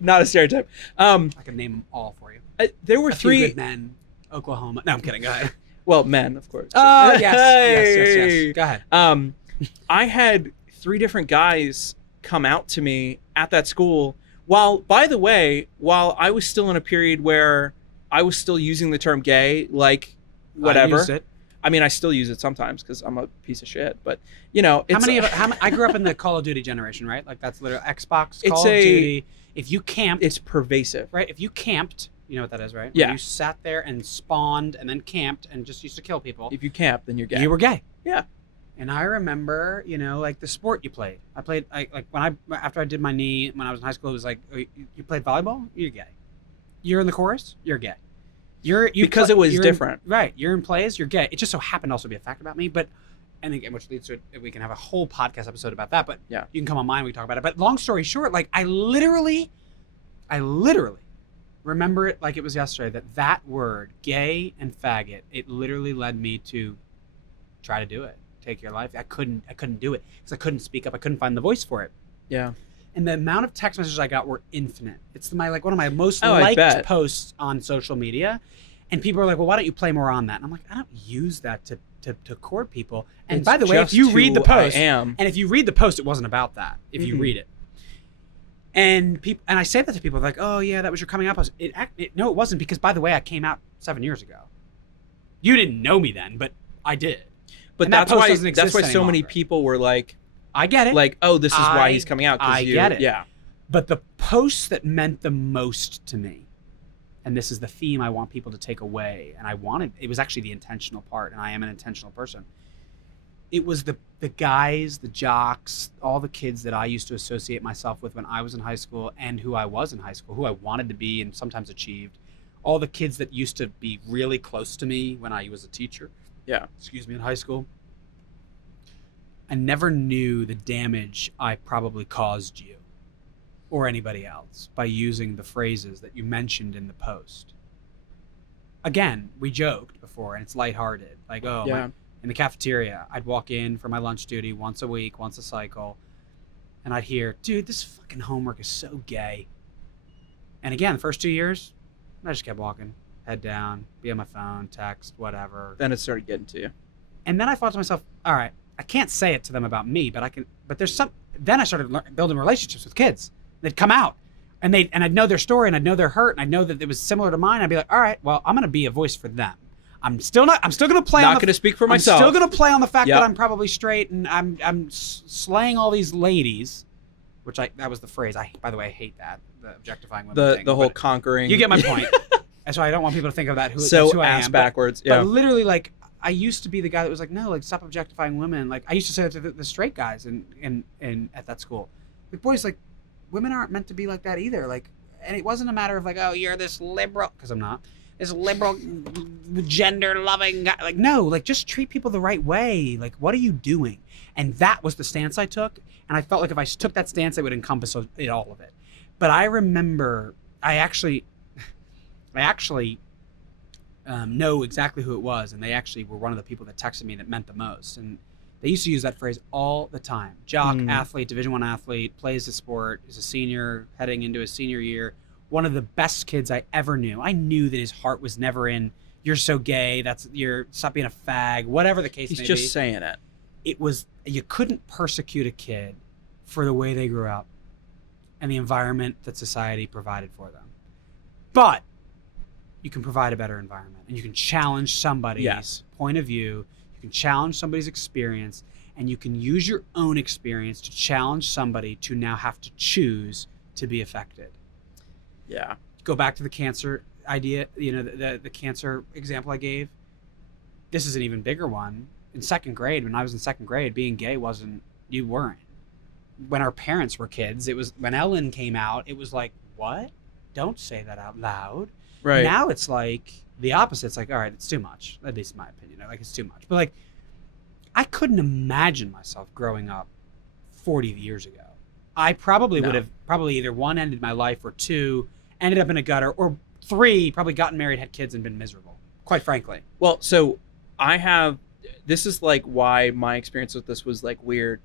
Not a stereotype. I can name them all for you. There were A Few 3 Good Men, Oklahoma. No, I'm kidding. Go ahead. Well, men, of course. Oh, yes. Go ahead. I had 3 different guys come out to me at that school. By the way, while I was still in a period where I was still using the term gay, like, whatever. I used it. I mean, I still use it sometimes because I'm a piece of shit. But, it's, I grew up in the Call of Duty generation, right? Like, that's literally Xbox, Call of Duty. If you camped, it's pervasive, right? If you camped, you know what that is, right? Yeah. When you sat there and spawned and then camped and just used to kill people. If you camp, then you're gay. You were gay. Yeah. And I remember, like, the sport you played. I played, after I did my knee when I was in high school, it was like, oh, you played volleyball? You're gay. You're in the chorus? You're gay. Because it was different. Right. You're in plays? You're gay. It just so happened to also be a fact about me, and again, which leads to it, we can have a whole podcast episode about that, but yeah, you can come on mine, we can talk about it. But long story short, like, I literally remember it like it was yesterday, that word, gay and faggot, it literally led me to try to do it. Take your life. I couldn't do it because I couldn't speak up. I couldn't find the voice for it. Yeah. And the amount of text messages I got were infinite. It's one of my most liked posts on social media. And people are like, well, why don't you play more on that? And I'm like, I don't use that to court people. And by the way, if you read the post, and if you read the post, it wasn't about that. If you read it. And I say that to people, like, oh yeah, that was your coming out post. No, it wasn't, because by the way, I came out 7 years ago. You didn't know me then, but I did. But that's why so many people were like, I get it. Like, oh, this is why he's coming out. I get it. Yeah. But the posts that meant the most to me, and this is the theme I want people to take away, and it was actually the intentional part, and I am an intentional person. It was the guys, the jocks, all the kids that I used to associate myself with when I was in high school, and who I was in high school, who I wanted to be and sometimes achieved. All the kids that used to be really close to me when I was a teacher. Yeah. In high school. I never knew the damage I probably caused you or anybody else by using the phrases that you mentioned in the post. Again, we joked before, and it's lighthearted. Like, in the cafeteria, I'd walk in for my lunch duty once a week, once a cycle, and I'd hear, dude, this fucking homework is so gay. And again, the first 2 years, I just kept walking, head down, be on my phone, text, whatever. Then it started getting to you. And then I thought to myself, all right, I can't say it to them about me, but I can. But there's some. Then I started building relationships with kids. They'd come out, and I'd know their story, and I'd know their hurt, and I'd know that it was similar to mine. I'd be like, all right, well, I'm going to be a voice for them. I'm still going to play. Not going to speak for myself. I'm still going to play on the fact that I'm probably straight, and I'm slaying all these ladies, which that was the phrase. By the way, I hate that, the objectifying women thing. The whole conquering. You get my point. That's why I don't want people to think of that. That's who I am. Backwards. But literally, like, I used to be the guy that was like, no, like, stop objectifying women. Like, I used to say that to the straight guys in at that school. Like, boys, like, women aren't meant to be like that either. Like, and it wasn't a matter of like, oh, you're this liberal, because I'm not. this liberal, gender-loving guy. Like, no, like, just treat people the right way. Like, what are you doing? And that was the stance I took. And I felt like if I took that stance, it would encompass all of it. But I remember, I actually know exactly who it was. And they actually were one of the people that texted me that meant the most. And they used to use that phrase all the time. Jock, athlete, Division I athlete, plays the sport, is a senior, heading into his senior year. One of the best kids I ever knew. I knew that his heart was never in, you're so gay, stop being a fag, whatever the case may be. He's just saying it. It was, you couldn't persecute a kid for the way they grew up and the environment that society provided for them. But you can provide a better environment, and you can challenge somebody's point of view. You can challenge somebody's experience, and you can use your own experience to challenge somebody to now have to choose to be affected. Yeah. Go back to the cancer idea, the cancer example I gave. This is an even bigger one. In second grade, when I was in second grade, being gay you weren't. When our parents were kids, it was, when Ellen came out, it was like, what? Don't say that out loud. Right. Now it's like the opposite. It's like, all right, it's too much. At least in my opinion. Like, it's too much. But like, I couldn't imagine myself growing up 40 years ago. I probably would have either one, ended my life, or two, ended up in a gutter, or three, probably gotten married, had kids, and been miserable, quite frankly. Well, so this is like why my experience with this was like weird,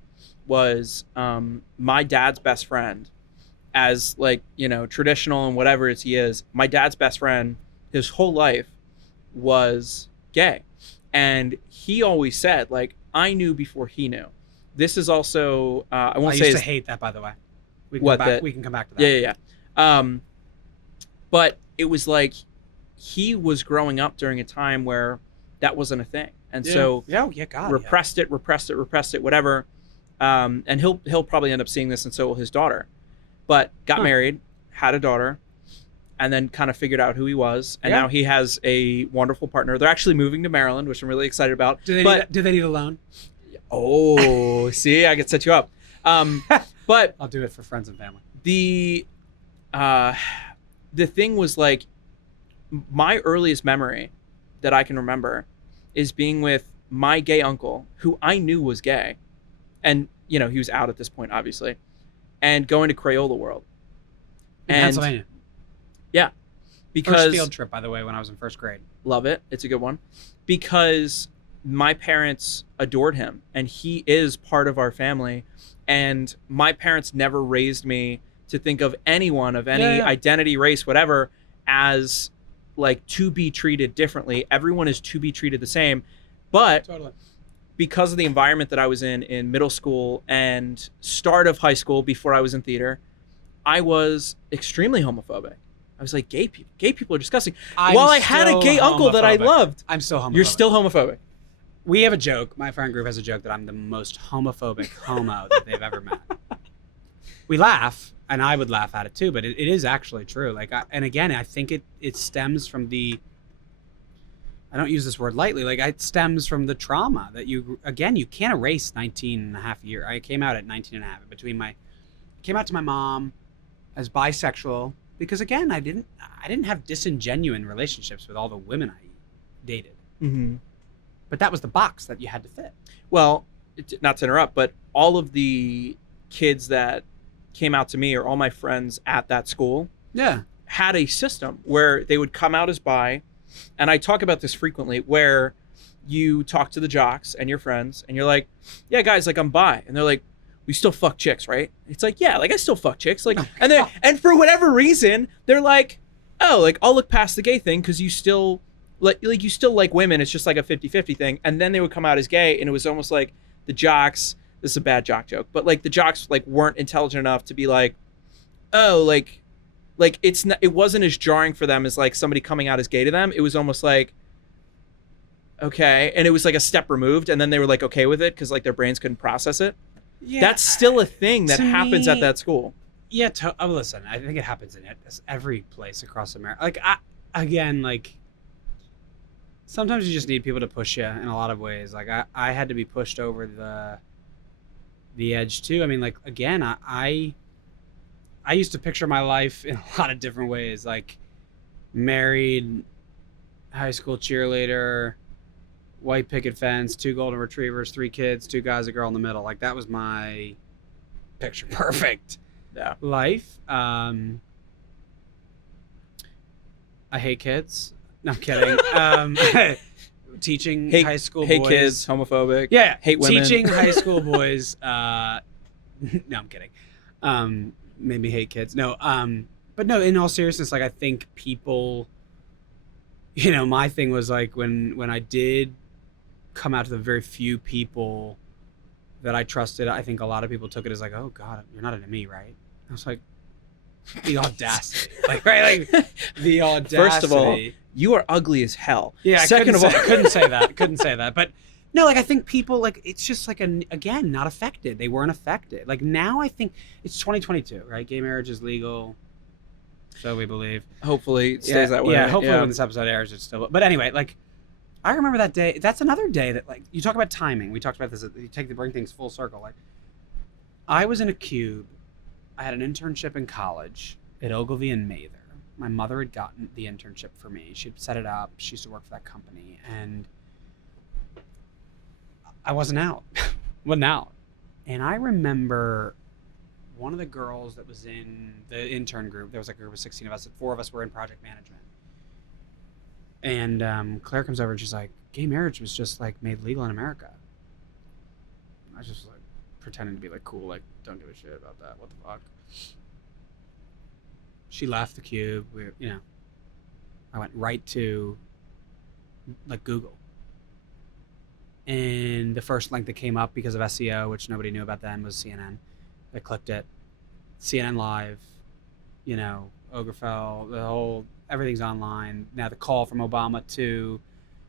was my dad's best friend, as like, traditional and whatever he is, my dad's best friend, his whole life was gay. And he always said, like, I knew before he knew. This is also, I used to hate that, by the way. We can come back to that. Yeah. But it was like, he was growing up during a time where that wasn't a thing. And so repressed it, whatever. And he'll probably end up seeing this, and so will his daughter. But got married, had a daughter, and then kind of figured out who he was. And now he has a wonderful partner. They're actually moving to Maryland, which I'm really excited about. Do they need a loan? Oh, see, I could set you up. But I'll do it for friends and family. The thing was, like, my earliest memory that I can remember is being with my gay uncle, who I knew was gay. And, he was out at this point, obviously. And going to Crayola World. In Pennsylvania. Yeah. Because first field trip, by the way, when I was in first grade. Love it. It's a good one. Because my parents adored him, and he is part of our family. And my parents never raised me to think of anyone of any identity, race, whatever, as like to be treated differently. Everyone is to be treated the same. But because of the environment that I was in middle school and start of high school before I was in theater, I was extremely homophobic. I was like, gay people are disgusting. While I had a gay uncle that I loved. I'm still homophobic. You're still homophobic. We have a joke. My friend group has a joke that I'm the most homophobic homo that they've ever met. We laugh, and I would laugh at it too, but it is actually true. Like, and again, I think it stems from I don't use this word lightly. Like, it stems from the trauma that you can't erase 19 and a half years. I came out at 19 and a half. Came out to my mom as bisexual because, again, I didn't have disingenuine relationships with all the women I dated. Mm-hmm. But that was the box that you had to fit. Well, not to interrupt, but all of the kids that came out to me, or all my friends at that school, had a system where they would come out as bi. And I talk about this frequently, where you talk to the jocks and your friends, and you're like, yeah, guys, like, I'm bi. And they're like, we still fuck chicks, right? It's like, yeah, like, I still fuck chicks. Like, and for whatever reason, they're like, oh, like, I'll look past the gay thing because you still you still like women. It's just like a 50-50 thing. And then they would come out as gay, and it was almost like the jocks, this is a bad jock joke, but like the jocks like weren't intelligent enough to be like, oh, like it wasn't as jarring for them as like somebody coming out as gay to them. It was almost like, okay. And it was like a step removed, and then they were like okay with it because like their brains couldn't process it. Yeah, that's still a thing that happens at that school. Yeah, listen, I think it happens in every place across America. Like, like, sometimes you just need people to push you in a lot of ways. Like, I had to be pushed over the edge too. I mean, like, again, I used to picture my life in a lot of different ways, like married high school cheerleader, white picket fence, 2 golden retrievers, 3 kids, 2 guys, a girl in the middle. Like that was my picture perfect life. I hate kids. No, I'm kidding. Teaching high school boys. Hate kids, homophobic. Yeah. Hate women. Teaching high school boys. No, I'm kidding. Made me hate kids. No, but no, in all seriousness, like I think people, my thing was like when I did come out to the very few people that I trusted, I think a lot of people took it as like, oh God, you're not into me, right? I was like, the audacity. Like, right? Like, the audacity. First of all, you are ugly as hell. Yeah, Second of all, couldn't say that. But no, like I think people like it's just like again not affected. They weren't affected. Like now I think it's 2022, right? Gay marriage is legal, so we believe. Hopefully it stays that way. Yeah, hopefully when this episode airs, it's still. But anyway, like I remember that day. That's another day that like you talk about timing. We talked about this. You take the bring things full circle. Like I was in a cube. I had an internship in college at Ogilvy and Mather. My mother had gotten the internship for me. She'd set it up. She used to work for that company. And I wasn't out. Wasn't out. And I remember one of the girls that was in the intern group, there was like a group of 16 of us, 4 of us were in project management. And Claire comes over and she's like, gay marriage was just like made legal in America. I was just like pretending to be like cool, like don't give a shit about that. What the fuck? She left the cube. I went right to like Google. And the first link that came up because of SEO, which nobody knew about then, was CNN. I clicked it. CNN Live, Obergefell, everything's online. Now the call from Obama to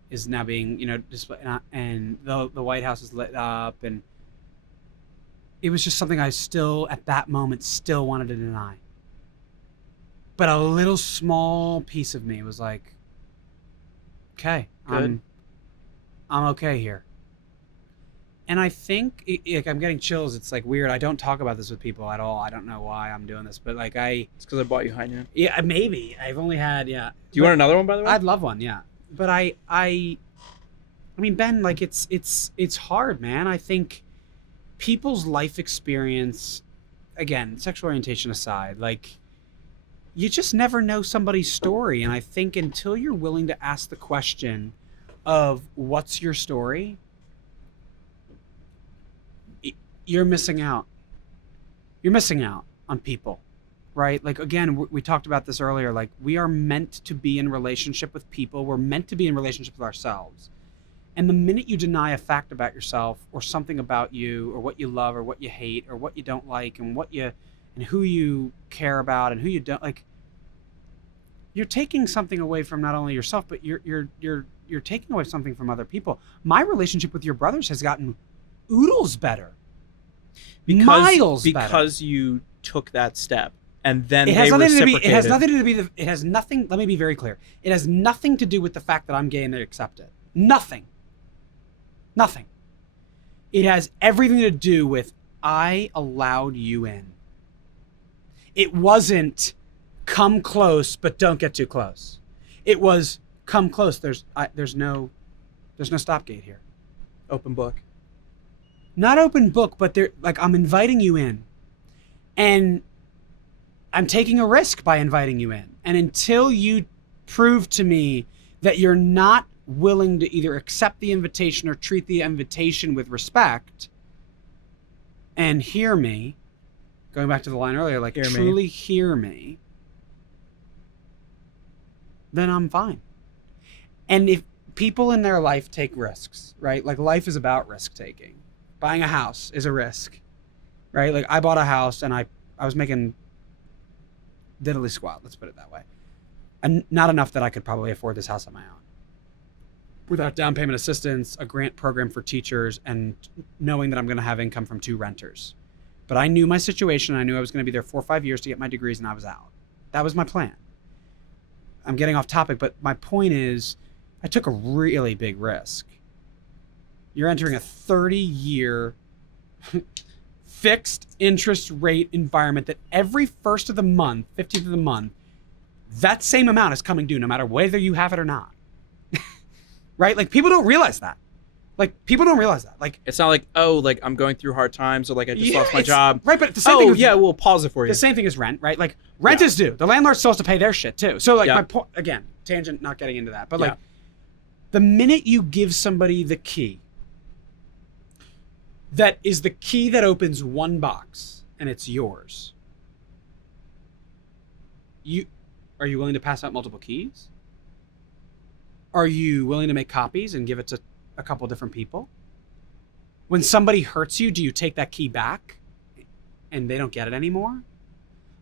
is now being, displayed, and the White House is lit up, and it was just something I still, at that moment, still wanted to deny. But a little small piece of me was like, okay, I'm okay here. And I think I'm getting chills. It's like weird. I don't talk about this with people at all. I don't know why I'm doing this, but like it's because I bought you Heineken. Yeah, maybe. I've only had, Do you want another one, by the way? I'd love one, yeah. But I mean, Ben, like it's hard, man. I think people's life experience, again, sexual orientation aside, like you just never know somebody's story. And I think until you're willing to ask the question of what's your story, you're missing out. You're missing out on people, right? Like, again, we talked about this earlier. Like, we are meant to be in relationship with people. We're meant to be in relationship with ourselves. And the minute you deny a fact about yourself or something about you or what you love or what you hate or what you don't like and and who you care about and who you don't like, you're taking something away from not only yourself, but you're taking away something from other people. My relationship with your brothers has gotten oodles better. Miles better. Because you took that step and then they reciprocated. It has nothing to be, it has nothing, let me be very clear. It has nothing to do with the fact that I'm gay and they accept it. Nothing. It has everything to do with I allowed you in. It wasn't come close, but don't get too close. It was come close. There's no stop gate here. Open book. Not open book, but I'm inviting you in. And I'm taking a risk by inviting you in. And until you prove to me that you're not willing to either accept the invitation or treat the invitation with respect and hear me, going back to the line earlier, like truly hear me, then I'm fine. And if people in their life take risks, right? Like life is about risk taking. Buying a house is a risk, right? Like I bought a house and I was making diddly squat, let's put it that way. And not enough that I could probably afford this house on my own. Without down payment assistance, a grant program for teachers, and knowing that I'm going to have income from 2 renters. But I knew my situation. I knew I was going to be there 4 or 5 years to get my degrees, and I was out. That was my plan. I'm getting off topic, but my point is I took a really big risk. You're entering a 30-year fixed interest rate environment that every 1st of the month, 15th of the month, that same amount is coming due no matter whether you have it or not. right? Like people don't realize that. Like It's not like, oh, like I'm going through hard times or like I just lost my job. Right, but the same thing. We'll pause it for you. The same thing as rent, right? Like rent is due. The landlord still has to pay their shit too. So like my point, again, tangent, not getting into that, but like the minute you give somebody the key, that is the key that opens one box and it's yours. Are you willing to pass out multiple keys? Are you willing to make copies and give it to a couple different people? When somebody hurts you, do you take that key back and they don't get it anymore?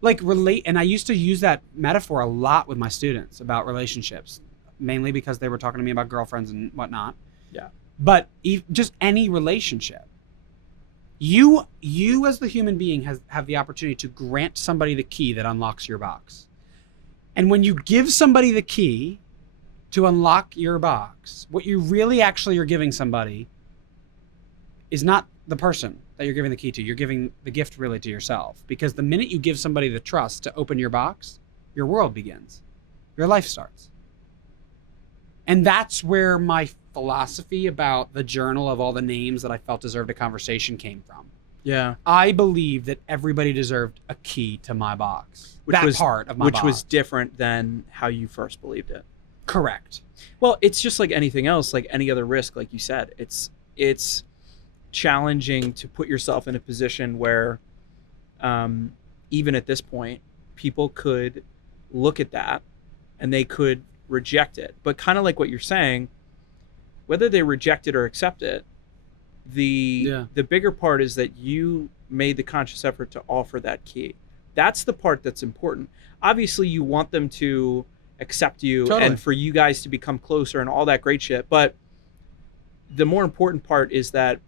Like relate, and I used to use that metaphor a lot with my students about relationships, mainly because they were talking to me about girlfriends and whatnot. Yeah. But just any relationship, you as the human being have the opportunity to grant somebody the key that unlocks your box. And when you give somebody the key to unlock your box, what you really actually are giving somebody is not the person that you're giving the key to. You're giving the gift really to yourself. Because the minute you give somebody the trust to open your box, your world begins. Your life starts. And that's where my philosophy about the journal of all the names that I felt deserved a conversation came from. Yeah. I believe that everybody deserved a key to my box. Which was different than how you first believed it. Correct. Well, it's just like anything else, like any other risk, like you said. It's challenging to put yourself in a position where even at this point, people could look at that and they could reject it. But kind of like what you're saying, whether they reject it or accept it, the bigger part is that you made the conscious effort to offer that key. That's the part that's important. Obviously, you want them to accept you and for you guys to become closer and all that great shit. But the more important part is that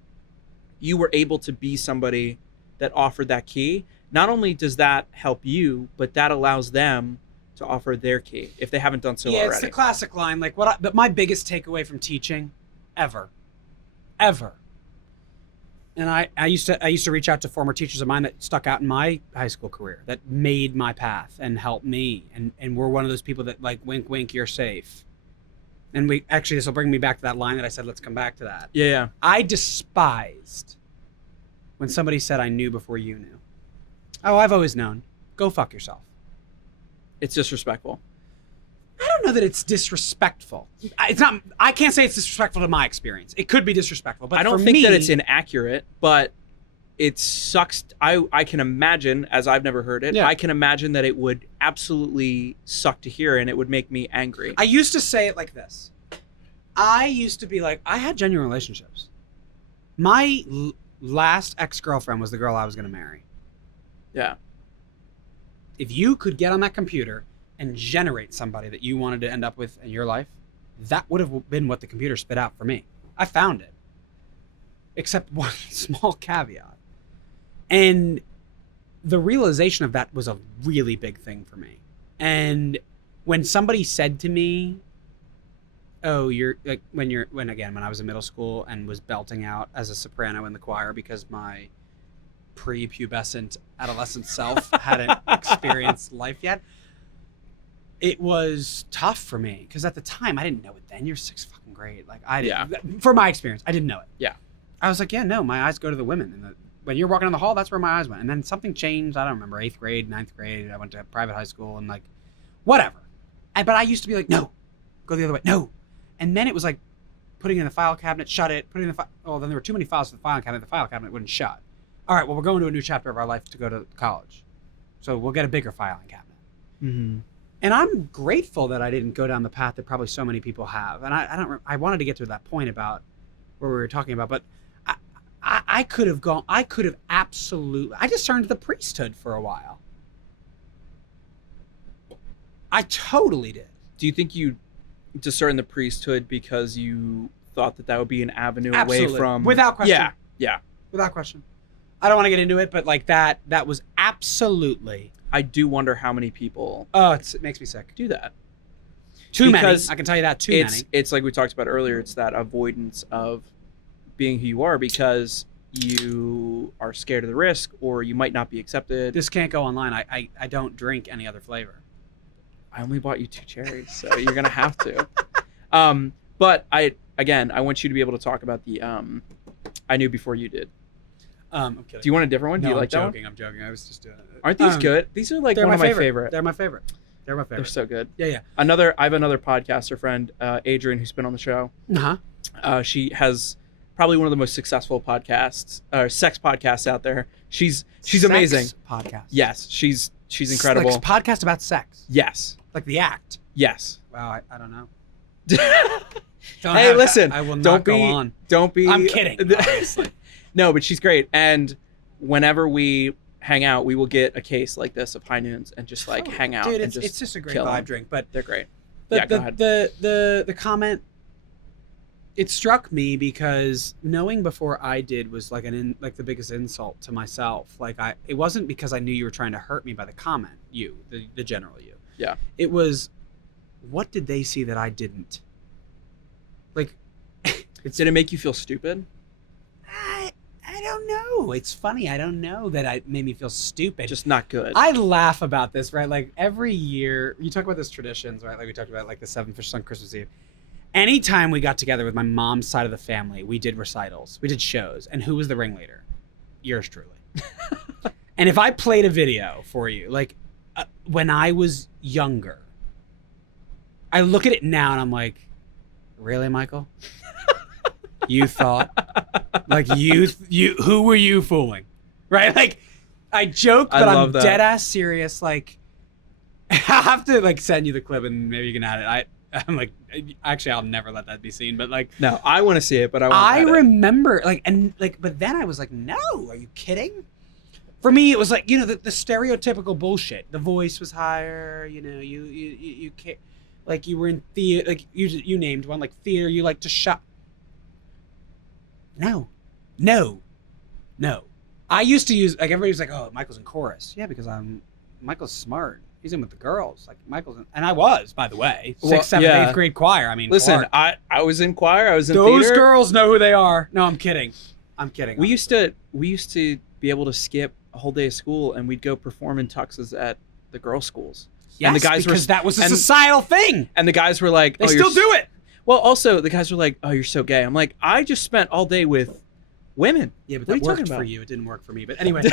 you were able to be somebody that offered that key. Not only does that help you, but that allows them to offer their key if they haven't done so already. Yeah, it's the classic line. Like but my biggest takeaway from teaching ever. And I used to reach out to former teachers of mine that stuck out in my high school career, that made my path and helped me, and we're one of those people that like wink wink, you're safe. And this will bring me back to that line that I said, let's come back to that. Yeah. I despised when somebody said I knew before you knew. Oh, I've always known. Go fuck yourself. It's disrespectful. I don't know that it's disrespectful. It's not. I can't say it's disrespectful to my experience. It could be disrespectful, but I don't think that it's inaccurate, but it sucks. I can imagine, as I've never heard it, I can imagine that it would absolutely suck to hear and it would make me angry. I used to say it like this. I used to be like, I had genuine relationships. My last ex-girlfriend was the girl I was going to marry. Yeah. If you could get on that computer and generate somebody that you wanted to end up with in your life, that would have been what the computer spit out for me. I found it. Except one small caveat. And the realization of that was a really big thing for me. And when somebody said to me, oh, you're like, when I was in middle school and was belting out as a soprano in the choir because my prepubescent adolescent self hadn't experienced life yet, it was tough for me because at the time I didn't know it then. You're sixth fucking grade. Like I didn't, for my experience, I didn't know it. Yeah. I was like, yeah, no, my eyes go to the women. And when you're walking down the hall, that's where my eyes went. And then something changed. I don't remember, 8th grade, 9th grade. I went to a private high school and like, whatever. But I used to be like, no, go the other way. No. And then it was like putting it in the file cabinet, shut it, putting it in the oh, then there were too many files for the file cabinet. The file cabinet wouldn't shut. All right, well, we're going to a new chapter of our life to go to college. So we'll get a bigger filing cabinet. Mm-hmm. And I'm grateful that I didn't go down the path that probably so many people have. And I wanted to get to that point about where we were talking about, but I could have absolutely, I discerned the priesthood for a while. I totally did. Do you think you discerned the priesthood because you thought that would be an avenue away from... Without question. Yeah. Without question. I don't want to get into it, but like that was absolutely... I do wonder how many people... Oh, it makes me sick. Do that. Too many. I can tell you that, too many. It's like we talked about earlier. It's that avoidance of being who you are because you are scared of the risk or you might not be accepted. This can't go online. I don't drink any other flavor. I only bought you 2 cherries, so you're going to have to. But I want you to be able to talk about the I Knew Before You Did. I'm kidding. Do you want a different one? No, Do you like that one? I'm joking. I was just doing it. Aren't these good? These are like They're one of my favorite. favorite. They're my favorite. They're so good. Yeah. I have another podcaster friend, Adrian, who's been on the show. Uh-huh. She has probably one of the most successful podcasts, sex podcasts out there. She's amazing. Podcast. Yes, she's incredible. Like podcast about sex. Yes. Like the act. Yes. Wow, I don't know. Hey, listen. I will not go on. Don't be. I'm kidding. Obviously. No, but she's great. And whenever we hang out, we will get a case like this of High Noons and just like hang out. Dude, and it's just a great kill vibe them. drink. But They're great. go ahead. The comment, it struck me because knowing before I did was like the biggest insult to myself. Like it wasn't because I knew you were trying to hurt me by the comment, the general you. Yeah. It was, what did they see that I didn't? Like, Did it make you feel stupid? I don't know. It's funny. I don't know that it made me feel stupid. Just not good. I laugh about this, right? Like every year, you talk about these traditions, right? Like we talked about like the 7 Fishes on Christmas Eve. Anytime we got together with my mom's side of the family, we did recitals, we did shows. And who was the ringleader? Yours truly. And if I played a video for you, like when I was younger, I look at it now and I'm like, really, Michael? You thought, like you, who were you fooling? Right? Like I joke, but I'm dead ass serious. Like I have to like send you the clip and maybe you can add it. I'm like, actually, I'll never let that be seen. But like, no, I want to see it, but I remember like, and like, but then I was like, no, are you kidding? For me, it was like, the stereotypical bullshit. The voice was higher, you can't, like you were in theater, like you named one, like theater, you like to shop. No. I used to use, like everybody was like, oh, Michael's in chorus. Yeah, because Michael's smart. He's in with the girls. Like and I was, by the way, 6th, 7th, 8th grade choir. I mean, listen, I was in choir. I was in those theater. girls know who they are. No, I'm kidding. We used to be able to skip a whole day of school and we'd go perform in tuxes at the girls' schools. Yes, and the guys because that was a societal thing. And the guys were like, they still do it. Well, also the guys were like, oh, you're so gay. I'm like, I just spent all day with women. Yeah, but what that worked for you. It didn't work for me. But anyway,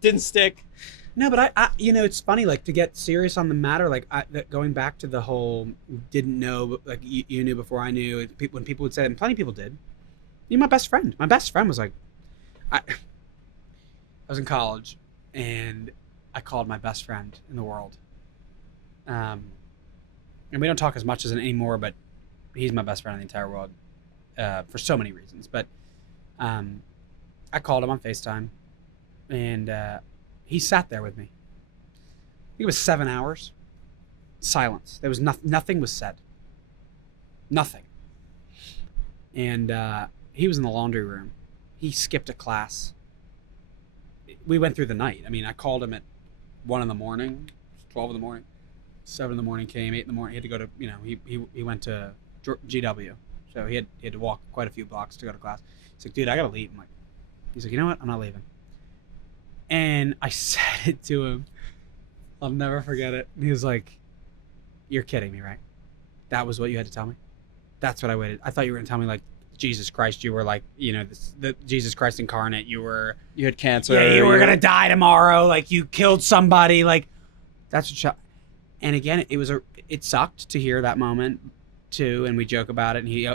didn't stick. No, but I it's funny, like to get serious on the matter, like going back to the whole didn't know, like you knew before I knew. When people would say that, and plenty of people did. You're my best friend. My best friend was like, I was in college, and I called my best friend in the world. And we don't talk as much as anymore, but he's my best friend in the entire world for so many reasons. But I called him on FaceTime, and he sat there with me. I think it was 7 hours. Silence. There was nothing was said. Nothing. And he was in the laundry room. He skipped a class. We went through the night. I mean, I called him at 1 in the morning, 12 in the morning, 7 in the morning, came 8 in the morning. He had to go to, he went to GW. So he had to walk quite a few blocks to go to class. He's like, dude, I got to leave. I'm like, he's like, you know what? I'm not leaving. And I said it to him. I'll never forget it. And he was like, you're kidding me, right? That was what you had to tell me? That's what I waited. I thought you were going to tell me, like, Jesus Christ, you were like, the Jesus Christ incarnate. You had cancer. Yeah, you were going to die tomorrow. Like, you killed somebody. Like, that's what and again, it sucked to hear that moment too. And we joke about it. And he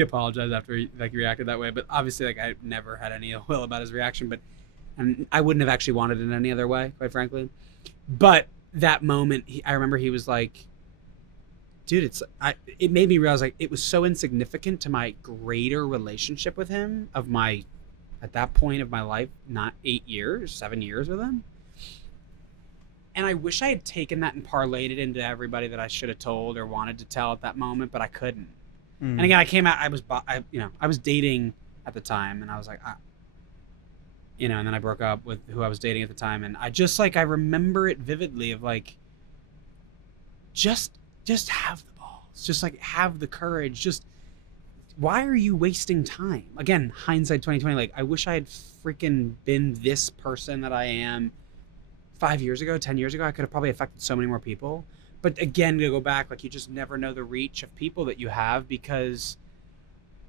apologized after he reacted that way. But obviously, like, I never had any ill will about his reaction. And I wouldn't have actually wanted it any other way, quite frankly. But that moment, I remember he was like, dude, it made me realize, like, it was so insignificant to my greater relationship with him at that point of my life, not 8 years, 7 years with him. And I wish I had taken that and parlayed it into everybody that I should have told or wanted to tell at that moment, but I couldn't. And again, I came out, I was dating at the time, and I was like, and then I broke up with who I was dating at the time, and I just, like, I remember it vividly of, like, just have the balls, just, like, have the courage, just, why are you wasting time? Again, hindsight 2020, like, I wish I had freaking been this person that I am 5 years ago, 10 years ago. I could have probably affected so many more people, But again, to go back, like, you just never know the reach of people that you have, because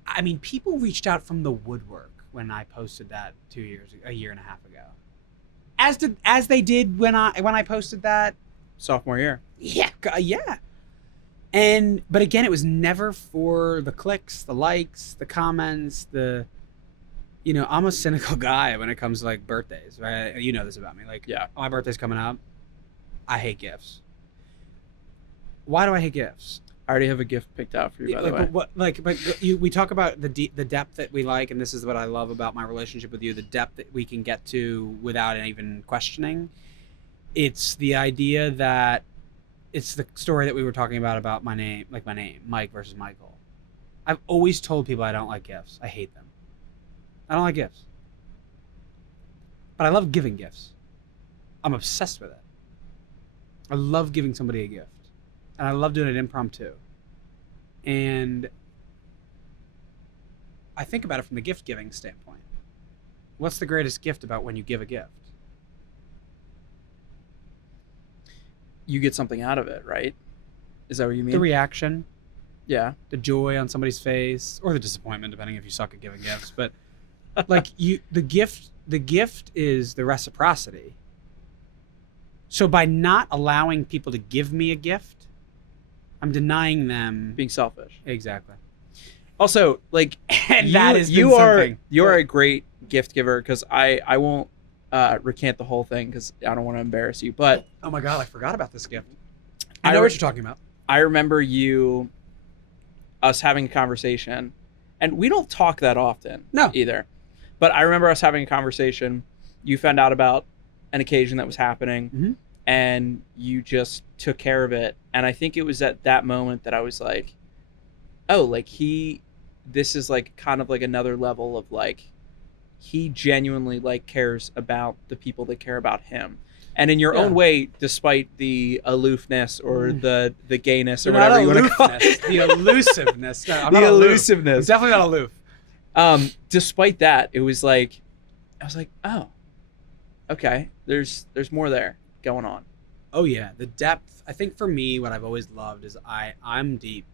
I mean, people reached out from the woodwork when I posted that a year and a half ago, as they did when I posted that Sophomore year. Yeah. But again, it was never for the clicks, the likes, the comments, I'm a cynical guy when it comes to like birthdays, right? You know this about me. Like, Yeah. My birthday's coming up. I hate gifts. Why do I hate gifts? I already have a gift picked out for you, by the way. We talk about the depth that we like, and this is what I love about my relationship with you, the depth that we can get to without even questioning. It's the idea that it's the story that we were talking about my name, Mike versus Michael. I've always told people I don't like gifts. I hate them. I don't like gifts. But I love giving gifts. I'm obsessed with it. I love giving somebody a gift. And I love doing it impromptu. And I think about it from the gift giving standpoint. What's the greatest gift about when you give a gift? You get something out of it, right? Is that what you mean? The reaction. Yeah. The joy on somebody's face, or the disappointment, depending if you suck at giving gifts. But like the gift is the reciprocity. So by not allowing people to give me a gift, I'm denying them Being selfish. Exactly. Also, like, you are a great gift giver, because I won't recant the whole thing because I don't want to embarrass you. But oh my God, I forgot about this gift. I know what you're talking about. I remember us having a conversation, and we don't talk that often. No. Either. But I remember us having a conversation. You found out about an occasion that was happening, mm-hmm. and you just took care of it. And I think it was at that moment that I was like, oh, like this is like kind of like another level of like, he genuinely like cares about the people that care about him. And in your own way, despite the aloofness or the gayness or whatever you want to call it. The elusiveness. No, I'm the not elusiveness. I'm definitely not aloof. Despite that, it was like, I was like, oh, okay, there's more there going on. Oh yeah, the depth. I think for me, what I've always loved is I'm deep.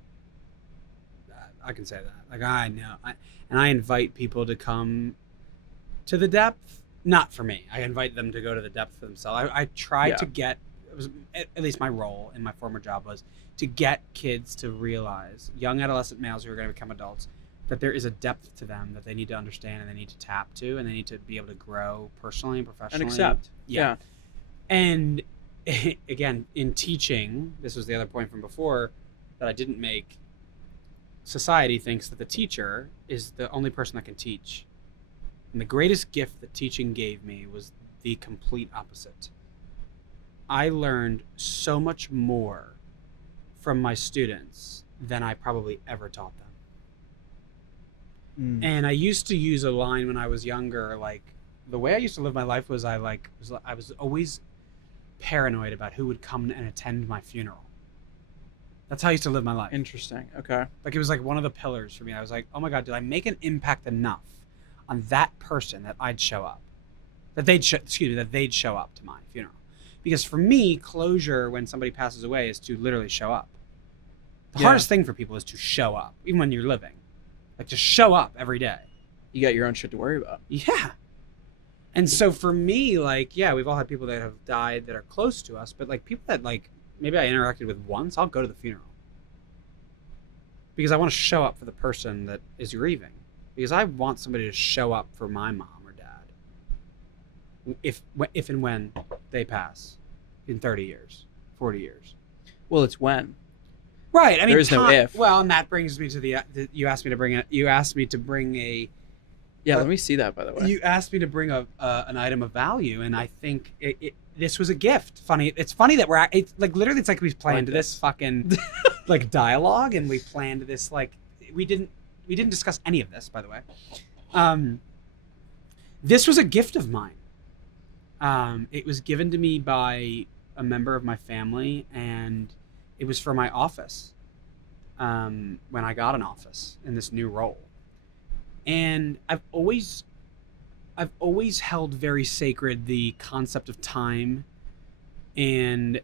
I can say that. Like, I know. And I invite people to come to the depth. Not for me. I invite them to go to the depth for themselves. I try to get, it was at least my role in my former job was to get kids to realize, young adolescent males who are going to become adults, that there is a depth to them that they need to understand and they need to tap to, and they need to be able to grow personally and professionally. And accept. Yeah. And again, in teaching, this was the other point from before that I didn't make, society thinks that the teacher is the only person that can teach. And the greatest gift that teaching gave me was the complete opposite. I learned so much more from my students than I probably ever taught them. And I used to use a line when I was younger, like, the way I used to live my life was I was always paranoid about who would come and attend my funeral. That's how I used to live my life. Interesting. Okay. Like, it was like one of the pillars for me. I was like, oh my God, did I make an impact enough on that person that I'd show up? That they'd show up to my funeral. Because for me, closure when somebody passes away is to literally show up. The hardest thing for people is to show up, even when you're living. Like, to show up every day. You got your own shit to worry about. Yeah. And so for me, like, yeah, we've all had people that have died that are close to us, but like people that like maybe I interacted with once, I'll go to the funeral. Because I want to show up for the person that is grieving. Because I want somebody to show up for my mom or dad. If and when they pass in 30 years, 40 years. Well, it's when. Right. I mean, there is no if. Well, and that brings me to you asked me to bring a Yeah, let me see that, by the way. You asked me to bring an item of value, and I think this was a gift. It's funny that it's like literally it's like we planned this fucking like dialogue, and we planned this like we didn't discuss any of this, by the way. This was a gift of mine. It was given to me by a member of my family, and it was for my office when I got an office in this new role. And I've always held very sacred the concept of time and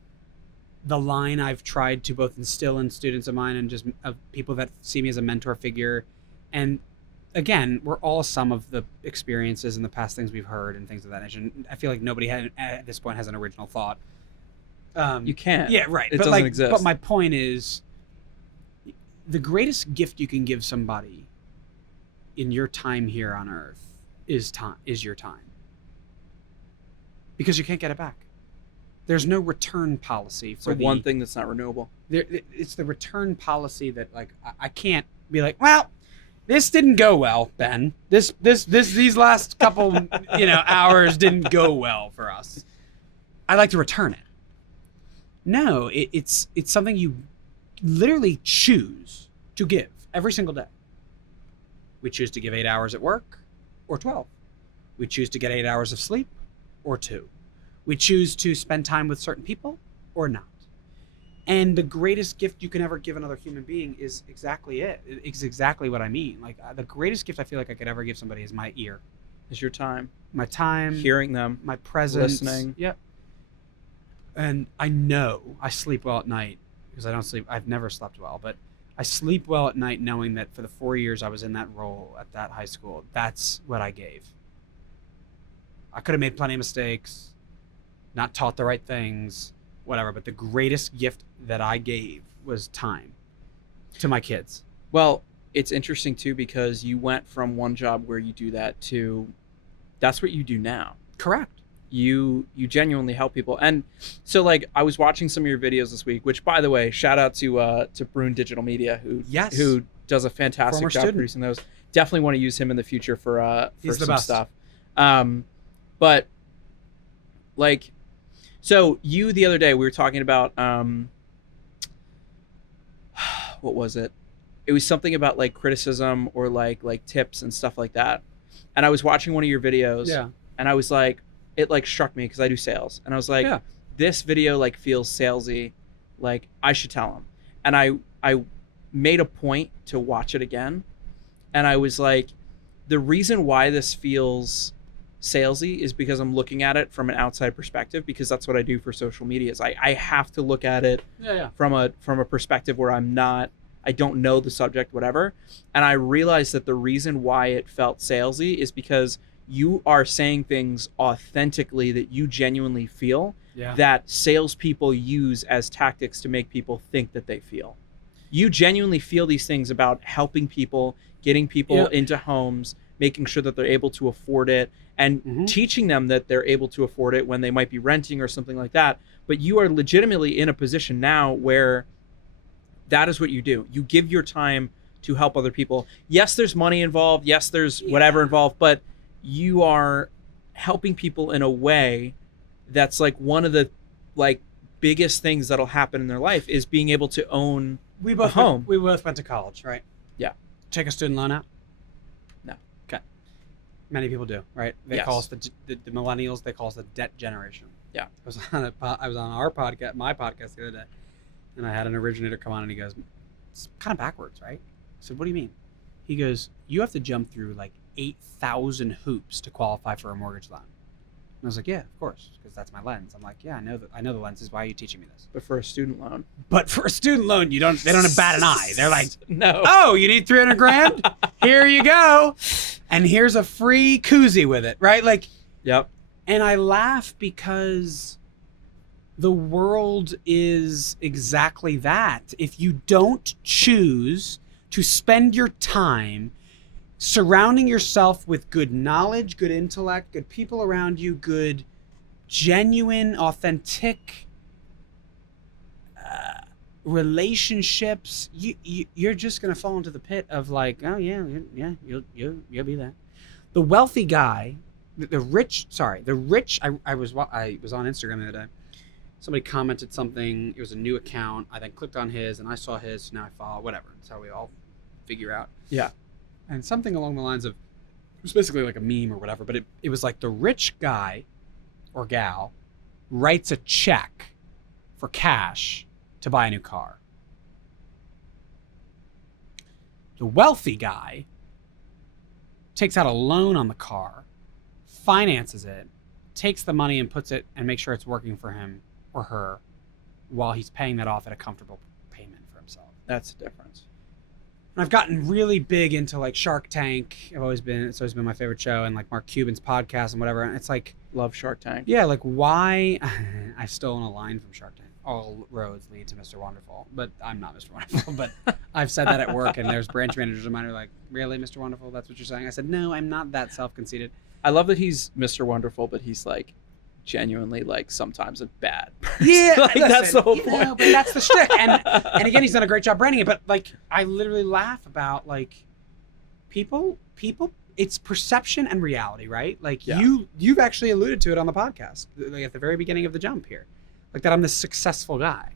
the line I've tried to both instill in students of mine and just of people that see me as a mentor figure. And again, we're all some of the experiences and the past things we've heard and things of that nature. And I feel like nobody at this point has an original thought. You can't. Yeah, right. It but doesn't exist. But my point is, the greatest gift you can give somebody in your time here on Earth is your time. Because you can't get it back. There's no return policy for the one thing that's not renewable. It's the return policy that, like, I can't be like, well, this didn't go well, Ben. These last couple hours didn't go well for us. I'd like to return it. No, it's something you literally choose to give every single day. We choose to give 8 hours at work or 12. We choose to get 8 hours of sleep or 2. We choose to spend time with certain people or not. And the greatest gift you can ever give another human being is exactly it. It's exactly what I mean. Like, the greatest gift I feel like I could ever give somebody is my ear. Is your time. My time. Hearing them. My presence. Listening. Yep. And I know I sleep well at night because I don't sleep. I've never slept well, but I sleep well at night knowing that for the 4 years I was in that role at that high school, that's what I gave. I could have made plenty of mistakes, not taught the right things, whatever, but the greatest gift that I gave was time to my kids. Well, it's interesting too because you went from one job where you do that to that's what you do now. Correct. You genuinely help people. And so, like, I was watching some of your videos this week, which, by the way, shout out to Brune Digital Media, who does a fantastic Former job student. producing those. Definitely want to use him in the future for He's the some best. stuff. But like, so you the other day we were talking about what was it? It was something about like criticism or like tips and stuff like that. And I was watching one of your videos, and I was like, it like struck me because I do sales, and I was like, this video like feels salesy, like I should tell him. And I made a point to watch it again, and I was like, the reason why this feels salesy is because I'm looking at it from an outside perspective, because that's what I do for social media. Is I have to look at it from a perspective where I don't know the subject, whatever. And I realized that the reason why it felt salesy is because you are saying things authentically that you genuinely feel that salespeople use as tactics to make people think that they feel. You genuinely feel these things about helping people, getting people into homes, making sure that they're able to afford it, and teaching them that they're able to afford it when they might be renting or something like that. But you are legitimately in a position now where that is what you do. You give your time to help other people. Yes, there's money involved. Yes, there's whatever involved, but you are helping people in a way that's like one of the like biggest things that'll happen in their life is being able to own a home. We both went to college, right? Yeah. Take a student loan out? No. Okay. Many people do, right? They call us the millennials. They call us the debt generation. Yeah. I was on our podcast, my podcast the other day, and I had an originator come on and he goes, it's kind of backwards, right? I said, what do you mean? He goes, you have to jump through like 8,000 hoops to qualify for a mortgage loan. And I was like, yeah, of course, because that's my lens. I'm like, yeah, I know the lenses. Why are you teaching me this? But for a student loan. But for a student loan, they don't bat an eye. They're like, no. Oh, you need 300 grand? Here you go. And here's a free koozie with it, right? Like, yep. And I laugh because the world is exactly that. If you don't choose to spend your time surrounding yourself with good knowledge, good intellect, good people around you, good, genuine, authentic relationships, you're just gonna fall into the pit of like, oh yeah, you'll be that. The wealthy guy, the rich. I was on Instagram the other day. Somebody commented something. It was a new account. I then clicked on his, and I saw his. So now I follow. Whatever. That's how we all figure out. Yeah. And something along the lines of, it was basically like a meme or whatever, but it was like the rich guy or gal writes a check for cash to buy a new car. The wealthy guy takes out a loan on the car, finances it, takes the money and puts it and makes sure it's working for him or her while he's paying that off at a comfortable payment for himself. That's the difference. And I've gotten really big into like Shark Tank. It's always been my favorite show, and like Mark Cuban's podcast and whatever. And it's like, love Shark Tank. Yeah, like why? I've stolen a line from Shark Tank. All roads lead to Mr. Wonderful, but I'm not Mr. Wonderful. But I've said that at work, and there's branch managers of mine who are like, really, Mr. Wonderful? That's what you're saying? I said, no, I'm not that self-conceited. I love that he's Mr. Wonderful, but he's like genuinely like sometimes a bad person. Yeah, like listen, that's the whole point. Know, but that's the shtick. And again, he's done a great job branding it. But like, I literally laugh about like people. It's perception and reality, right? Like you've actually alluded to it on the podcast, like at the very beginning of the jump here, like that I'm this successful guy.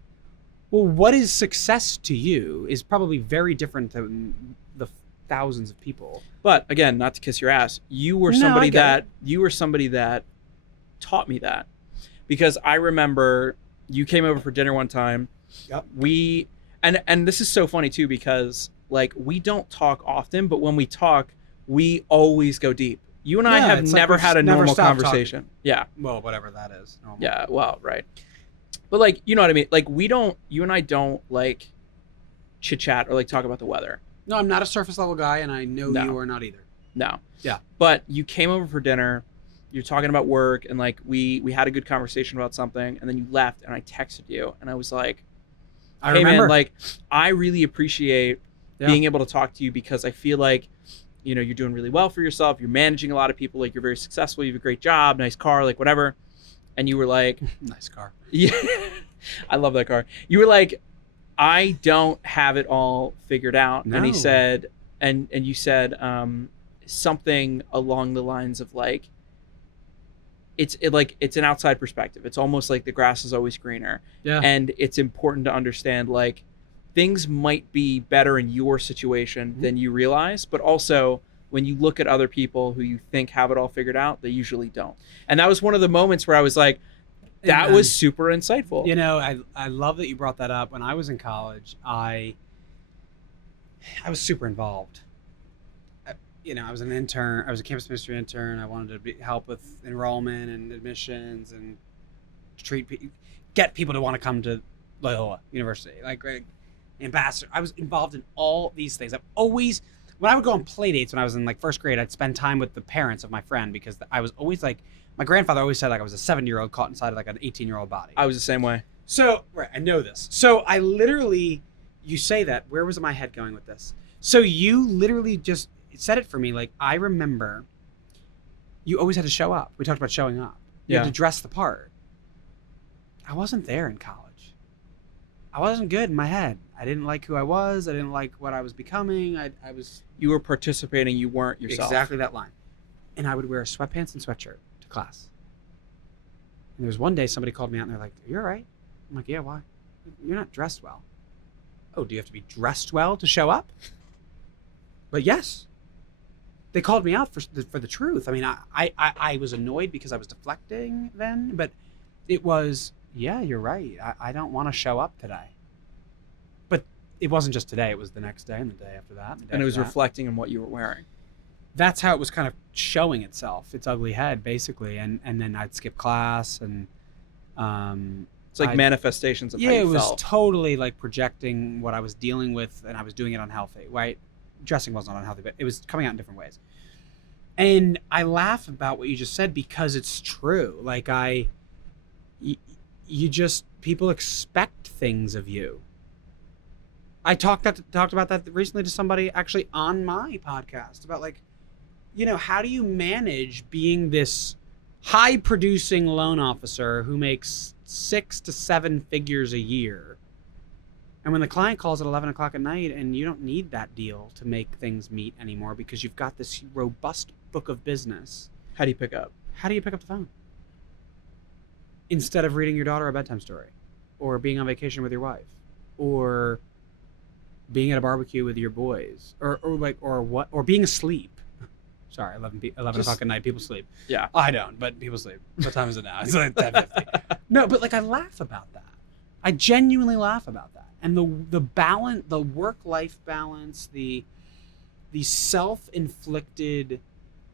Well, what is success to you is probably very different than the thousands of people. But again, not to kiss your ass, you were somebody that taught me that, because I remember you came over for dinner one time. Yep. And this is so funny too, because like we don't talk often, but when we talk, we always go deep. You and I have never had a normal conversation. Talking. Yeah. Well, whatever that is. Normal. Yeah. Well, right. But like, you know what I mean? Like you and I don't like chit chat or like talk about the weather. No, I'm not a surface level guy, and I know you are not either. No. Yeah. But you came over for dinner, you're talking about work, and like we had a good conversation about something, and then you left, and I texted you, and I was like, I remember. Man, like I really appreciate being able to talk to you, because I feel like, you know, you're doing really well for yourself. You're managing a lot of people. Like you're very successful. You have a great job, nice car, like whatever. And you were like, nice car. Yeah, I love that car. You were like, I don't have it all figured out. No. And he said, and you said something along the lines of like, it's an outside perspective. It's almost like the grass is always greener. Yeah. And it's important to understand like things might be better in your situation than you realize, but also when you look at other people who you think have it all figured out, they usually don't. And that was one of the moments where I was like, that was super insightful. You know, I love that you brought that up. When I was in college, I was super involved. I was an intern. I was a campus ministry intern. I wanted to help with enrollment and admissions and get people to want to come to Loyola University. Like ambassador. I was involved in all these things. When I would go on play dates when I was in like first grade, I'd spend time with the parents of my friend, because I was always like, my grandfather always said like I was a 7-year-old caught inside of like an 18-year-old body. I was the same way. So, right, I know this. So I literally, you say that, where was my head going with this? So you literally just said it for me. Like, I remember you always had to show up. We talked about showing up. You had to dress the part. I wasn't there in college. I wasn't good in my head. I didn't like who I was. I didn't like what I was becoming. I was... You were participating. You weren't yourself. Exactly that line. And I would wear sweatpants and sweatshirt to class. And there was one day somebody called me out and they're like, "Are you all right?" I'm like, "Yeah, why?" "You're not dressed well." "Oh, do you have to be dressed well to show up?" But yes. They called me out for the truth. I mean, I was annoyed because I was deflecting then, but it was, yeah, you're right. I don't want to show up today. But it wasn't just today. It was the next day and the day after that. And it was reflecting on what you were wearing. That's how it was kind of showing itself, its ugly head, basically. And then I'd skip class and... it's like manifestations of how you felt. Yeah, it was totally like projecting what I was dealing with, and I was doing it unhealthy, right? Dressing wasn't unhealthy, but it was coming out in different ways. And I laugh about what you just said because it's true. Like people expect things of you. I talked about that recently to somebody actually on my podcast about like, how do you manage being this high producing loan officer who makes 6 to 7 figures a year? And when the client calls at 11 o'clock at night and you don't need that deal to make things meet anymore because you've got this robust book of business. How do you pick up? How do you pick up the phone? Instead of reading your daughter a bedtime story, or being on vacation with your wife, or being at a barbecue with your boys, or being asleep. Sorry, 11 o'clock at night, people sleep. Yeah. I don't, but people sleep. What time is it now? It's like 10:50. No, but like I laugh about that. I genuinely laugh about that. And the balance, the work-life balance, the self-inflicted,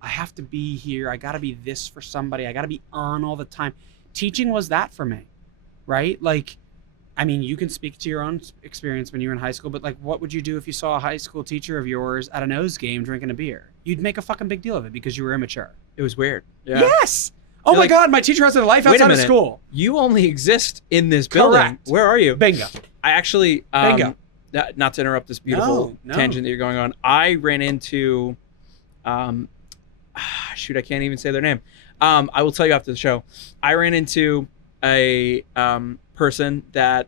I have to be here, I got to be this for somebody, I got to be on all the time. Teaching was that for me, right? Like, I mean, you can speak to your own experience when you were in high school, but like, what would you do if you saw a high school teacher of yours at a O's game drinking a beer? You'd make a fucking big deal of it because you were immature. It was weird. Yeah. Yes. Oh You're my like, God, my teacher has a life wait a outside of minute. school. You only exist in this building. Correct. Where are you? Bingo. I actually, Bingo. not to interrupt this beautiful No. tangent that you're going on. I ran into, shoot, I can't even say their name. I will tell you after the show. I ran into a person that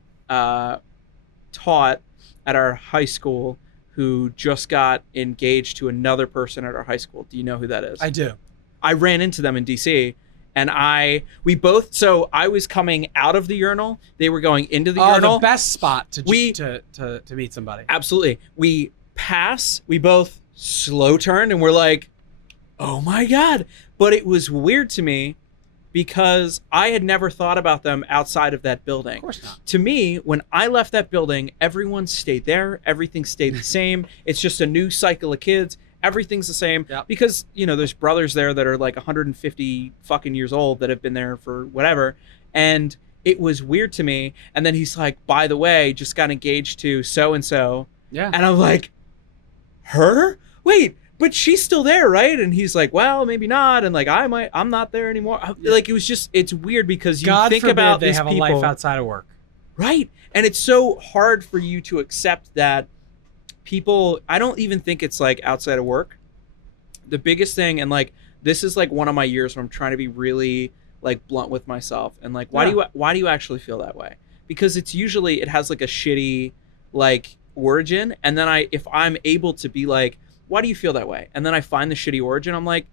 taught at our high school who just got engaged to another person at our high school. Do you know who that is? I do. I ran into them in DC, and I was coming out of the urinal. They were going into the urinal. The best spot to meet somebody. Absolutely. We both slow turned, and we're like, oh my God. But it was weird to me because I had never thought about them outside of that building. Of course not. To me, when I left that building, everyone stayed there. Everything stayed the same. It's just a new cycle of kids. Everything's the same. Yep. Because, there's brothers there that are like 150 fucking years old that have been there for whatever. And it was weird to me. And then he's like, by the way, just got engaged to so-and-so. Yeah. And I'm like, her? Wait, but she's still there, right? And he's like, well, maybe not. And like, I'm not there anymore. Like, it's weird because you God think forbid about they these have people. a life outside of work. Right. And it's so hard for you to accept that people, I don't even think it's like outside of work. The biggest thing, and like, this is like one of my years where I'm trying to be really like blunt with myself. And like, why do you actually feel that way? Because it has like a shitty like origin. And then if I'm able to be like, why do you feel that way? And then I find the shitty origin. I'm like,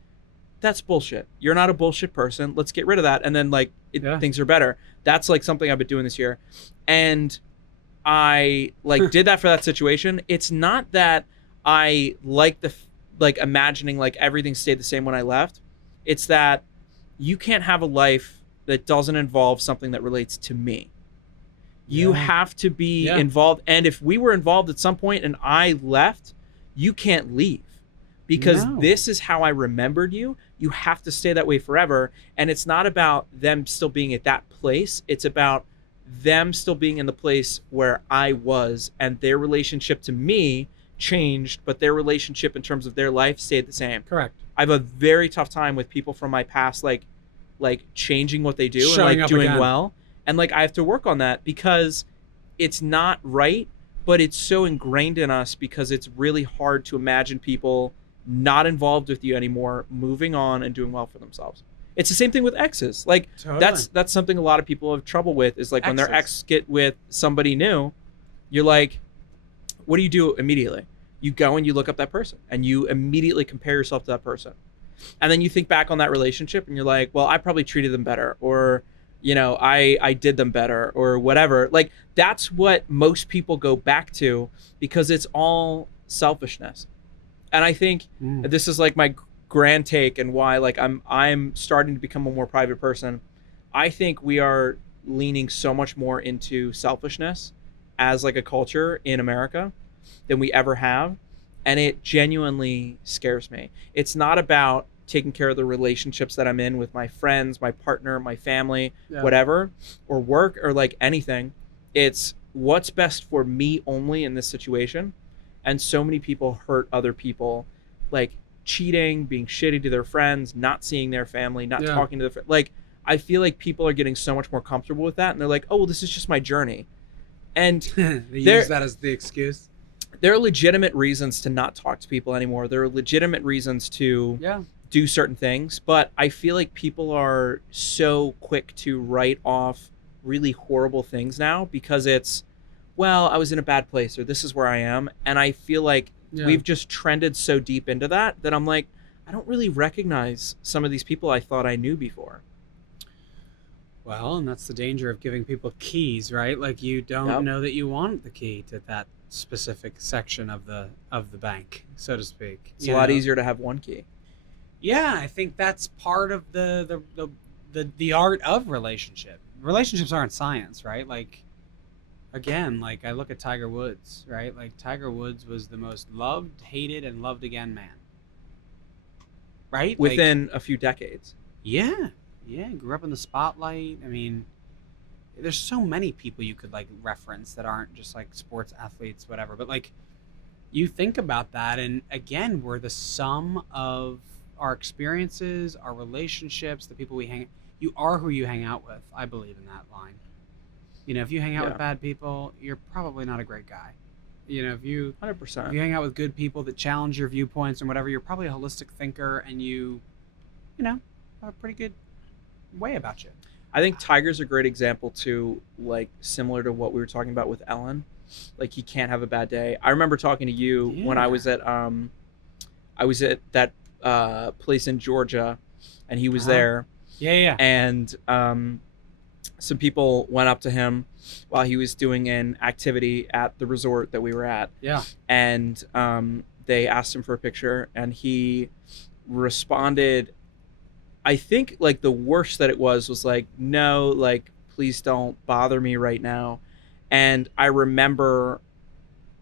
that's bullshit. You're not a bullshit person. Let's get rid of that. And then like things are better. That's like something I've been doing this year. And I like did that for that situation. It's not that I like imagining like everything stayed the same when I left. It's that you can't have a life that doesn't involve something that relates to me. You have to be involved. And if we were involved at some point and I left, you can't leave because this is how I remembered you. You have to stay that way forever. And it's not about them still being at that place. It's about them still being in the place where I was, and their relationship to me changed, but their relationship in terms of their life stayed the same. Correct. I have a very tough time with people from my past, like changing what they do Showing and like up doing again. well. And like, I have to work on that because it's not right, but it's so ingrained in us because it's really hard to imagine people not involved with you anymore, moving on and doing well for themselves. It's the same thing with exes. Like Totally. that's something a lot of people have trouble with is like when their ex get with somebody new, you're like, what do you do immediately? You go and you look up that person and you immediately compare yourself to that person. And then you think back on that relationship and you're like, well, I probably treated them better, or, I did them better, or whatever. Like, that's what most people go back to because it's all selfishness. And I think this is like my grand take and why like I'm starting to become a more private person. I think we are leaning so much more into selfishness as like a culture in America than we ever have. And it genuinely scares me. It's not about taking care of the relationships that I'm in with my friends, my partner, my family, whatever, or work, or like anything. It's what's best for me only in this situation. And so many people hurt other people, like cheating, being shitty to their friends, not seeing their family, not talking to their like, I feel like people are getting so much more comfortable with that. And they're like, oh, well, this is just my journey. And they use that as the excuse. There are legitimate reasons to not talk to people anymore. There are legitimate reasons to do certain things. But I feel like people are so quick to write off really horrible things now because it's, well, I was in a bad place, or this is where I am. And I feel like we've just trended so deep into that I'm like, I don't really recognize some of these people I thought I knew before. Well, and that's the danger of giving people keys, right? Like, you don't know that you want the key to that specific section of the bank, so to speak. It's a lot easier to have one key. Yeah, I think that's part of the art of relationship. Relationships aren't science, right? Like, again, like I look at Tiger Woods, right? Like, Tiger Woods was the most loved, hated, and loved again man. Right? Within a few decades. Yeah. Yeah, grew up in the spotlight. I mean, there's so many people you could like reference that aren't just like sports athletes, whatever. But like, you think about that, and again, we're the sum of our experiences, our relationships, the people we hang. You are who you hang out with. I believe in that line. You know, if you hang out with bad people, you're probably not a great guy. You know, if you 100%. If you hang out with good people that challenge your viewpoints and whatever, you're probably a holistic thinker, and you know, have a pretty good way about you. I think Tiger's a great example too, like similar to what we were talking about with Ellen. Like, he can't have a bad day. I remember talking to you when I was at that place in Georgia, and he was there. Yeah. And some people went up to him while he was doing an activity at the resort that we were at. Yeah. And they asked him for a picture, and he responded, I think like the worst that it was like, no, like, please don't bother me right now. And I remember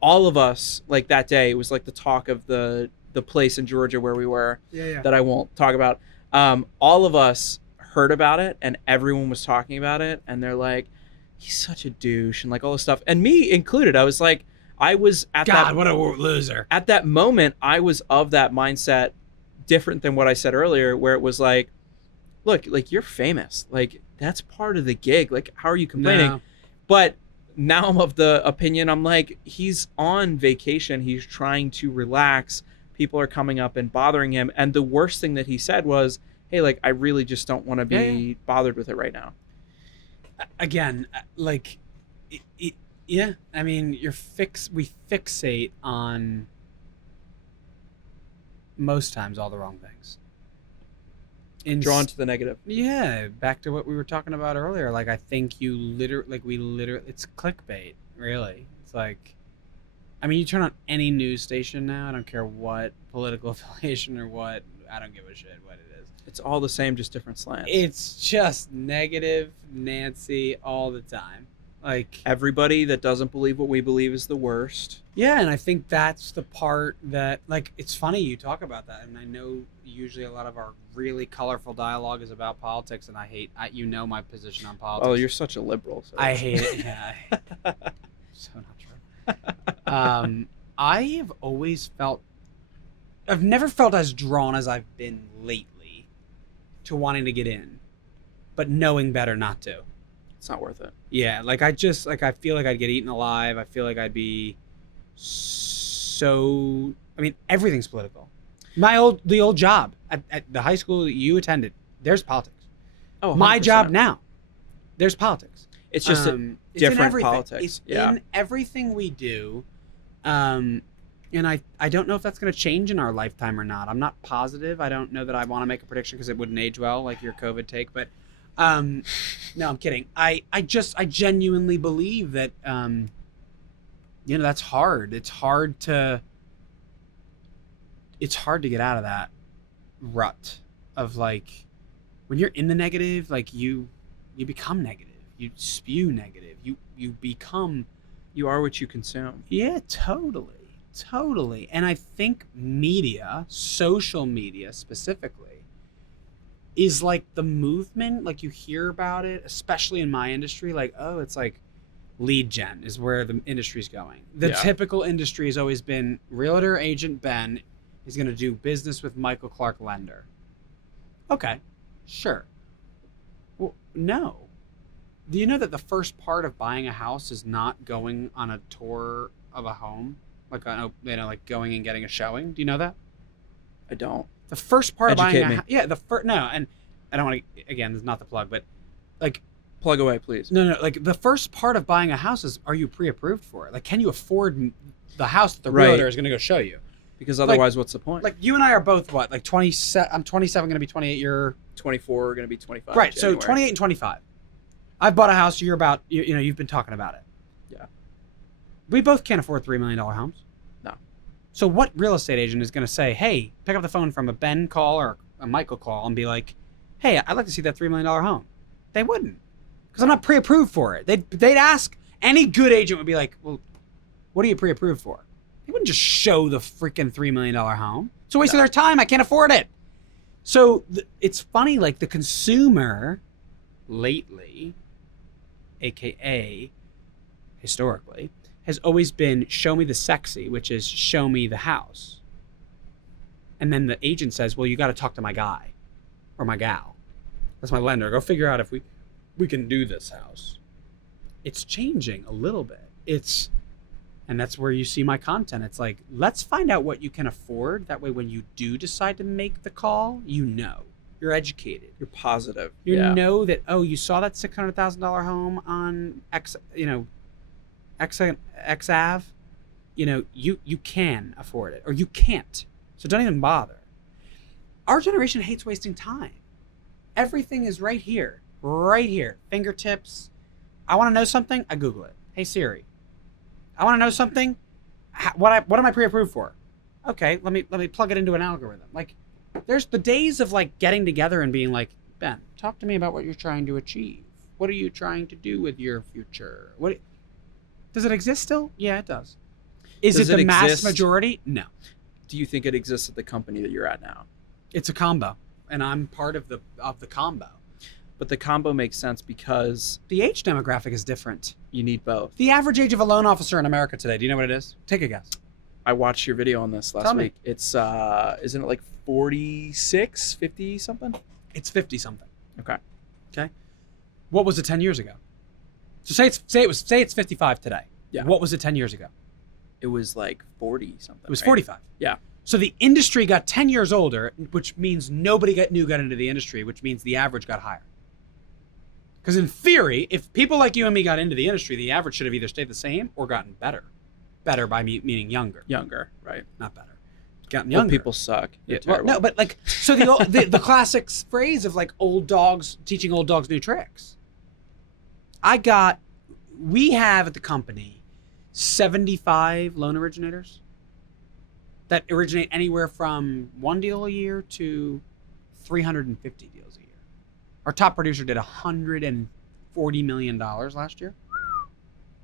all of us, like, that day, it was like the talk of the place in Georgia where we were, that I won't talk about. All of us heard about it, and everyone was talking about it, and they're like, he's such a douche, and like all this stuff, and me included. I was like, I was at God, what a loser. At that moment, I was of that mindset, different than what I said earlier, where it was like, look, like, you're famous, like, that's part of the gig, like, how are you complaining? No. But now I'm of the opinion, I'm like, he's on vacation, he's trying to relax, people are coming up and bothering him, and the worst thing that he said was, hey, like, I really just don't want to be bothered with it right now. Again, like, yeah, I mean, we fixate on most times all the wrong things. Drawn to the negative. Yeah, back to what we were talking about earlier. Like, I think it's clickbait, really. It's like, I mean, you turn on any news station now, I don't care what political affiliation or what, I don't give a shit what it is. It's all the same, just different slants. It's just negative Nancy all the time. Like, everybody that doesn't believe what we believe is the worst. Yeah, and I think that's the part that, like, it's funny you talk about that, and I know usually a lot of our really colorful dialogue is about politics, and you know my position on politics. Oh, you're such a liberal. So. I hate it. Yeah. So not true. I have always felt, I've never felt as drawn as I've been lately to wanting to get in, but knowing better not to. It's not worth it. Yeah, like, I feel like I'd get eaten alive. I feel like I'd be so, I mean, everything's political. The old job at the high school that you attended, there's politics. Oh, 100%. My job now, there's politics. It's just different politics. It's in everything we do. And I don't know if that's going to change in our lifetime or not. I'm not positive. I don't know that I want to make a prediction because it wouldn't age well, like your COVID take. But no, I'm kidding. I genuinely believe that that's hard. It's hard to get out of that rut of, like, when you're in the negative, like, you become negative. You spew negative. You become. You are what you consume. Yeah, totally. And I think media, social media specifically, is like the movement. Like, you hear about it, especially in my industry, like, oh, it's like lead gen is where the industry's going. The typical industry has always been realtor agent Ben is going to do business with Michael Clark lender. Okay, sure. Well, no. Do you know that the first part of buying a house is not going on a tour of a home? Like, like going and getting a showing? Do you know that? I don't. The first part of buying a house. Yeah, no, and I don't want to, again, this is not the plug, but, like. Plug away, please. No, like, the first part of buying a house is, are you pre-approved for it? Like, can you afford the house that the realtor is going to go show you? Because otherwise, what's the point? Like, you and I are both, what, like 27, I'm 27, going to be 28, you're 24, going to be 25. Right, January. So 28 and 25. I've bought a house, you're about, you've been talking about it. Yeah. We both can't afford $3 million homes. No. So what real estate agent is going to say, hey, pick up the phone from a Ben call or a Michael call and be like, hey, I'd like to see that $3 million home? They wouldn't. Because I'm not pre-approved for it. They'd ask, any good agent would be like, well, what are you pre-approved for? They wouldn't just show the freaking $3 million home. It's a waste of their time. I can't afford it. So it's funny, like, the consumer lately aka historically, has always been show me the sexy, which is show me the house. And then the agent says, well, you got to talk to my guy or my gal. That's my lender. Go figure out if we can do this house. It's changing a little bit. And that's where you see my content. It's like, let's find out what you can afford. That way, when you do decide to make the call, you know. You're educated. You're positive. You know that, oh, you saw that $600,000 home on X Ave. You can afford it, or you can't. So don't even bother. Our generation hates wasting time. Everything is right here. Fingertips. I want to know something, I Google it. Hey Siri, I want to know something. What am I pre-approved for? Okay, let me plug it into an algorithm. Like, there's the days of like getting together and being like, Ben, talk to me about what you're trying to achieve. What are you trying to do with your future? Does it exist still? Yeah, it does. Is it the mass majority? No. Do you think it exists at the company that you're at now? It's a combo, and I'm part of the combo. But the combo makes sense because the age demographic is different. You need both. The average age of a loan officer in America today, do you know what it is? Take a guess. I watched your video on this last week. It's isn't it like 46, 50 something? It's 50 something. Okay. What was it 10 years ago? So say it's 55 today. Yeah. What was it 10 years ago? It was like 40 something. It was 45. Yeah. So the industry got 10 years older, which means nobody got into the industry, which means the average got higher. Because in theory, if people like you and me got into the industry, the average should have either stayed the same or gotten better. Better by meaning younger. Younger, right. Not better. Gotten younger. Well, people suck. Yeah, well, no, but like, so the classic phrase of like teaching old dogs new tricks. We have at the company 75 loan originators that originate anywhere from 1 deal a year to 350 deals a year. Our top producer did $140 million last year.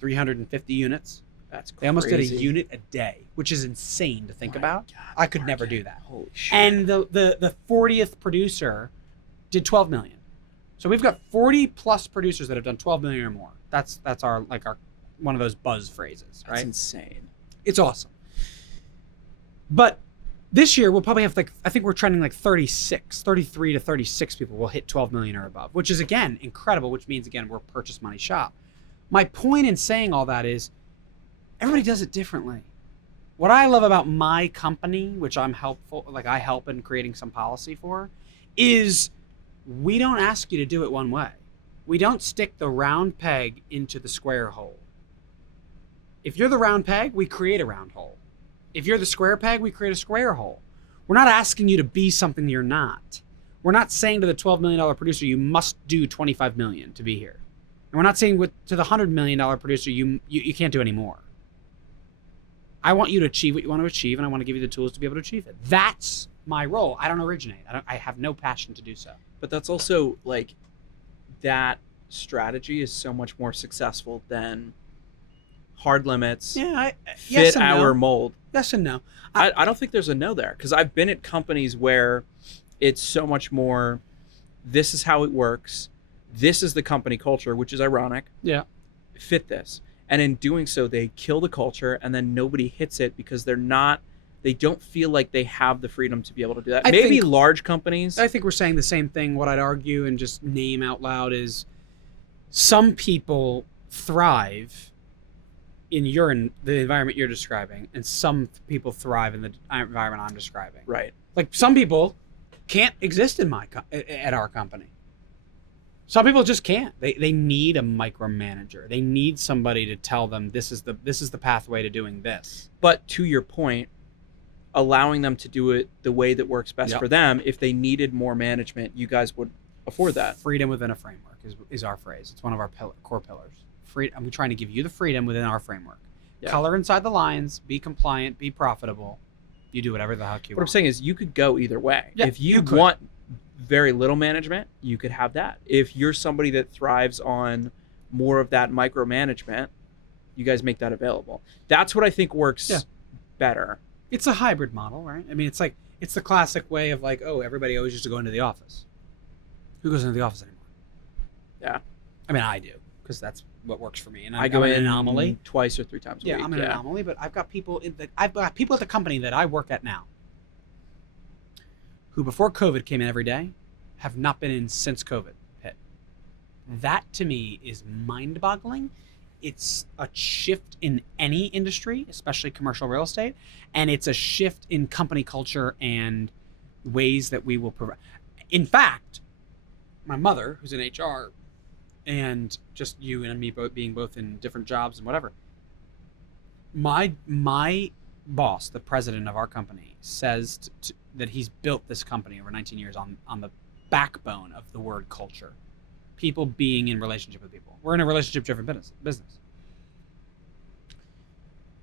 350 units. That's crazy. They almost did a unit a day, which is insane to think about. God, I could never do that. Holy shit. And the 40th producer did 12 million. So we've got 40 plus producers that have done 12 million or more. That's our one of those buzz phrases, right? That's insane. It's awesome. But this year we'll probably have I think we're trending like 33 to 36 people will hit 12 million or above, which is again incredible, which means again we're a purchase money shop. My point in saying all that is everybody does it differently. What I love about my company, which I help in creating some policy for, is we don't ask you to do it one way. We don't stick the round peg into the square hole. If you're the round peg, we create a round hole. If you're the square peg, we create a square hole. We're not asking you to be something you're not. We're not saying to the $12 million producer, you must do $25 million to be here. And we're not saying to the $100 million producer, you can't do any more. I want you to achieve what you want to achieve, and I want to give you the tools to be able to achieve it. That's my role. I don't originate. I have no passion to do so. But that's also like that strategy is so much more successful than hard limits. Yeah, fit our mold. Yes and no. I don't think there's a no there, because I've been at companies where it's so much more, this is how it works. This is the company culture, which is ironic. Yeah. Fit this. And in doing so, they kill the culture, and then nobody hits it because they don't feel like they have the freedom to be able to do that. Maybe large companies. I think we're saying the same thing. What I'd argue and just name out loud is some people thrive in the environment you're describing, and some people thrive in the environment I'm describing. Right. Like some people can't exist at our company. Some people just can't. They need a micromanager. They need somebody to tell them this is the pathway to doing this. But to your point, allowing them to do it the way that works best for them, if they needed more management, you guys would afford that. Freedom within a framework is our phrase. It's one of our core pillars. I'm trying to give you the freedom within our framework. Yeah. Color inside the lines, be compliant, be profitable. You do whatever the heck you want. What I'm saying is you could go either way. Yeah, if you want very little management, you could have that. If you're somebody that thrives on more of that micromanagement, you guys make that available. That's what I think works better. It's a hybrid model, right? I mean, it's the classic way of like, oh, everybody always used to go into the office. Who goes into the office anymore? Yeah. I mean, I do. because that's what works for me. And I go I'm in an anomaly. twice or 3 times a week. I'm an anomaly, but I've got people at the company that I work at now who before COVID came in every day have not been in since COVID hit. That to me is mind-boggling. It's a shift in any industry, especially commercial real estate, and it's a shift in company culture and ways that we will provide. In fact, my mother, who's in HR, and just you and me being both in different jobs and whatever, my boss, the president of our company, says that he's built this company over 19 years on the backbone of the word culture. People being in relationship with people. We're in a relationship-driven business.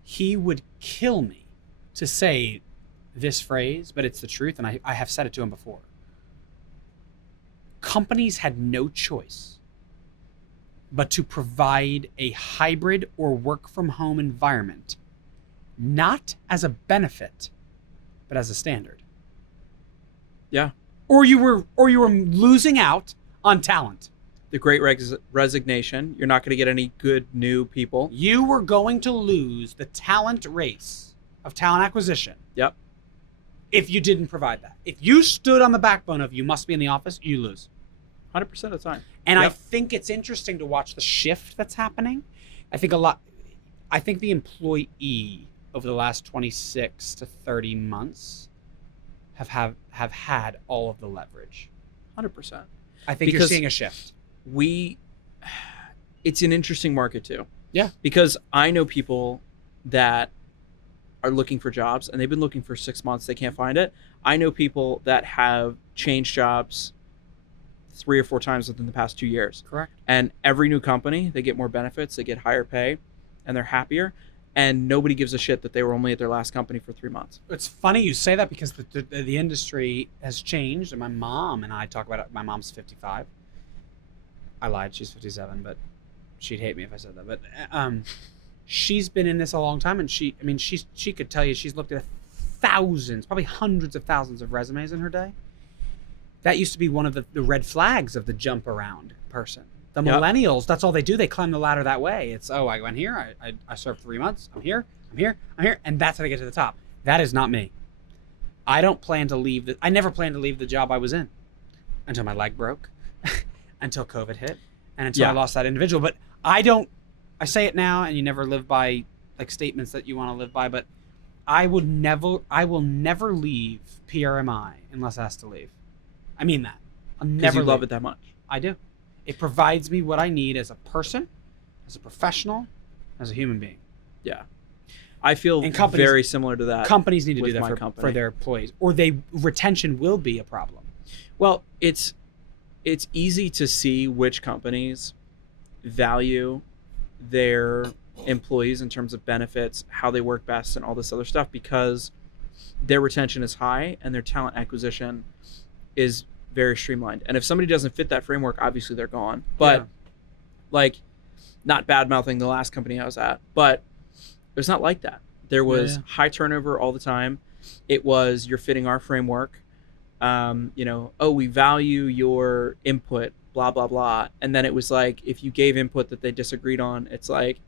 He would kill me to say this phrase, but it's the truth, and I have said it to him before. Companies had no choice but to provide a hybrid or work-from-home environment, not as a benefit, but as a standard. Yeah. Or you were losing out on talent. The great resignation. You're not going to get any good new people. You were going to lose the talent race of talent acquisition. Yep. If you didn't provide that. If you stood on the backbone of you must be in the office, you lose. 100% of the time. And I think it's interesting to watch the shift that's happening. I think the employee over the last 26 to 30 months have had all of the leverage. 100%. I think you're seeing a shift. It's an interesting market too. Yeah. Because I know people that are looking for jobs and they've been looking for 6 months. They can't find it. I know people that have changed jobs 3 or 4 times within the past 2 years. Correct. And every new company, they get more benefits, they get higher pay, and they're happier. And nobody gives a shit that they were only at their last company for 3 months. It's funny you say that because the industry has changed. And my mom and I talk about it. My mom's 55. I lied. She's 57, but she'd hate me if I said that. But she's been in this a long time, and she could tell you she's looked at thousands, probably hundreds of thousands of resumes in her day. That used to be one of the red flags of the jump around person. The millennials, that's all they do. They climb the ladder that way. It's, I went here, I served 3 months, I'm here, and that's how they get to the top. That is not me. I never planned to leave the job I was in until my leg broke, until COVID hit, and until I lost that individual. But I say it now, and you never live by like statements that you want to live by, but I will never leave PRMI unless asked to leave. I mean that. I'll never leave. Love it that much. I do. It provides me what I need as a person, as a professional, as a human being. Yeah. I feel very similar to that. Companies need to do that for their employees, or retention will be a problem. Well, it's easy to see which companies value their employees in terms of benefits, how they work best, and all this other stuff, because their retention is high and their talent acquisition is very streamlined. And if somebody doesn't fit that framework, obviously they're gone. But not bad mouthing the last company I was at, but it was not like that. There was high turnover all the time. It was, you're fitting our framework. We value your input, blah, blah, blah. And then it was like, if you gave input that they disagreed on, it's like,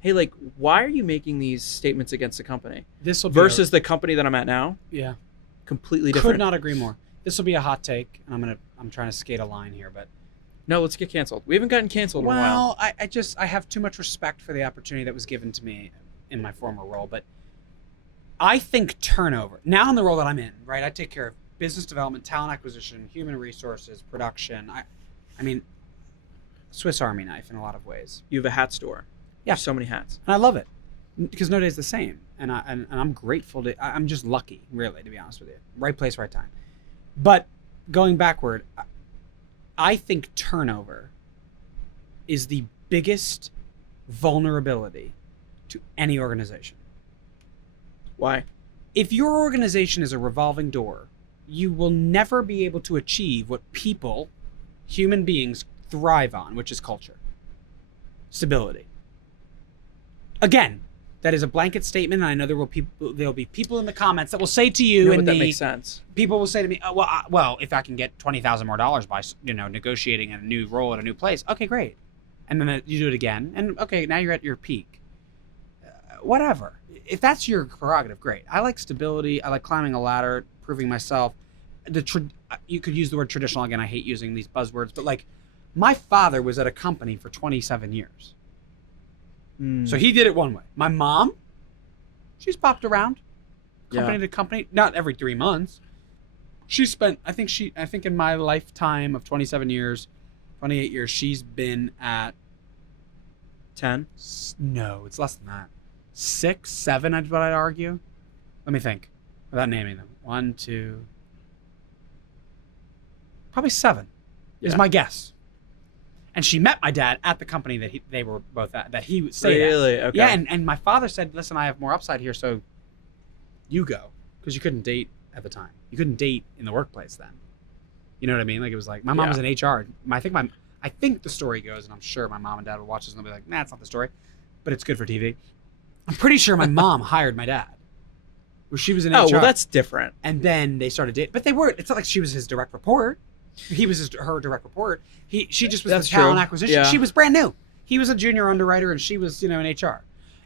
hey, like, why are you making these statements against the company? Versus the company that I'm at now. Yeah. Completely different. Could not agree more. This will be a hot take, and I'm trying to skate a line here, but no, let's get canceled. We haven't gotten canceled in a while. Well, I have too much respect for the opportunity that was given to me in my former role, but I think turnover, now in the role that I'm in, right, I take care of business development, talent acquisition, human resources, production. I mean, Swiss Army knife in a lot of ways. You have a hat store. Yeah. So many hats. And I love it because no day's the same. And I'm grateful I'm just lucky, really, to be honest with you. Right place, right time. But going backward, I think turnover is the biggest vulnerability to any organization. Why? If your organization is a revolving door, you will never be able to achieve what people, human beings, thrive on, which is culture. Stability. Again, that is a blanket statement, and I know there'll be people in the comments that will say to you, that makes sense. People will say to me, well, if I can get $20,000 more by negotiating a new role at a new place, okay, great. and then you do it again, and okay, now you're at your peak. Whatever. If that's your prerogative, great. I like stability. I like climbing a ladder, proving myself. You could use the word traditional again. I hate using these buzzwords, but like, my father was at a company for 27 years. So he did it one way. My mom, she's popped around, company to company, not every 3 months. She spent, I think in my lifetime of 27 years, 28 years, she's been at 10. No, it's less than that. 6, 7, I'd argue. Let me think, without naming them. 1, 2, probably 7 is my guess. And she met my dad at the company that they were both at, that he stayed at. Really? Okay. Yeah, and my father said, listen, I have more upside here, so you go. Because you couldn't date at the time. You couldn't date in the workplace then. You know what I mean? Like, it was like, my mom was in HR. I think the story goes, and I'm sure my mom and dad will watch this and they'll be like, nah, it's not the story, but it's good for TV. I'm pretty sure my mom hired my dad. Where she was in HR. Oh, well, that's different. And then they started dating. But they weren't. It's not like she was his direct report. He was her direct report. She just was the talent acquisition. Yeah. She was brand new. He was a junior underwriter, and she was, in HR.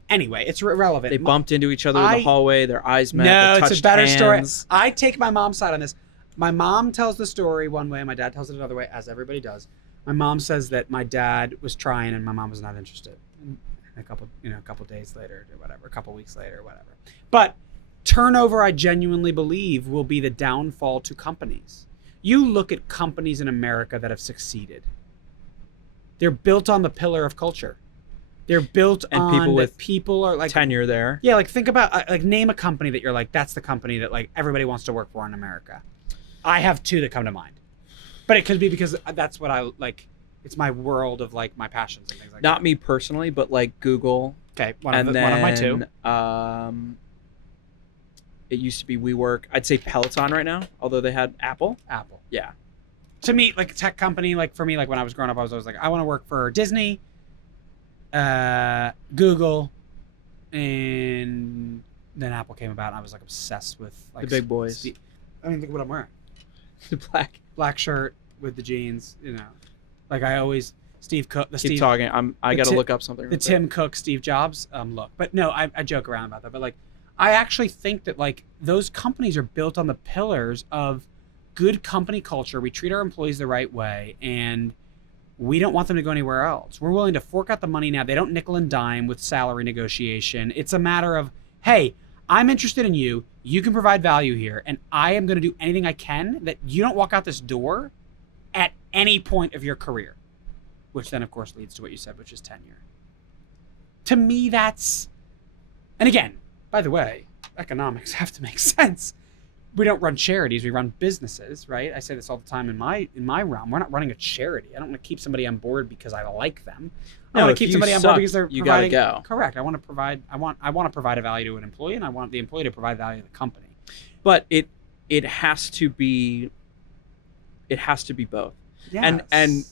Anyway, it's irrelevant. They bumped into each other in the hallway. Their eyes met. No, it's a better hands. story. I take my mom's side on this. My mom tells the story one way, and my dad tells it another way, as everybody does. My mom says that my dad was trying, and my mom was not interested. And a couple days later, or whatever, a couple weeks later, or whatever. But turnover, I genuinely believe, will be the downfall to companies. You look at companies in America that have succeeded. They're built on the pillar of culture. They're built on people with people are like tenure there. Yeah, like think about name a company that you're like, that's the company that like everybody wants to work for in America. I have 2 that come to mind, but it could be because that's what I like. It's my world of like my passions and things like that. Not me personally, but like Google. Okay, one of my 2. It used to be WeWork. I'd say Peloton right now, although they had Apple. Yeah. To me, like a tech company, like for me, like when I was growing up, I was always like, I want to work for Disney, Google, and then Apple came about, and I was like obsessed with like the big boys. I mean, look what I'm wearing. The black shirt with the jeans, Like I always Steve Cook. Keep talking. I got to look up something. The Tim Cook, Steve Jobs look. But no, I joke around about that. But like, I actually think that like those companies are built on the pillars of good company culture. We treat our employees the right way, and we don't want them to go anywhere else. We're willing to fork out the money now. They don't nickel and dime with salary negotiation. It's a matter of, hey, I'm interested in you. You can provide value here, and I am going to do anything I can that you don't walk out this door at any point of your career, which then, of course, leads to what you said, which is tenure. To me, that's... And again, by the way, economics have to make sense. We don't run charities, we run businesses, right? I say this all the time in my realm. We're not running a charity. I don't want to keep somebody on board because I like them. I want to keep somebody on board because they're providing. You gotta go. Correct. I want to provide a value to an employee, and I want the employee to provide value to the company. But it has to be both. Yes. And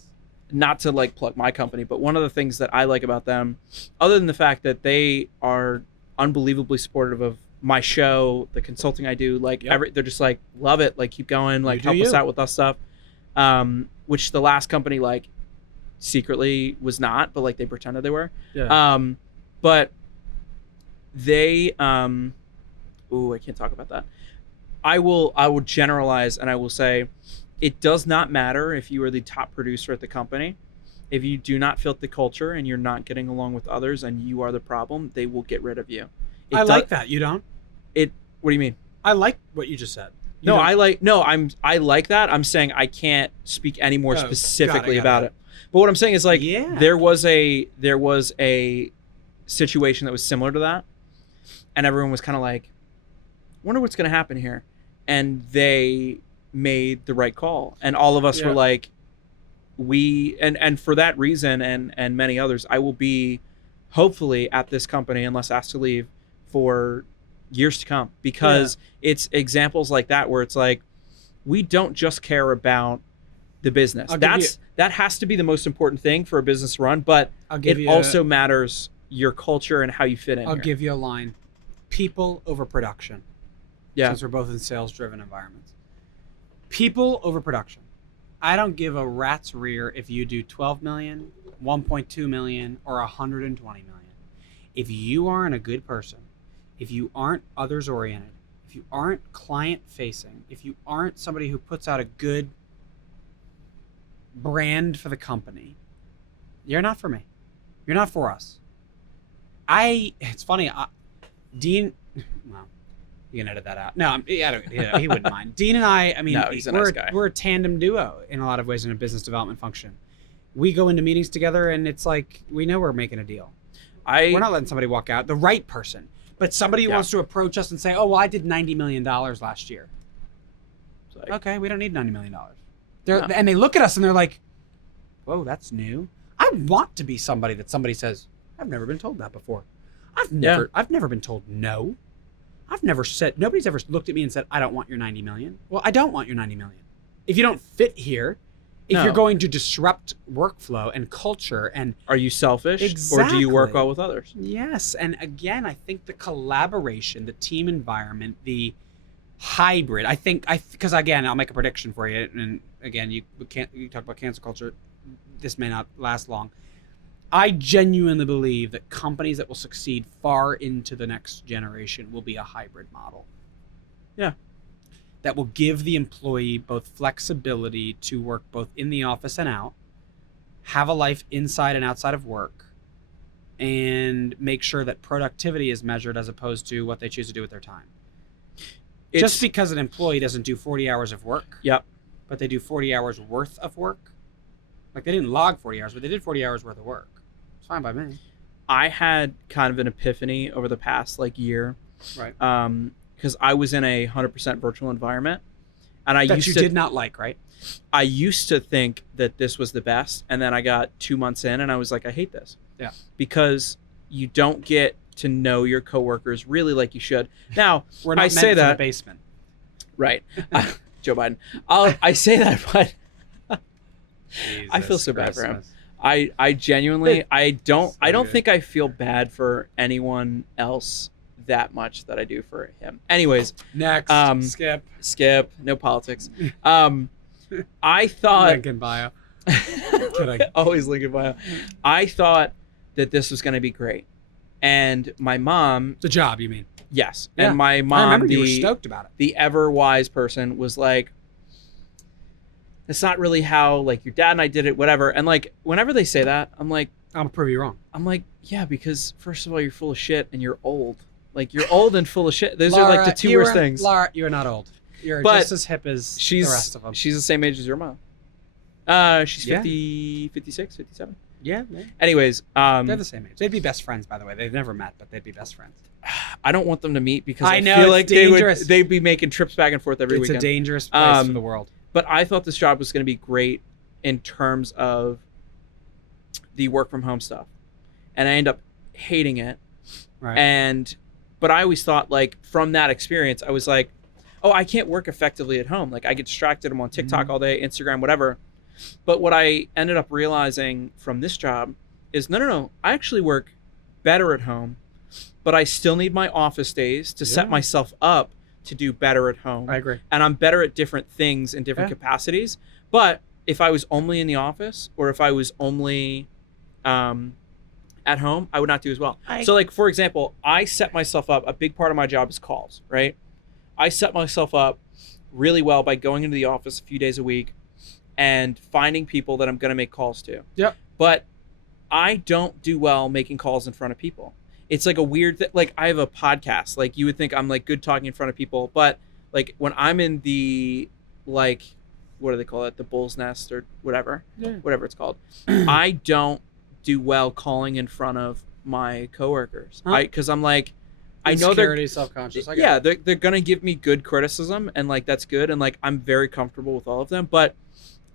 not to like plug my company, but one of the things that I like about them, other than the fact that they are unbelievably supportive of my show, the consulting I do, like they're just like, love it, like keep going, like help us out with us stuff, which the last company like secretly was not, but like they pretended they were. But they I can't talk about that. I will generalize, and I will say it does not matter if you are the top producer at the company. If you do not fit the culture and you're not getting along with others and you are the problem, they will get rid of you. Like that. You don't? What do you mean? I like what you just said. I like that. I'm saying I can't speak any more specifically about it. But what I'm saying is like there was a situation that was similar to that, and everyone was kind of like, wonder what's going to happen here. And they made the right call. And all of us were like, and for that reason and many others, I will be hopefully at this company, unless asked to leave, for years to come, because it's examples like that where it's like, we don't just care about the business. That has to be the most important thing for a business to run, but it also matters your culture and how you fit in. I'll give you a line. People over production. Yeah. Since we're both in sales-driven environments. People over production. I don't give a rat's rear if you do 12 million, 1.2 million, or 120 million. If you aren't a good person, if you aren't others oriented, if you aren't client facing, if you aren't somebody who puts out a good brand for the company, you're not for me. You're not for us. It's funny, Dean, well, you can edit that out. No, he wouldn't mind. Dean and I mean, no, he's a nice guy. We're a tandem duo in a lot of ways in a business development function. We go into meetings together and it's like, we know we're making a deal. We're not letting somebody walk out, the right person, but somebody who wants to approach us and say, oh, well, I did $90 million last year. It's like, okay, we don't need $90 million. And they look at us and they're like, whoa, that's new. I want to be somebody that somebody says, I've never been told that before. I've never been told no. Nobody's ever looked at me and said, I don't want your 90 million. Well, I don't want your 90 million. If you don't fit here, if you're going to disrupt workflow and culture and... Are you selfish? Exactly. Or do you work well with others? Yes. And again, I think the collaboration, the team environment, the hybrid, because again, I'll make a prediction for you. And again, you talk about cancel culture. This may not last long. I genuinely believe that companies that will succeed far into the next generation will be a hybrid model. Yeah. That will give the employee both flexibility to work both in the office and out, have a life inside and outside of work, and make sure that productivity is measured as opposed to what they choose to do with their time. Just because an employee doesn't do 40 hours of work, but they do 40 hours worth of work, like they didn't log 40 hours, but they did 40 hours worth of work. It's fine by me. I had kind of an epiphany over the past year. Right. Because I was in a 100% virtual environment. And I did not like, right? I used to think that this was the best. And then I got 2 months in and I was like, I hate this. Yeah. Because you don't get to know your coworkers really like you should. Now, we're not I say that. The basement. Right. Joe Biden. I say that, but I feel so bad for him. I genuinely, I don't think I feel bad for anyone else that much that I do for him. Anyways, next, skip, no politics. I thought link in bio. Always link in bio. I thought that this was going to be great, and my mom. The job, you mean? Yes, yeah. And my mom, I remember you were stoked about it. The ever wise person, was like, it's not really how your dad and I did it, whatever. And whenever they say that, I'm like, I'll prove you wrong. I'm like, yeah, because first of all, you're full of shit and you're old. You're old and full of shit. Those are the two worst things. Laura, you're not old. You're just as hip as the rest of them. She's the same age as your mom. She's 50, 56, 57. Yeah. Anyways, they're the same age. They'd be best friends, by the way. They've never met, but they'd be best friends. I don't want them to meet because I know, feel like dangerous. they'd be making trips back and forth every weekend. It's a dangerous place for the world. But I thought this job was going to be great in terms of the work from home stuff. And I end up hating it. Right. But I always thought from that experience, I was like, oh, I can't work effectively at home. I get distracted. I'm on TikTok all day, Instagram, whatever. But what I ended up realizing from this job is no. I actually work better at home, but I still need my office days to set myself up to do better at home. I agree. And I'm better at different things in different capacities. But if I was only in the office or if I was only at home, I would not do as well. So for example, I set myself up, a big part of my job is calls, right? I set myself up really well by going into the office a few days a week and finding people that I'm going to make calls to. Yep. But I don't do well making calls in front of people. It's a weird thing. I have a podcast. You would think I'm good talking in front of people, but when I'm in the what do they call it? The bull's nest or whatever, whatever it's called. I don't do well calling in front of my coworkers. Because I'm I know they're self-conscious. They're gonna give me good criticism and that's good and I'm very comfortable with all of them. But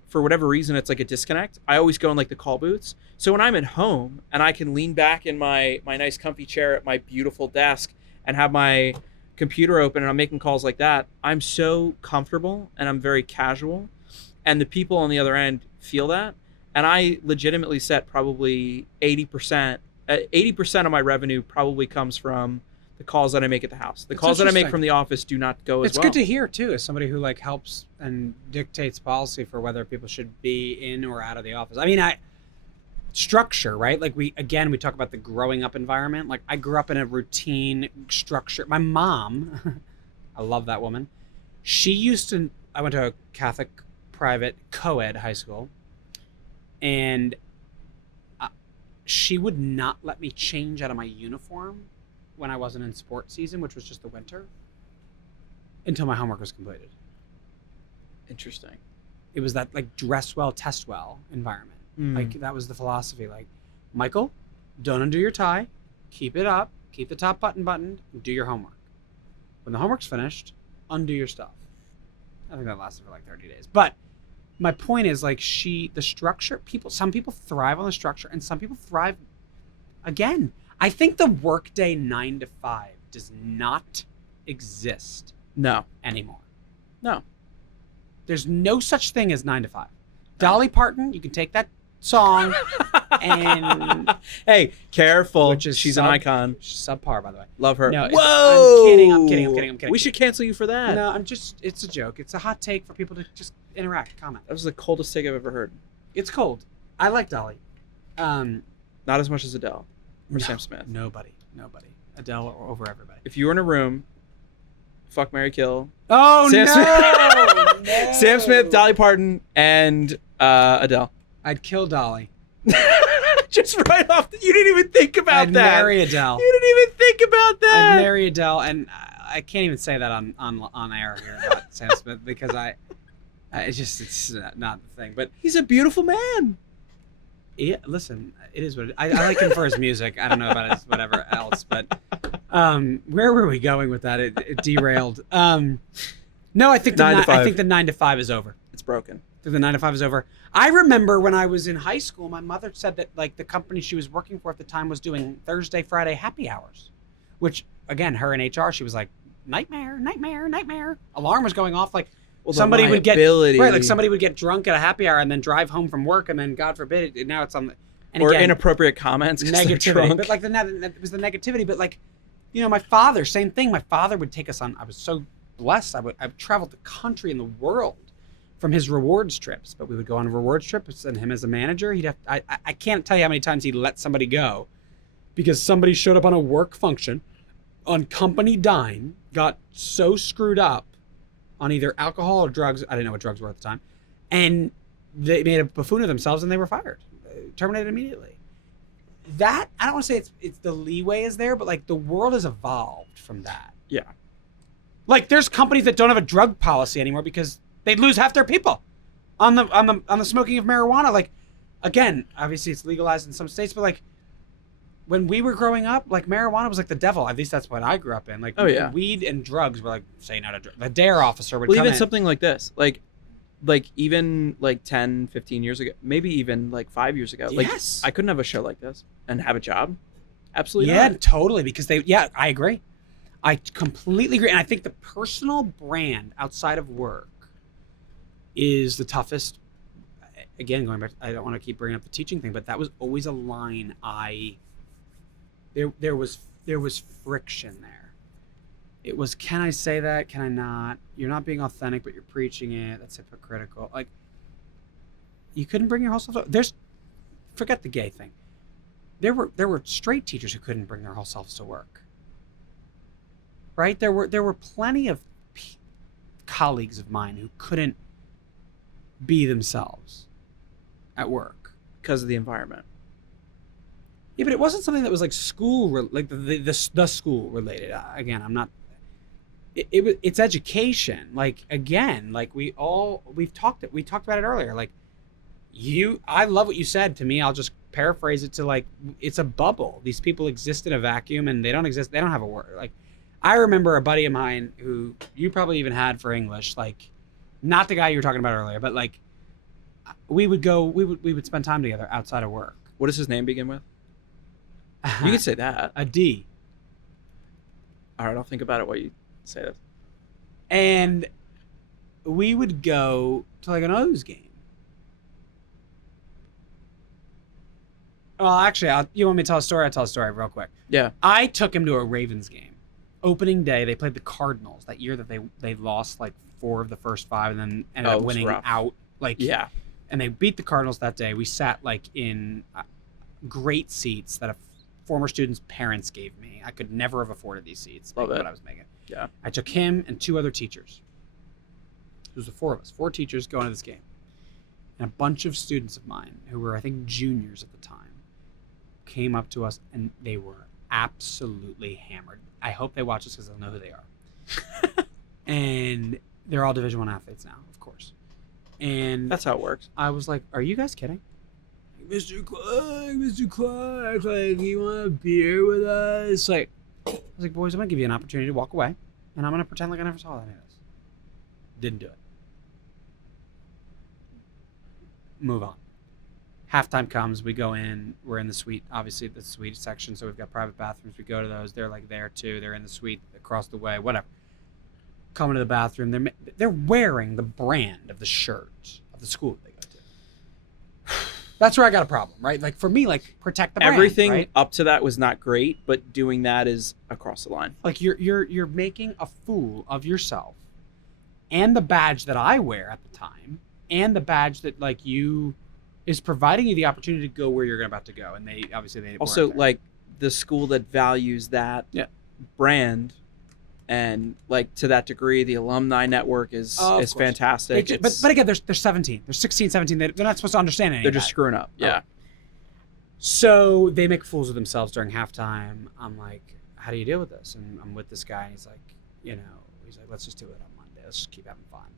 for whatever reason, it's a disconnect. I always go in the call booths. So when I'm at home and I can lean back in my nice comfy chair at my beautiful desk and have my computer open and I'm making calls like that, I'm so comfortable and I'm very casual. And the people on the other end feel that. And I legitimately set probably 80% of my revenue probably comes from the calls that I make at the house. The calls that I make from the office do not go as well. It's good to hear too, as somebody who helps and dictates policy for whether people should be in or out of the office. I mean, structure, right? Like we talk about the growing up environment. Like I grew up in a routine structure. My mom, I love that woman. I went to a Catholic private co-ed high school, and she would not let me change out of my uniform when I wasn't in sports season, which was just the winter, until my homework was completed. Interesting. It was that like dress well, test well environment. Like that was the philosophy. Like, Michael, don't undo your tie, keep it up, keep the top button buttoned, do your homework. When the homework's finished, undo your stuff. I think that lasted for like 30 days. But my point is like the structure, some people thrive on the structure and some people thrive, again, I think the workday 9 to 5 does not exist anymore. No. There's no such thing as 9 to 5. Dolly Parton, you can take that song and hey, careful. Which is she's an icon. Subpar, by the way. Love her. No, whoa! I'm kidding. We should cancel you for that. No, it's a joke. It's a hot take for people to just interact, comment. That was the coldest take I've ever heard. It's cold. I like Dolly. Not as much as Adele or Sam Smith. Nobody. Adele over everybody. If you were in a room, fuck, marry, kill. Oh, Sam no! Smith, No! Sam Smith, Dolly Parton, and Adele. I'd kill Dolly. Just right off. You didn't even think about I'd that. marry Adele. You didn't even think about that. I'd marry Adele, and I can't even say that on air here about Sam Smith because it's not the thing. But he's a beautiful man. Yeah, listen, it is what I like him for his music. I don't know about his whatever else, but where were we going with that? It derailed. No, I think the 9 to 5 is over. It's broken. The 9 to 5 is over. I remember when I was in high school, my mother said that like the company she was working for at the time was doing Thursday, Friday happy hours, which again, her in HR, she was like, nightmare. Alarm was going off. Like somebody would get drunk at a happy hour and then drive home from work, and then God forbid, now it's on the inappropriate comments, negativity. But like it was the negativity. But like, my father, same thing. My father would take us on. I was so blessed. I've traveled the country and the world from his rewards trips, but we would go on rewards trips, and him as a manager, I can't tell you how many times he'd let somebody go because somebody showed up on a work function on company dime, got so screwed up on either alcohol or drugs, I didn't know what drugs were at the time, and they made a buffoon of themselves and they were fired, terminated immediately. That, I don't want to say it's the leeway is there, but like the world has evolved from that. Yeah. Like there's companies that don't have a drug policy anymore because they'd lose half their people on the smoking of marijuana. Like, again, obviously it's legalized in some states, but like when we were growing up, like marijuana was like the devil. At least that's what I grew up in. Like, weed and drugs were like, say no to drugs. The DARE officer would come even in. Something like this, like even like 10, 15 years ago, maybe even like 5 years ago. Yes. Like I couldn't have a show like this and have a job. Absolutely not. Yeah, totally. Because I agree. I completely agree. And I think the personal brand outside of work is the toughest. Again, going back, I don't want to keep bringing up the teaching thing, but that was always a line there was friction there. It was, can I say that? Can I not? You're not being authentic, but you're preaching it. That's hypocritical. Like, you couldn't bring your whole self. Forget the gay thing. There were straight teachers who couldn't bring their whole selves to work. Right? There were plenty of colleagues of mine who couldn't be themselves at work because of the environment. Yeah, but it wasn't something that was like school, like the school related. Again, I'm not. It's education. Like again, like we talked about it earlier. Like I love what you said to me. I'll just paraphrase it to like, it's a bubble. These people exist in a vacuum and they don't exist. They don't have a word. Like I remember a buddy of mine who you probably even had for English, like not the guy you were talking about earlier, but like we would spend time together outside of work. What does his name begin with? You could say that. A D. All right, I'll think about it while you say this. And we would go to like an O's game. Well, actually, you want me to tell a story? I'll tell a story real quick. Yeah. I took him to a Ravens game. Opening day, they played the Cardinals that year that they lost like 4 of the first 5 and then ended up winning out. Like, yeah. And they beat the Cardinals that day. We sat like in, great seats that a former student's parents gave me. I could never have afforded these seats. Love it. What I was making. Yeah. I took him and 2 other teachers. It was the 4 of us, 4 teachers going to this game. And a bunch of students of mine who were, I think, juniors at the time, came up to us and they were absolutely hammered. I hope they watch this because they'll know who they are. And they're all Division I athletes now, of course. And That's how it works. I was like, are you guys kidding? Mr. Clark, like, you want a beer with us? Like, I was like, boys, I'm going to give you an opportunity to walk away, and I'm going to pretend like I never saw any of this. Didn't do it. Move on. Halftime comes, we go in, we're in the suite, obviously the suite section, so we've got private bathrooms, we go to those, they're like there too, they're in the suite across the way, whatever. Coming to the bathroom, they're wearing the brand of the shirt of the school that they go to. That's where I got a problem, right? Like for me, like protect the brand. Everything right? up to that was not great, but doing that is across the line. Like you're making a fool of yourself, and the badge that I wear at the time, and the badge that like you is providing you the opportunity to go where you're about to go, and they Also weren't there. like the school that values that brand. And like to that degree, the alumni network is fantastic. But again, they're 17. They're 16, 17. They're not supposed to understand anything. They're just screwing up. Yeah. So they make fools of themselves during halftime. I'm like, how do you deal with this? And I'm with this guy, and he's like, let's just do it on Monday. Let's just keep having fun.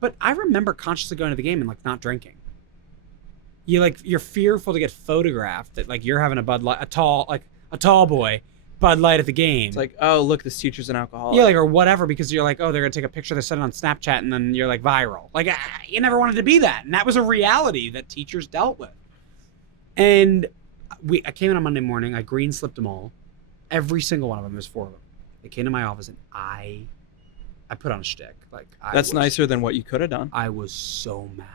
But I remember consciously going to the game and like not drinking. You're fearful to get photographed that like you're having a Bud Light, a tall boy. Bud Light at the game. It's like, oh, look, this teacher's an alcoholic. Yeah, like, or whatever, because you're like, oh, they're going to take a picture, they send it on Snapchat, and then you're like viral. Like, you never wanted to be that. And that was a reality that teachers dealt with. And I came in on Monday morning, I green slipped them all. Every single one of them, there's 4 of them. They came to my office, and I put on a shtick. Like, That's nicer than what you could have done. I was so mad.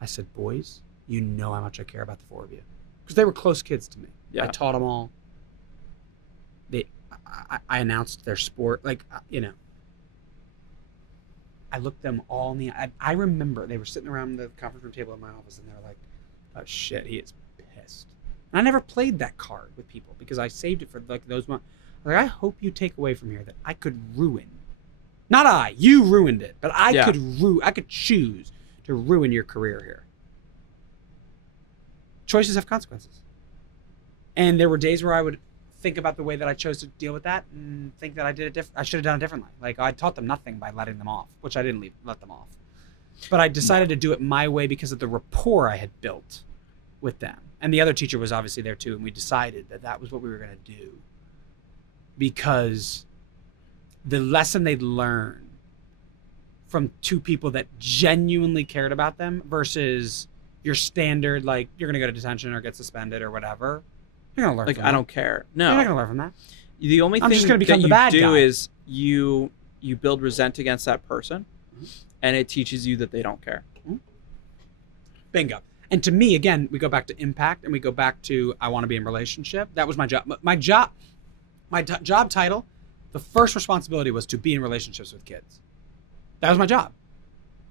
I said, boys, you know how much I care about the 4 of you. Because they were close kids to me. Yeah. I taught them all. I announced their sport, I looked them all in the eye. I remember they were sitting around the conference room table in my office, and they're like, oh shit, he is pissed. And I never played that card with people because I saved it for like those months. Like, I hope you take away from here that I could ruin, not you ruined it, but I could choose to ruin your career here. Choices have consequences. And there were days where I would think about the way that I chose to deal with that and think that I did it I should have done it differently. Like, I taught them nothing by letting them off, which I didn't let them off. But I decided to do it my way because of the rapport I had built with them. And the other teacher was obviously there too, and we decided that that was what we were going to do. Because the lesson they'd learn from 2 people that genuinely cared about them versus your standard, like, you're going to go to detention or get suspended or whatever. You're going to learn like, from I that. don't care. No. You're not going to learn from that. The only I'm thing just gonna become that the you bad do guy. is you build resent against that person, and it teaches you that they don't care. Bingo. And to me, again, we go back to impact, and we go back to I want to be in relationship. That was my job. My job title, the first responsibility was to be in relationships with kids. That was my job.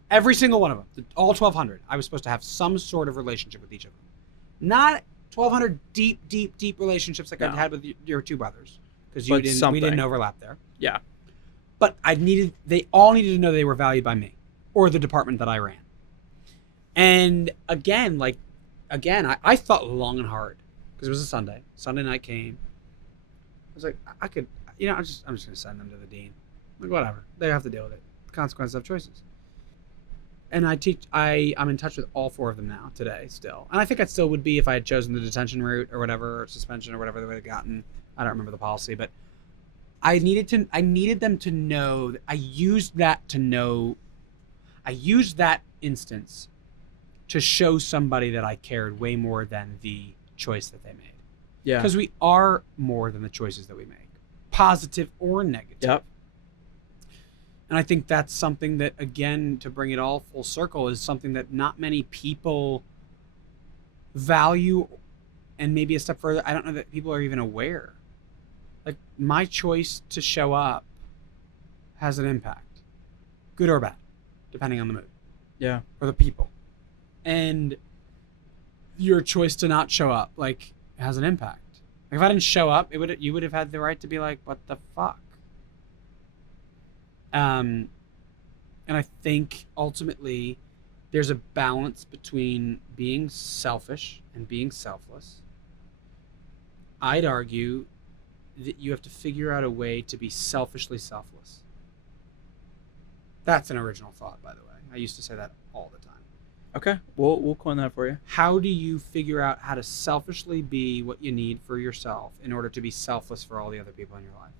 Every single one of them, all 1,200, I was supposed to have some sort of relationship with each of them. Not 1,200 deep relationships like I had with your 2 brothers, because we didn't overlap there. Yeah. But they all needed to know they were valued by me or the department that I ran. And again, I thought long and hard because it was a Sunday. Sunday night came. I was like, I could, I'm just going to send them to the dean. Like, whatever. They have to deal with it. Consequences of choices. And I'm in touch with all 4 of them now today still. And I think I still would be if I had chosen the detention route or whatever, or suspension or whatever they would have gotten. I don't remember the policy, but I needed them to know that I used that instance to show somebody that I cared way more than the choice that they made. Yeah. Because we are more than the choices that we make, positive or negative. Yep. And I think that's something that, again, to bring it all full circle, is something that not many people value, and maybe a step further, I don't know that people are even aware. Like, my choice to show up has an impact, good or bad, depending on the mood. Yeah. Or the people. And your choice to not show up, like, has an impact. Like, if I didn't show up, you would have had the right to be like, what the fuck? And I think ultimately there's a balance between being selfish and being selfless. I'd argue that you have to figure out a way to be selfishly selfless. That's an original thought, by the way. I used to say that all the time. Okay, we'll coin that for you. How do you figure out how to selfishly be what you need for yourself in order to be selfless for all the other people in your life?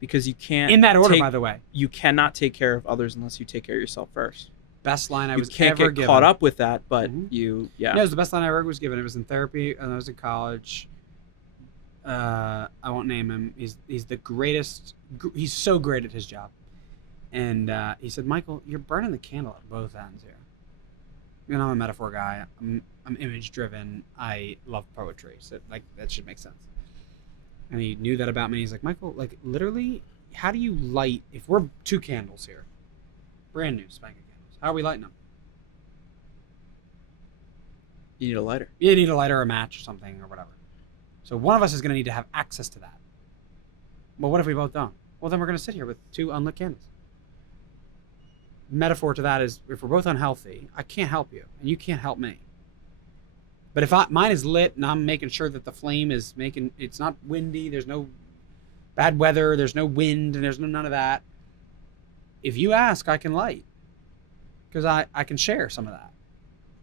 Because you can't. In that order, by the way. You cannot take care of others unless you take care of yourself first. Best line I was ever given. You can't get caught up with that, but yeah. No, it was the best line I ever was given. It was in therapy, and I was in college. I won't name him. He's the greatest. He's so great at his job. And he said, Michael, you're burning the candle at both ends here. You know, I'm a metaphor guy. I'm image driven. I love poetry. So like that should make sense. And he knew that about me. He's like, Michael, like literally, how do you light, if we're 2 candles here, brand new spanking candles, how are we lighting them? You need a lighter. You need a lighter or a match or something or whatever. So one of us is going to need to have access to that. Well, what if we both don't? Well, then we're going to sit here with 2 unlit candles. Metaphor to that is, if we're both unhealthy, I can't help you and you can't help me. But if mine is lit and I'm making sure that the flame is it's not windy, there's no bad weather, there's no wind, and there's none of that. If you ask, I can light, because I can share some of that,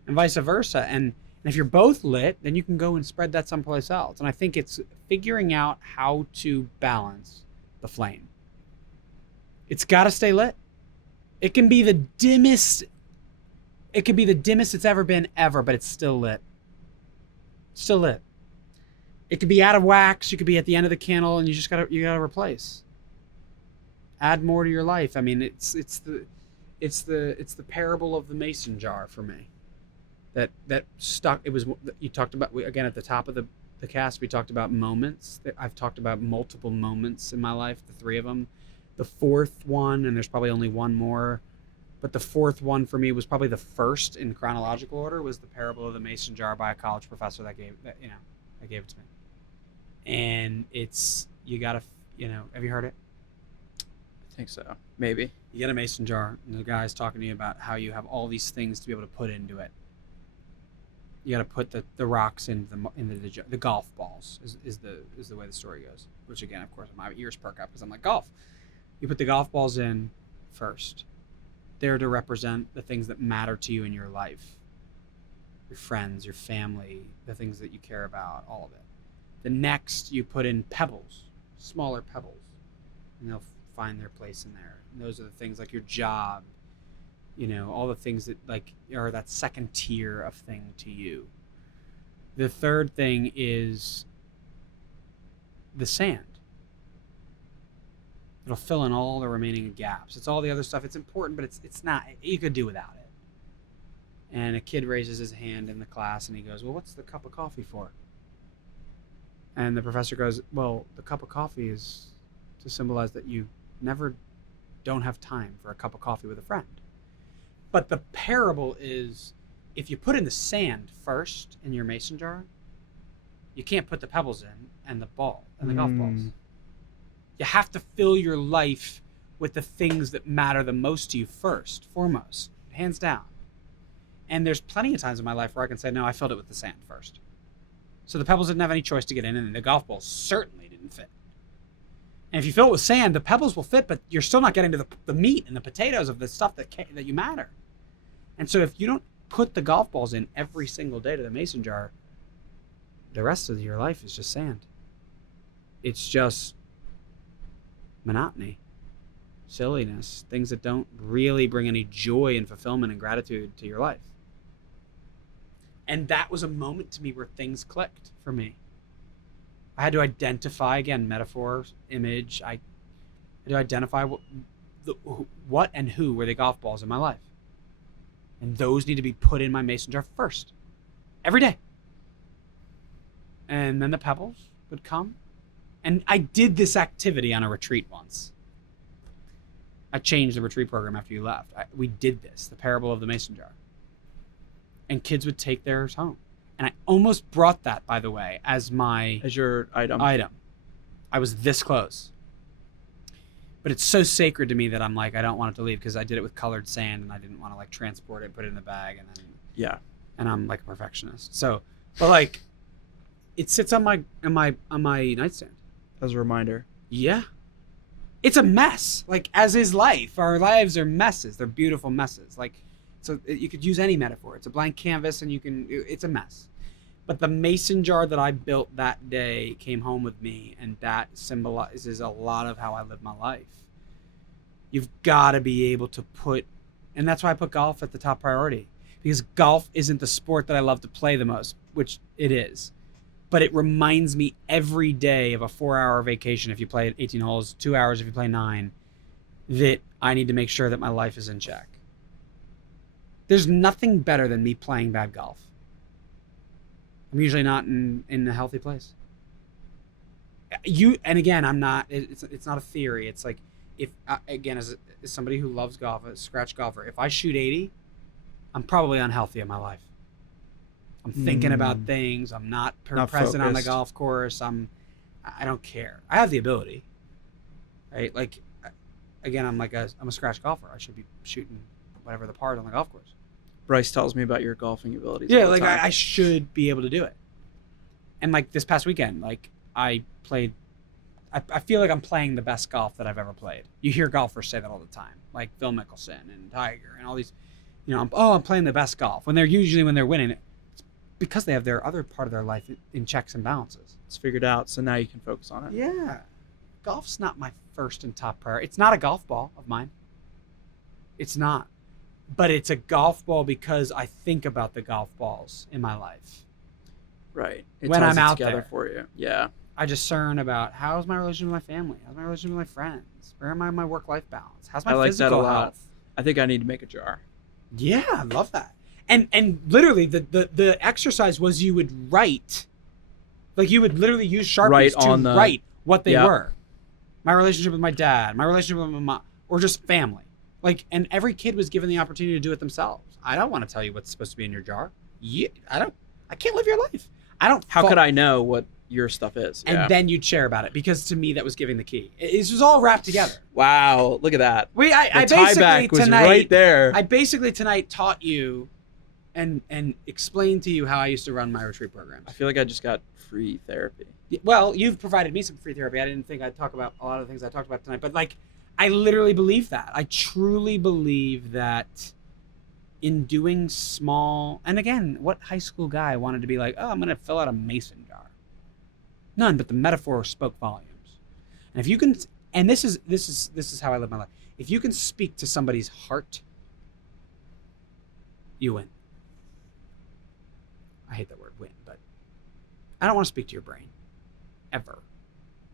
and vice versa. And if you're both lit, then you can go and spread that someplace else. And I think it's figuring out how to balance the flame. It's got to stay lit. It can be the dimmest. It could be the dimmest it's ever been, but it's still lit. Still lit. It could be out of wax. You could be at the end of the candle, and you gotta replace. Add more to your life. I mean, it's the parable of the mason jar for me. That stuck. It was, you talked about, again at the top of the cast. We talked about moments. I've talked about multiple moments in my life. The 3 of them. The 4th one, and there's probably only one more. But the 4th one for me was probably the first in chronological order, was the parable of the mason jar by a college professor that gave it to me. And it's, you gotta, have you heard it? I think so. Maybe. You get a mason jar, and the guy's talking to you about how you have all these things to be able to put into it. You gotta put the rocks into the golf balls is the way the story goes. Which again, of course, my ears perk up because I'm like, golf. You put the golf balls in first. They're to represent the things that matter to you in your life. Your friends, your family, the things that you care about, all of it. The next, you put in pebbles, smaller pebbles, and they'll find their place in there. And those are the things like your job, all the things that like are that second tier of thing to you. The third thing is the sand. It'll fill in all the remaining gaps. It's all the other stuff. It's important, but it's not. You could do without it. And a kid raises his hand in the class, and he goes, well, what's the cup of coffee for? And the professor goes, well, the cup of coffee is to symbolize that you never don't have time for a cup of coffee with a friend. But the parable is, if you put in the sand first in your mason jar, you can't put the pebbles in and the ball and the golf balls. You have to fill your life with the things that matter the most to you foremost, hands down. And there's plenty of times in my life where I can say, no, I filled it with the sand first. So the pebbles didn't have any choice to get in, and the golf balls certainly didn't fit. And if you fill it with sand, the pebbles will fit, but you're still not getting to the meat and the potatoes of the stuff that you matter. And so if you don't put the golf balls in every single day to the mason jar, the rest of your life is just sand. It's just monotony, silliness, things that don't really bring any joy and fulfillment and gratitude to your life. And that was a moment to me where things clicked for me. I had to identify, again, metaphors, image. I had to identify what and who were the golf balls in my life. And those need to be put in my mason jar first, every day. And then the pebbles would come. And I did this activity on a retreat once. I changed the retreat program after you left. We did this, the parable of the mason jar. And kids would take theirs home. And I almost brought that, by the way, as your item. I was this close. But it's so sacred to me that I'm like, I don't want it to leave, because I did it with colored sand and I didn't want to like transport it, put it in the bag, and then and I'm like a perfectionist. So, but like, it sits on my nightstand as a reminder. Yeah, it's a mess. Like, as is life. Our lives are messes. They're beautiful messes. Like, so you could use any metaphor. It's a blank canvas, and it's a mess. But the mason jar that I built that day came home with me, and that symbolizes a lot of how I live my life. You've got to be able to put, and that's why I put golf at the top priority, because golf isn't the sport that I love to play the most, which it is. But it reminds me every day of a 4-hour vacation if you play 18 holes, 2 hours if you play 9, that I need to make sure that my life is in check. There's nothing better than me playing bad golf. I'm usually not in a healthy place. And again, I'm not. It's not a theory. It's like, if again, as somebody who loves golf, a scratch golfer, if I shoot 80, I'm probably unhealthy in my life. I'm thinking about things. I'm not present focused on the golf course. I don't care. I have the ability, right? Like, again, I'm a scratch golfer. I should be shooting whatever the part on the golf course. Bryce tells me about your golfing abilities. Yeah, like I should be able to do it. And like this past weekend, like I played, I feel like I'm playing the best golf that I've ever played. You hear golfers say that all the time, like Phil Mickelson and Tiger and all these, I'm playing the best golf. When they're winning, it's because they have their other part of their life in checks and balances. It's figured out, so now you can focus on it. Yeah. Golf's not my first and top priority. It's not a golf ball of mine. It's not. But it's a golf ball because I think about the golf balls in my life. Right. When I'm out together there for you. Yeah. I discern about, how's my relationship with my family? How's my relationship with my friends? Where am I in my work-life balance? How's my physical health? I think I need to make a jar. Yeah, I love that. And literally the exercise was, you would write, like you would literally use Sharpies to write what they were. My relationship with my dad, my relationship with my mom, or just family. Like, and every kid was given the opportunity to do it themselves. I don't want to tell you what's supposed to be in your jar. I can't live your life. How could I know what your stuff is? And then you'd share about it, because to me that was giving the key. This was all wrapped together. Wow, look at that. I basically was tonight, right there. I basically tonight taught you and explained to you how I used to run my retreat programs. I feel like I just got free therapy. Well, you've provided me some free therapy. I didn't think I'd talk about a lot of the things I talked about tonight, but like, I literally believe that. I truly believe that in doing small, and again, what high school guy wanted to be like, oh, I'm going to fill out a mason jar? None, but the metaphor spoke volumes. And if you can, and this is how I live my life. If you can speak to somebody's heart, you win. I hate that word, win, but I don't want to speak to your brain, ever.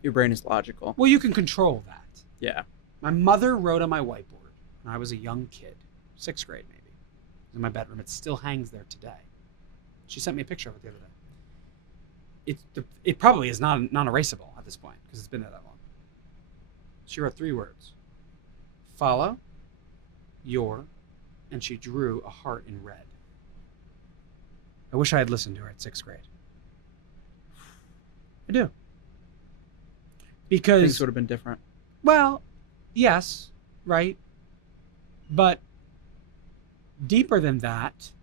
Your brain is logical. Well, you can control that. Yeah. My mother wrote on my whiteboard when I was a young kid, 6th grade maybe. It was in my bedroom. It still hangs there today. She sent me a picture of it the other day. It probably is non-erasable at this point, because it's been there that long. She wrote 3 words: follow, your, and she drew a heart in red. I wish I had listened to her at 6th grade. I do. Because things would have been different. Well, yes, right. But deeper than that,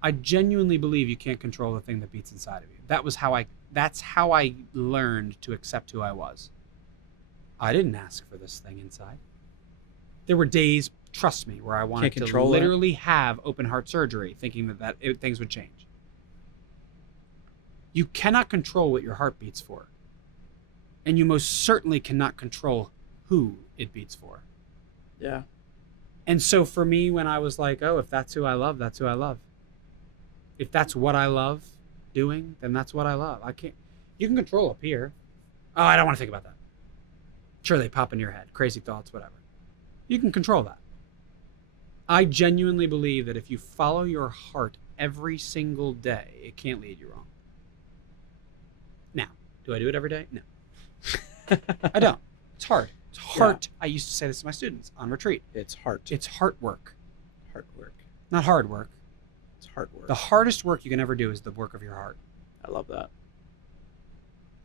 I genuinely believe you can't control the thing that beats inside of you. That's how I learned to accept who I was. I didn't ask for this thing inside. There were days, trust me, where I wanted to literally have open heart surgery, thinking that things would change. You cannot control what your heart beats for. And you most certainly cannot control who it beats for. Yeah. And so for me, when I was like, oh, if that's who I love, that's who I love. If that's what I love doing, then that's what I love. You can control up here. Oh, I don't want to think about that. Sure, they pop in your head. Crazy thoughts, whatever. You can control that. I genuinely believe that if you follow your heart every single day, it can't lead you wrong. Now, do I do it every day? No. I don't. It's hard. It's heart. Yeah. I used to say this to my students on retreat. It's heart. It's heart work. Heart work. Not hard work. It's hard work. The hardest work you can ever do is the work of your heart. I love that.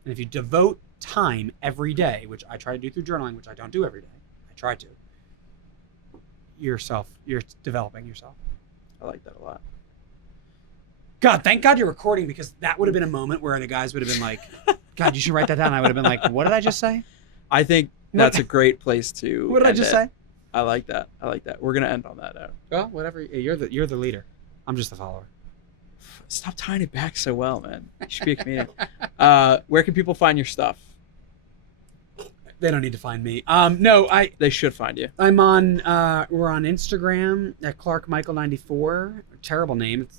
And if you devote time every day, which I try to do through journaling, which I don't do every day, I try to, you're developing yourself. I like that a lot. God, thank God you're recording, because that would have been a moment where the guys would have been like, God, you should write that down. I would have been like, what did I just say? I think that's a great place to What did I just say? I like that. We're going to end on that note. Well, whatever. You're the leader. I'm just the follower. Stop tying it back so well, man. You should be a comedian. Where can people find your stuff? They don't need to find me. They should find you. I'm on. We're on Instagram at ClarkMichael94. Terrible name. It's,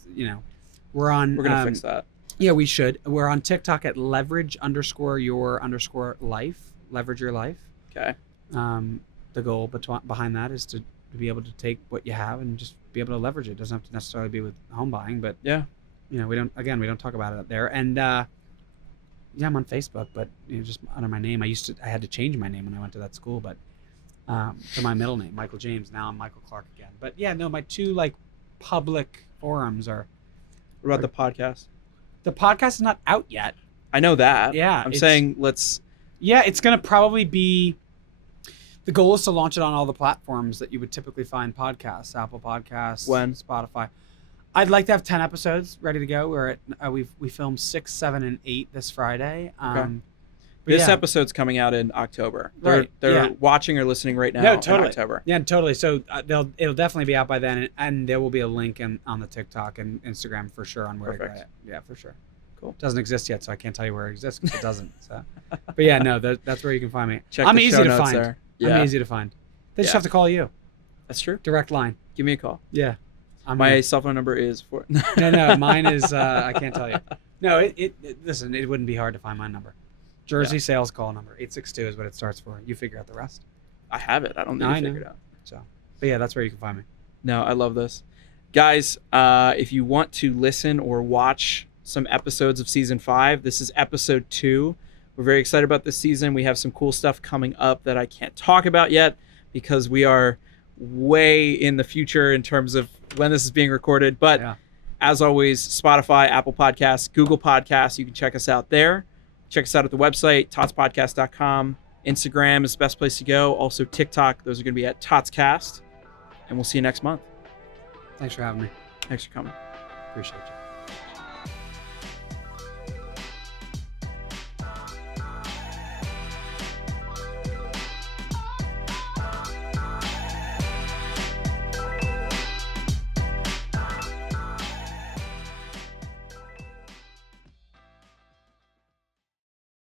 we're on. We're gonna fix that. Yeah, we should. We're on TikTok at leverage_your_life. Leverage your life. Okay. The goal behind that is to be able to take what you have and just be able to leverage it. It doesn't have to necessarily be with home buying, but yeah, we don't talk about it up there. And yeah, I'm on Facebook, but just under my name. I had to change my name when I went to that school, but to my middle name, Michael James. Now I'm Michael Clark again. But yeah, no, my two public forums are. What about the podcast? The podcast is not out yet. I know that. Yeah, I'm saying let's. Yeah, it's gonna probably be. The goal is to launch it on all the platforms that you would typically find podcasts: Apple Podcasts, Spotify. I'd like to have 10 episodes ready to go. We're at we filmed 6, 7, and 8 this Friday. Okay. This episode's coming out in October. They're watching or listening right now. No, totally. In October. Yeah, totally. So it'll definitely be out by then, and there will be a link on the TikTok and Instagram for sure on where to get it. Yeah, for sure. Cool. It doesn't exist yet, so I can't tell you where it exists because it doesn't. So, but yeah, no, that's where you can find me. I'm easy to find. There. Yeah. I'm easy to find. They just have to call you. That's true. Direct line. Give me a call. Yeah. My cell phone number is for. No, mine is. I can't tell you. No, listen, it wouldn't be hard to find my number. Jersey sales call number 862 is what it starts for. You figure out the rest. I have it. I don't need to figure it out. So, but yeah, that's where you can find me. No, I love this, guys. If you want to listen or watch some episodes of season 5, this is episode 2. We're very excited about this season. We have some cool stuff coming up that I can't talk about yet because we are way in the future in terms of when this is being recorded. But as always, Spotify, Apple Podcasts, Google Podcasts, you can check us out there. Check us out at the website, TOTSPodcast.com. Instagram is the best place to go. Also TikTok. Those are going to be at TOTScast. And we'll see you next month. Thanks for having me. Thanks for coming. Appreciate you.